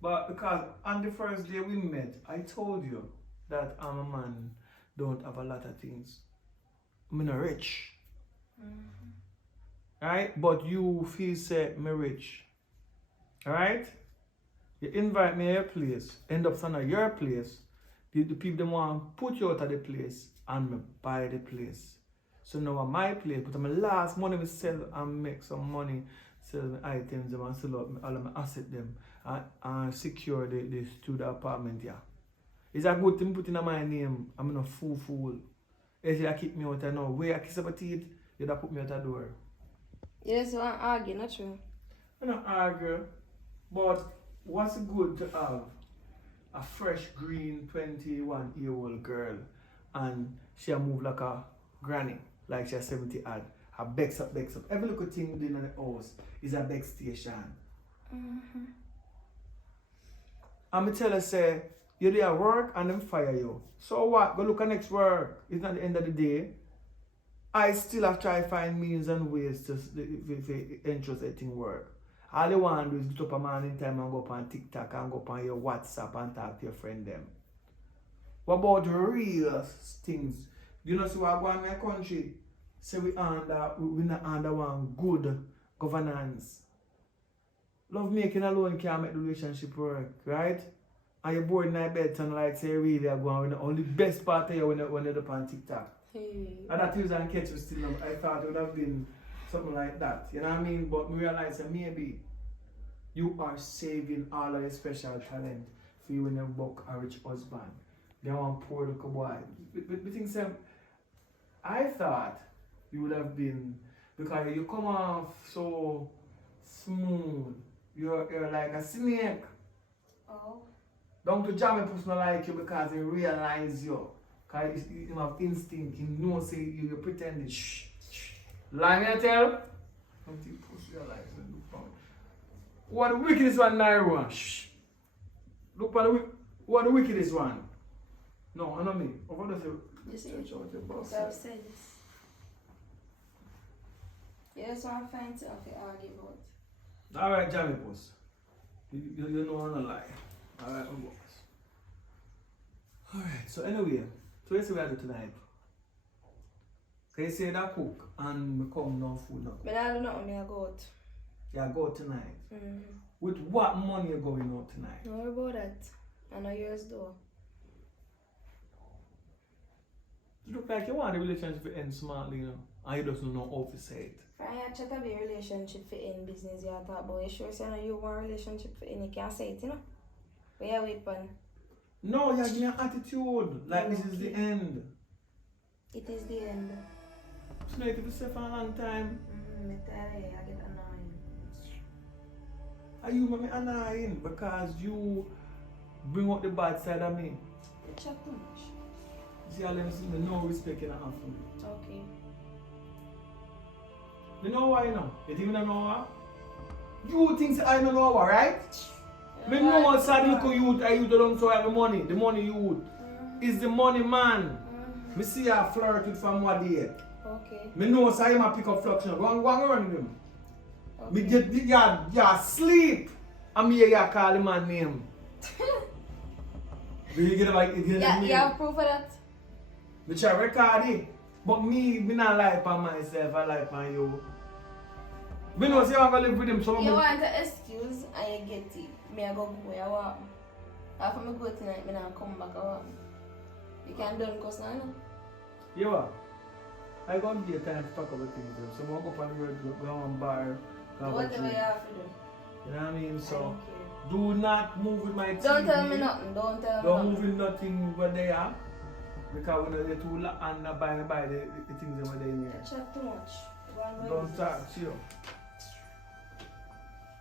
But because on the first day we met, I told you that I'm a man, don't have a lot of things. I'm not rich. Right? But you feel say me rich. Alright? You invite me to your place, end up standing at your place, the people them want to put you out of the place and me buy the place. So now at my place, but my last money we sell and make some money, sell my items them and sell out all of my assets them and secure the studio apartment here. It's a good thing put in my name. I'm not fool. If you keep me out there now, where I kiss up my teeth, you'd have put me out the door. You just want to argue, not true. I'm not argue, but what's good to have a fresh green 21-year-old girl and she move like a granny, like she's 70 odd. Her bex up. Every little thing in the house is a bex station. I'm tell her say, you're there at work and them fire you. So what? Go look at next work. It's not the end of the day. I still have tried to find means and ways to ensure that thing work. All you want to do is get up a man in time and go up on TikTok and go up on your WhatsApp and talk to your friend them. What about real things? You know, so what go on in my country? Say we not under one good governance. Love making alone can't make the relationship work, right? And you're bored in your bed and like say really are going with only best part of you when you're up on TikTok. Hey. And that is and catch was still I thought it would have been something like that. You know what I mean? But we realize that maybe you are saving all of your special talent for you when you book a rich husband. They want poor little boy. But the thing is, I thought you would have been, because you come off so smooth. You're like a snake. Oh. Down to Jamaican person not like you because he realize you. Because you have instinct, you know say you're pretending. Shh. Lie me I tell? Don't you push your life and look for me. What the wickedest one Naira? Shh. Look for what the wickedest one. No, I know me. What does it? You see, Stretch out your boss. so I've said this. You just want to find stuff to argue about. Alright, Jammy boss. You know I'm not lie. Alright, my boss. Alright, so anyway, so let's see what I do tonight. Can you say that cook and we come no food now? But I don't know when I go out. Yeah, go tonight. Mm-hmm. With what money you going out tonight? Don't worry about that. I know yours though. You look like you want the relationship to end smartly, you know, and you just don't know how to say it. I chat about a relationship for any business you talk about. You sure say no you want a relationship for any, you can't say it, you know? Where you wait for? No, you're giving an attitude, like this is the end. It is the end. So now if you say for a long time, I tell you, I get annoying. are you make me annoying because you bring out the bad side of me? You chat too much. See, I'll let me no respect in the half for me. Okay. You know why, you know? You think I don't know why? You think I don't know why, right? Me know outside look at youth, I youth don't so have the money. The money youth is the money man. Me see her flirt with somebody here. Okay. Me know so I pick up flux now. Go and run with him. Okay. Me get ya sleep. And me hear ya call the man name. Do you get like You have proof of that? Me try record it. But me not lie upon myself, I lie upon you. Me know say I'm gonna live with him so You want an excuse and you get it. Me I go where I want. After me go tonight, me not come back I want. You can't do it because now, no? You what? I gonna be a time to talk about things. So I'm gonna go on the road, go on bar, go on Whatever you have to do. You know what I mean? So Thank you. do not move with my TV. Don't tell me nothing. Don't tell me Don't nothing. move with nothing where they are. Because when they're too loud and buy the things over there in You here. chat too much. Don't talk, chill.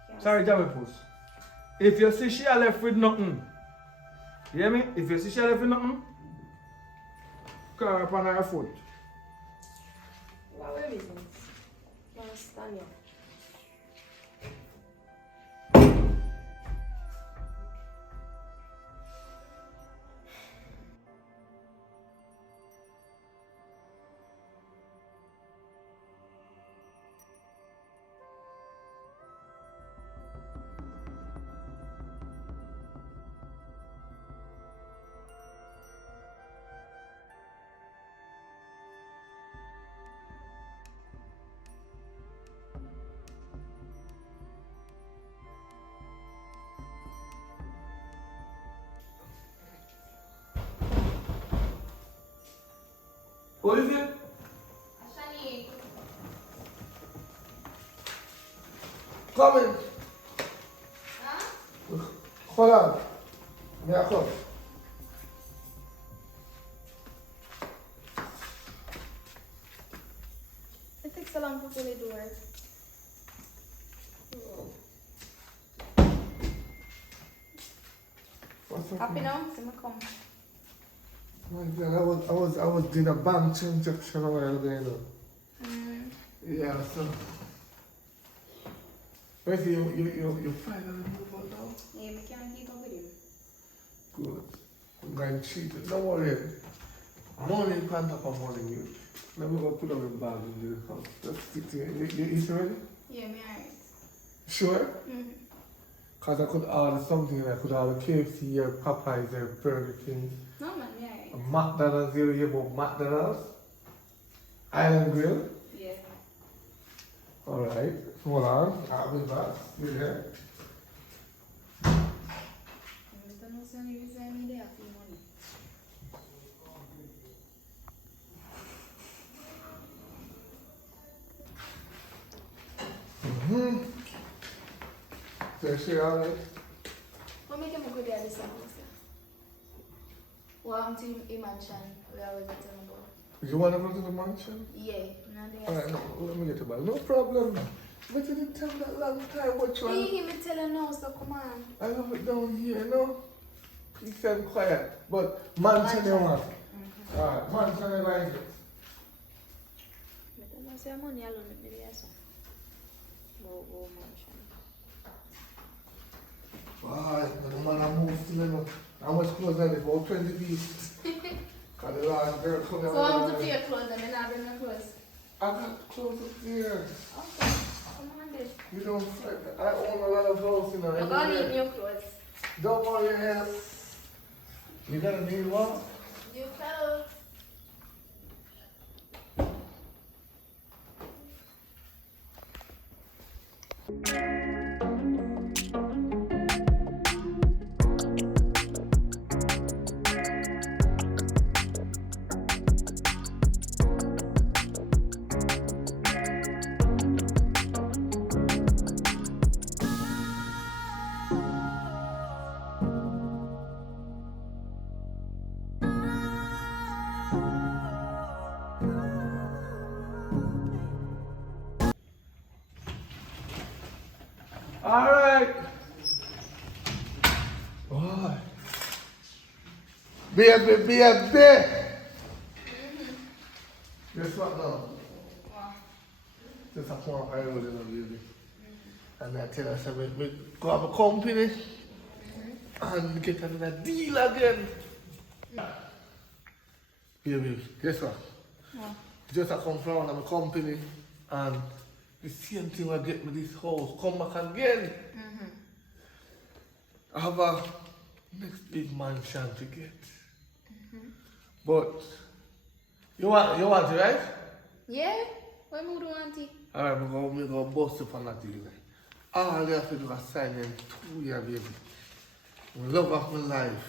Can't Sorry, Jammy Puss. If you see she left with nothing, you hear me? If you see she left with nothing, curl up on her foot. What are reasons? Can't stand you. What is it? Shani. Coming. Huh? Hold on. May I come? It takes so long to fully do it. What's up? Happy now? See me come. My God, I was doing a bank transaction a while ago, you know. Yeah, so. Wait, you finally move on now? Yeah, we can't keep up with him. Good. I'm going to cheat. Don't worry. Money on top of money. Let me go put up in bag in the house. Let's stick to it. You eat already? Yeah, me alright. Sure? Mm-hmm. Because I could order something, I could order KFC or Popeyes or Burger King. No man, me alright. McDonald's, you hear about McDonald's? Island Grill? Yeah. Alright, hold on, I'll be back. You there? I don't know some reason I need to have money. So she alright? What make him go there this summer? Well, I'm to mansion. We always tell him about. You want to go to the mansion? Yeah, nothing Alright, else. no, let me get the bag. No problem. But you didn't tell me that long time what you want. He me tell her no, so come on. I have it down here, no? Peace and quiet. But mansion you want? Alright, mansion I like it. I don't know, say money alone, maybe yes. Go mansion. Alright, the man I moved to them. How much clothes are there? About 20 pieces. Because the last girl come So I'm to pay your clothes and then I bring my clothes. I got clothes up there. Okay, come on then. You don't fret. I own a lot of houses, you know. I'm gonna need new clothes. Don't worry your head. You gonna need what? New clothes. Alright. Boy. Baby. Guess what now? Just a phone I roll in a baby. And I tell her, I we go have a company and get another deal again. Baby, guess what? Just I come from my company and the same thing I get with this house, come back again. I have a next big mansion to get. But you want it, right? Yeah? What mood do you want it? Alright, we go bust up on that deal. All you have to do is sign in 2 years, baby. The love of my life.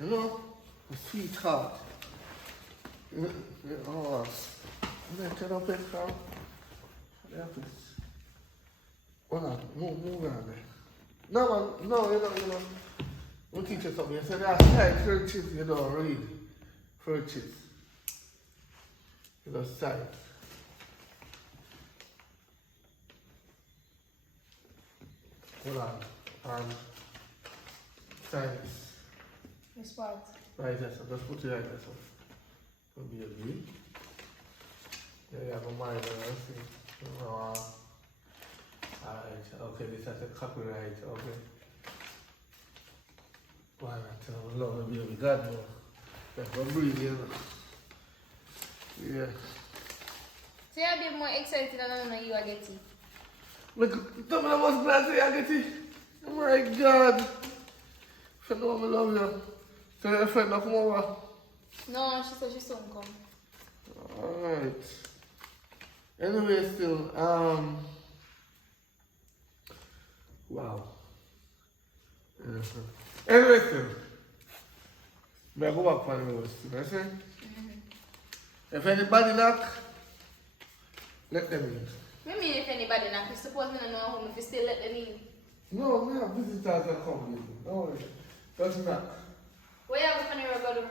You know? My sweetheart. Oh, let me turn up it, car. Hold on, move on there. No, man, no, you know. We'll teach you something. You said there are side churches you don't read. Churches. You don't side. Hold on. Science. This part. Right there, so just put it right there, so. Could be a B. Yeah, you have a mind, see. Alright, okay, this has a copyright, okay. Why not tell me love and baby God more? That's what breathe, you know. Yeah. So you're a bit more excited than I know you are getting. Look, tell me I was glad to I get it. Oh my God. If you know me love you, tell your friend to come over. No, she said she soon come. Alright. Anyway, still, wow. Anyway, still, may I go back for the house, you know what I'm saying? If anybody knock, let them in. What do you mean if anybody knock? You suppose me not know home if you still let them in? No, we have visitors that come in. Don't worry. Just knock. What you have for your brother?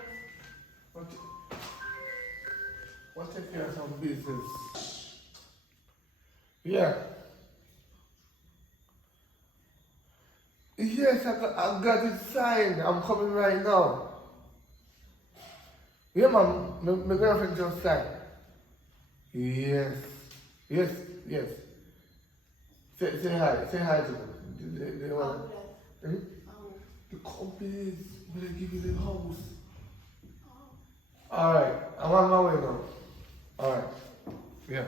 We'll take care of some business. Yeah. Yes, I got it signed. I'm coming right now. Yeah, man, my girlfriend just signed. Yes. Say hi to them. They want. The companies will give you the house. Alright, I'm on my way now. Alright. Yeah.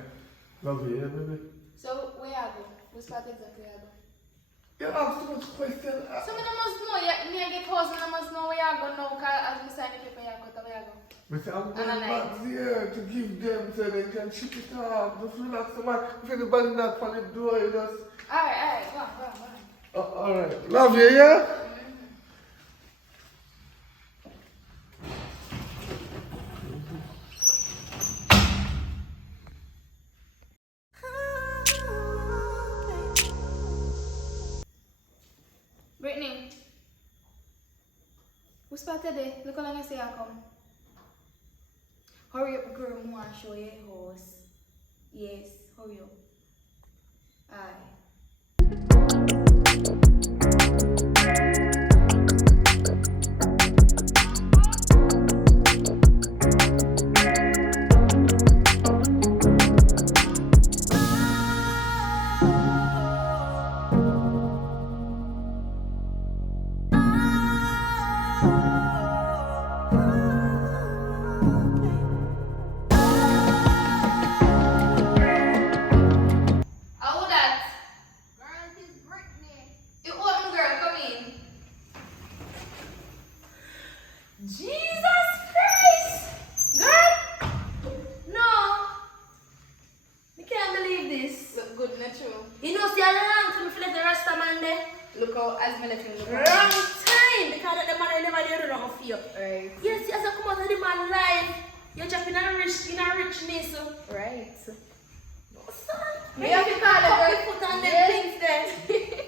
Love you, yeah, baby? So, where you go? Which part exactly you go? You ask too much questions. So, I must know, me I get house, I must know where you go now, because as we sign the paper, you go to where you go. I'm And going I back there to give them so they can ship it off. Just relax, man. If anybody knock on the door, you just... Alright, go on. Alright. Love you, yeah? Brittany, who's part today? Look how long I say I come. Hurry up, girl, I want to show you a house. Yes, hurry up. Aye. How that? Girl, it is Brittany. You open, girl, come in. Jesus Christ! Girl! No! I can't believe this. Look good, not true. You know, see, I long to me for the rest of man there. Look how, as me left him, look how. Wrong time, because the man I never did nothing for you. Right. Yes, as I come out of the man life, you're just in a richness. Right. No, son. Me have to call her, girl. Put on them Yes. things there.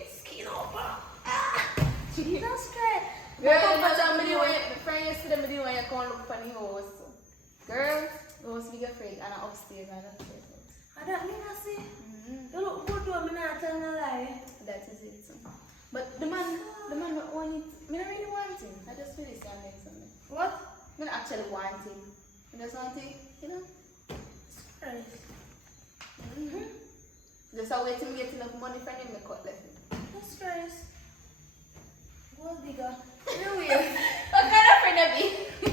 Skin over. Jesus Christ. Girl, you know that me when my friend yesterday me when you come look for the house. Girl, the house big afraid and upstairs and upstairs. I don't mean I see. You look good to me, not telling a lie. That is it. But the man what want it. Me not really want him. I just feel this and something. What? Me not actually want him. I just want it, you know. Christ. Just a wait till me get enough money from him, me cut left him. Jesus Christ. Gold digger. Anyway, what kind of friend I be?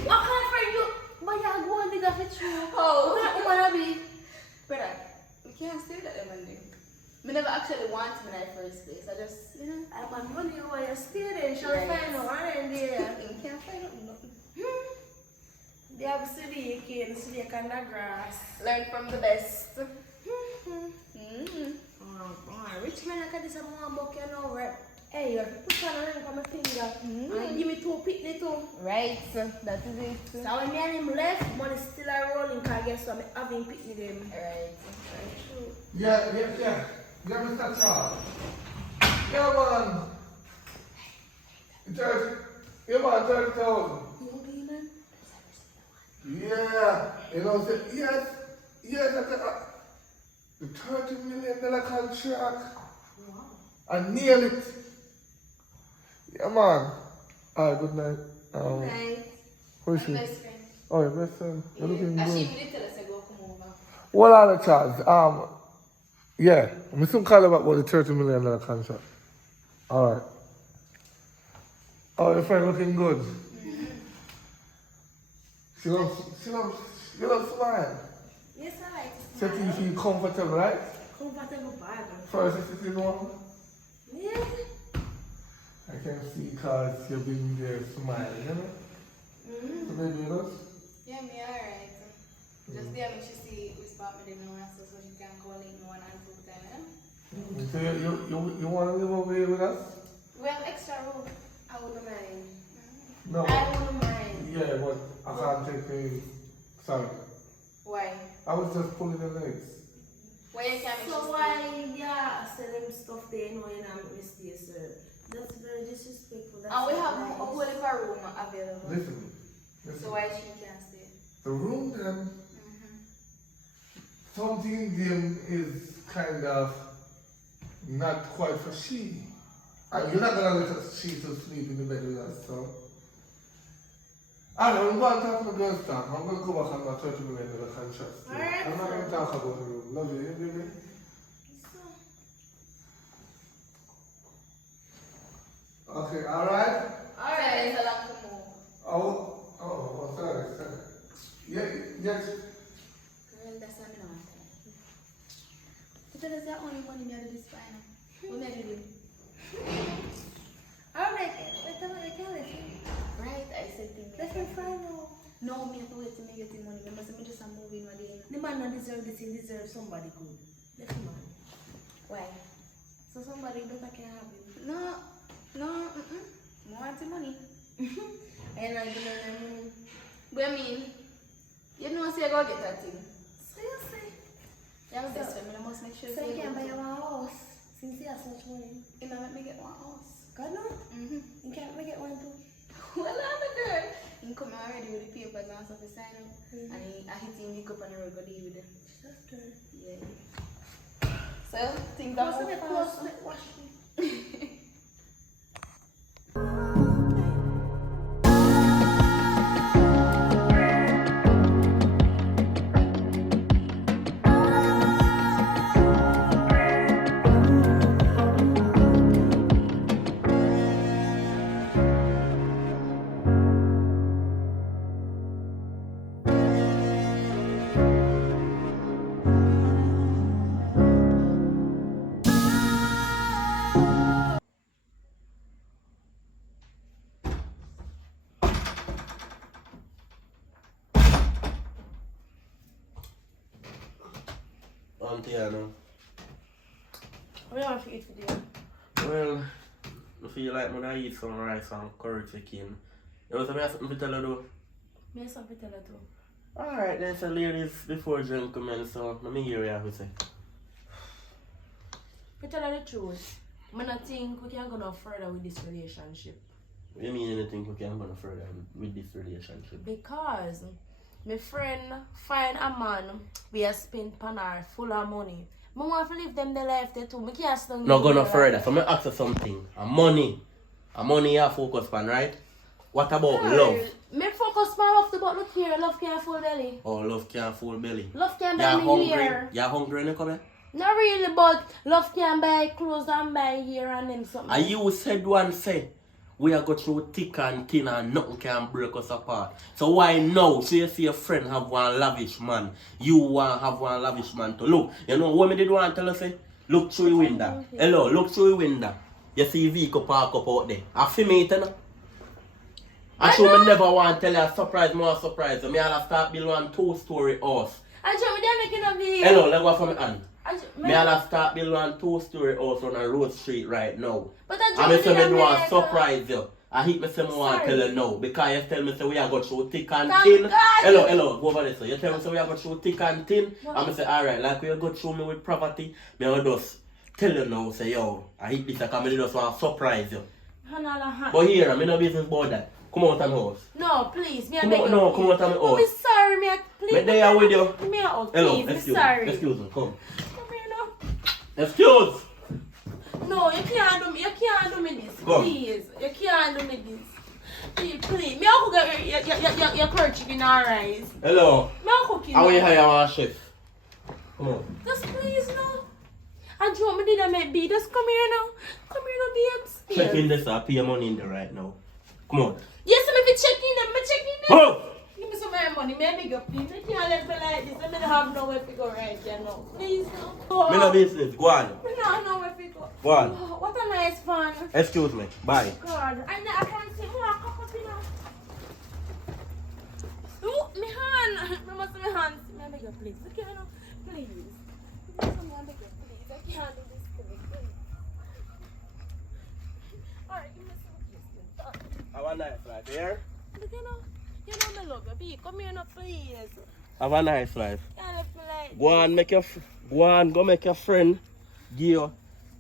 What kind of friend you? But you're gold digger for true. Oh. What kind of woman I be? Brother, we can't say that man do. Me never actually want him in the first place. I just, you know. I'm a money where you're still there. Shall we find out? And there. You can't find out nothing. They have city can see the grass. Learn from the best. Oh, rich man, I can do some more book, you know, right? Hey, you put on a ring on my finger. And give me 2 picnic too. Right, that is it. So when me and him left, money still a rolling, because guess what? I'm having picnic them. Right. True. Yeah. Yeah, Mr. Charles. Yeah, man. 30,000. You be man? Yeah. You know, say, yes, the $30 million contract. Wow. I nailed it. Yeah, man. Alright, good night. Nice. Who is My she? best friend. Oh, your best friend. You're looking Yeah. She good. did tell us to go come over. What are the Charles? Yeah. I'm soon call about the $30 million contract. Alright. Oh, your friend looking good. She loves smile. Yes, I like to So you feel comfortable, right? comfortable bag. First, this is one. Yeah. I can see because you've been there smiling, you know? So maybe you know? Yeah, me alright. Just there, make sure she respect me the no answer so she can call it no one and 2 times. So you want to live over here with us? We have extra room. I wouldn't mind. No. I wouldn't mind. Yeah, but I can't take the... Sorry. Why? I was just pulling the legs. Why you can't make So sure why, yeah, sell them stuff there, you know, and I'm mistake, sir. That's very disrespectful. That's and we not have nice. a whole heap of room available. Listen. So why she can't stay? The room then, something in them is kind of not quite for she. And you're not going to let she to sleep in the bed with us, so. I'm going to talk about girls talk. I'm going to go back on my $30 million contract. Alright, I'm not going to sir. talk about the room. Love you, baby. Okay, alright? Alright, it's a long to move. Oh, sorry. somebody good. Left man. Why? So somebody better can have you. No, I want the money. And I give them money. But I mean, you know, say I go get that thing. So you say. Yeah, I'm best friend, I must make sure So you say can buy it. your own house since you have so much money. You might let me get one house. God no? You can't make it one too. Well, I'm a girl. He come already with the papers and stuff to sign up. And I hit him, pick up on the road, go deal with him. That's good. Yeah. So, think Close that to it, close to it, wash me. Auntie, I know. What do you want to eat for dinner? Well, I feel like when I eat some rice and curry chicken. You know something I have something to tell you though? Me have something to tell you too. Alright, then so ladies, before drink commence, so let me hear what you have to say. To tell you the truth, I don't think we can go no further with this relationship. What do you mean anything we can go no further with this relationship? Because my friend find a man we have spent pan her full of money. I want to live them the life they too. I can't stand No go no further, so I ask you something. A money you have focus on, right? What about love? Me focus on love, but look here, love can't full belly. Oh, love can't full belly. Love can't buy You're me hungry? here. You're hungry when you come here? Not really, but love can buy clothes and buy here and them something. And you said one say, we are go through thick and thin and nothing can break us apart. So why now? So you see your friend have one lavish man. You want have one lavish man to look. You know what me did want to tell you say? Look through your window. Hello, look through your window. You see a vehicle park up out there. I feel me, you know? I show me never want to tell you a surprise, more surprise. Me I'll start building one 2-story house. I show me they're making a video. Hello, let go from my hand. Me I'll start building one 2-story house on a road street right now. But I And me say me do want want to surprise you. I hate me say me want to tell you now. Because you tell me say we are going through thick and Thank thin. God. Hello, go over there. So you tell me say we are going through thick and thin. And me say alright, like we are going through me with property. Me will just tell you now, say yo, I hate this because I just want to surprise you. But here, I'm in no business about that. Come out of my house. No, please, me Come out, no, come out of my Oh, me house. sorry, me please. Me there with you. Me out, Hello, please, me excuse sorry. me. Excuse me, come. Come here now. Excuse! No, you can't do me. You can't do me this. Come. Please, you can't do me this. Please. Me I'll cook your curry chicken and rice. Hello. Me I'll cook it. How will you now. hire our chef? Come on. Just please no. And you want me to make be? Just come here now. Come here now, babes. Check in this, I'll pay your money in there right now. Come on. Yes, I'm be checking them. Me checking them. Oh! Give me some more money. May I beg you, please. I can't let me like this. I don't have nowhere to go right here now. Please no. Me no business, go on. Me don't know where to go. Go on. Oh, what a nice fun. Excuse me, bye. God, I can't see more cup of now. Look, my hand. Me must my hands. May I beg you, please. Okay, no, please. Give me some more, I beg you, please. I can't do this, please. Alright, give me some please. Have a nice life, here. Look, you know me love you. Be, come here now, please. Have a nice life. Can't let me like Go on, go make your friend give you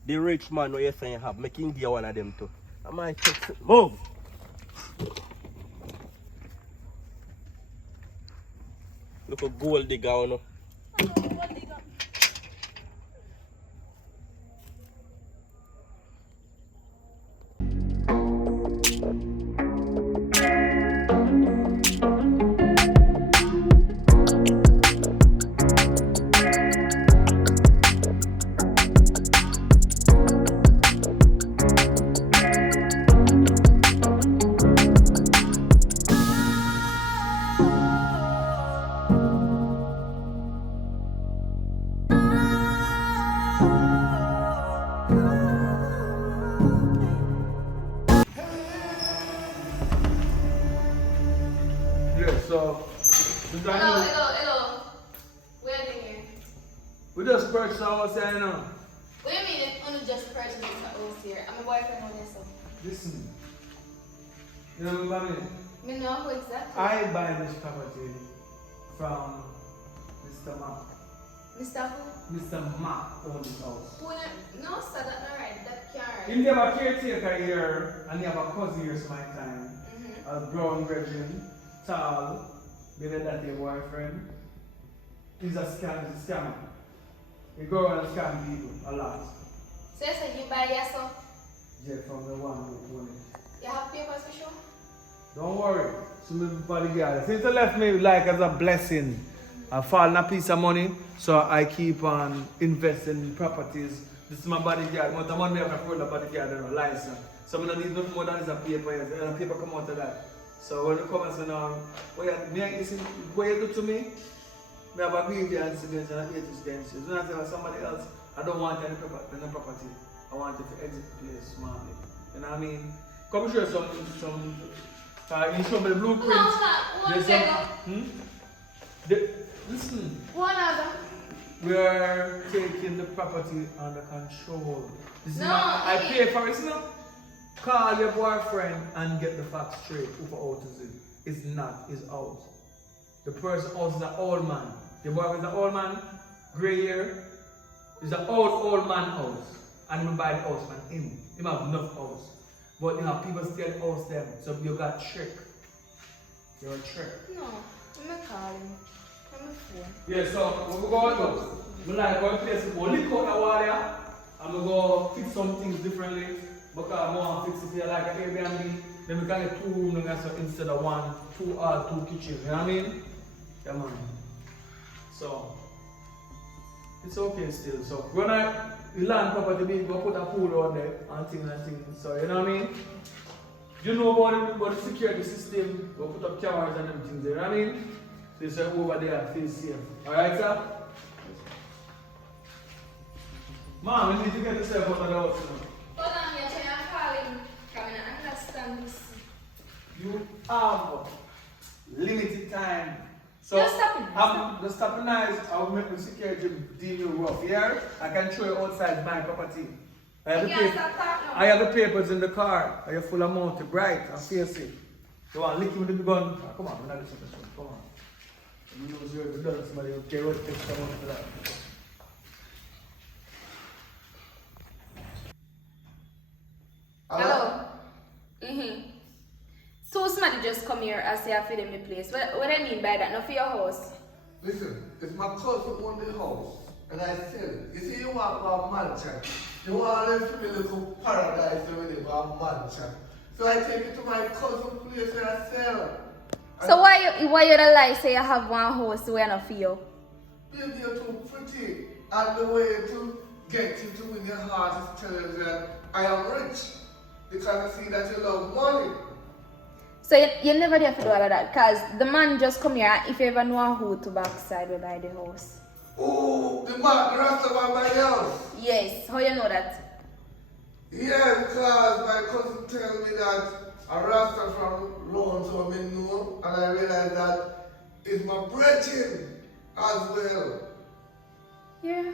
the rich man where you say you have. Make him give you one of them too. I might take it. Move! Look at gold digger, you know. what they got. purchase a house here, you know. What do you mean if only just purchased a house here? I'm a boyfriend on this. Listen. You know what I mean? Me know who exactly. I buy this property from Mr. Mac. Mr. Who? Mr. Mac owns this house. Who? No, sir, that's not right. That can't If you right. have a caretaker here and you have a cousin here my time, a brown virgin, tall, maybe that's your boyfriend, he's a scammer. He go around and scam people a lot. So you said you buy yourself? Yeah, from the one who owned it. You have papers for sure? Don't worry. So my bodyguard. Since you left me like as a blessing, I fall a piece of money, so I keep on investing in properties. This is my bodyguard. But I'm only have a bodyguard and a license. So I don't need nothing more than a paper, and a paper come out of that. So when you come and say now, what you do to me? I have a grievance against and a hatred against you. When I say somebody else, I don't want any property. I want you to exit the place smartly. You know what I mean? Come show some you show me the blueprint. Listen. One other. We are taking the property under control. This is No, not, I pay for it, no? Call your boyfriend and get the facts straight. Who out is it? It's not his house. The person house is an old man. The boyfriend is an old man, grey hair. It's an old man house. And we buy the house from him. He have enough house. But you know, people still house them. So you got trick. You're a trick. No, I'm not calling. I'm a fool. Yeah, so what we're going to do, we like one place to go lick out the wall here, and we go fix some things differently. Because I want to fix it here like an Airbnb. Then we can get 2 rooms so instead of 1, 2 or 2 kitchens. You know what I mean? Yeah, man. So it's okay still. So when we land property, we go put a pool on there and things. So you know what I mean? You know about the security system, we put up cameras and everything there, you know what I mean? So you say over there, feel safe. Alright, sir? Mom, you need to get yourself out of the house, you know. Hold on, you're trying to call him. Come and understand this. You have limited time. So Just stop it. the stopping eyes, I will make the security deal you rough. Here, I can throw you outside my property. I have the papers in the car. Are you full of mouth, bright and fierce? You want to lick him with the gun? Oh, come on, we're not listening to this one. Come on. You lose your gun, somebody will care what takes someone for that. Hello? So somebody just come here and say I feed him the place. What do I mean by that? Not for your house. Listen, it's my cousin who own the house, and I said, you see, you want a mansion. You want to live in a little paradise with a mansion. So I take it to my cousin place and I sell. So why you the lie say you have one house where not for you? Baby, you're too pretty. And the way to get you to win your heart is telling you that I am rich. Because I see that you love money. So you never there for do all of that, because the man just come here if you ever know who to backside will buy the house. Oh, the Rasta man by the house. Yes, how you know that? Yeah, because my cousin tell me that a Rasta from Lawrence so I know, and I realize that it's my brethren as well. Yeah.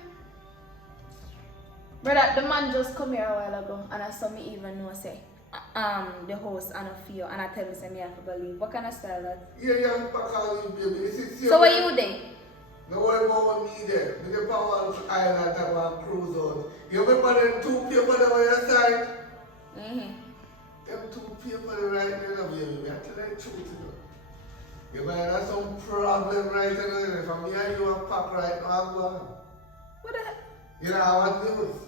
Brother, the man just come here a while ago and I saw me even know say the house and a fear and I tell me say me have to believe. What kind of style that? Yeah, back on you, baby. So where you there? Don't worry about me there. Me the power of island that one cruise out. You remember them 2 people that were your side? Them 2 people right there, baby. I tell you the truth, you know. You might have some problem right there. From me and you are packed right now, I'm going. What the heck? You know how I do?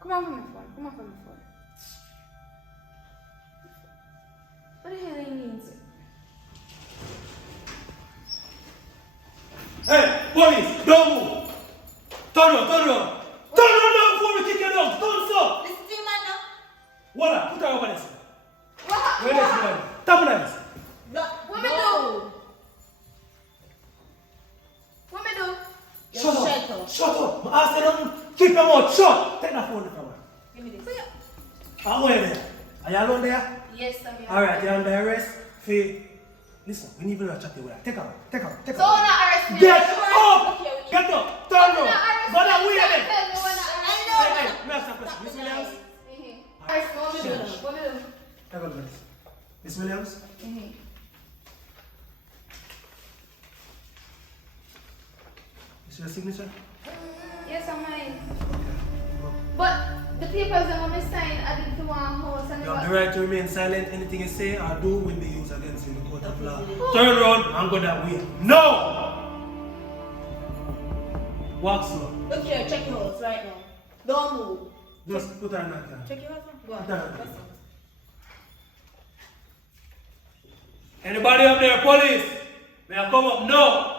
Come on from my phone. Come on from my phone. What the hell do you mean? Hey, police, don't move. Turn around. Turn around before we kick you down. Turn so. Listen to you, man, now. Voila, put her over there. What? Where is it? Tap on this. What me do? What me do? Shut up. I asked them, keep your mouth shut. Take that phone from her. Give me this. Where there? Are you alone there? Yes, I'm here. Alright, you're under arrest. Listen, we need to chat with her. Take her. So, not arrest me. Get up! Get up! Turn around! Go that way then! Have a look at this. Miss Williams? Mhm. Is your signature? Yes, I'm mine. But the papers that I signed, I did to one house and You have the right to remain silent. Anything you say or do will be used against you in the court of law. Turn around and go that way. No! Walk slow. Look here, check your house right now. Don't move. Just put her in that car. Check your house now. Go on. Put her in that car. Anybody up there, police? May I come up? No!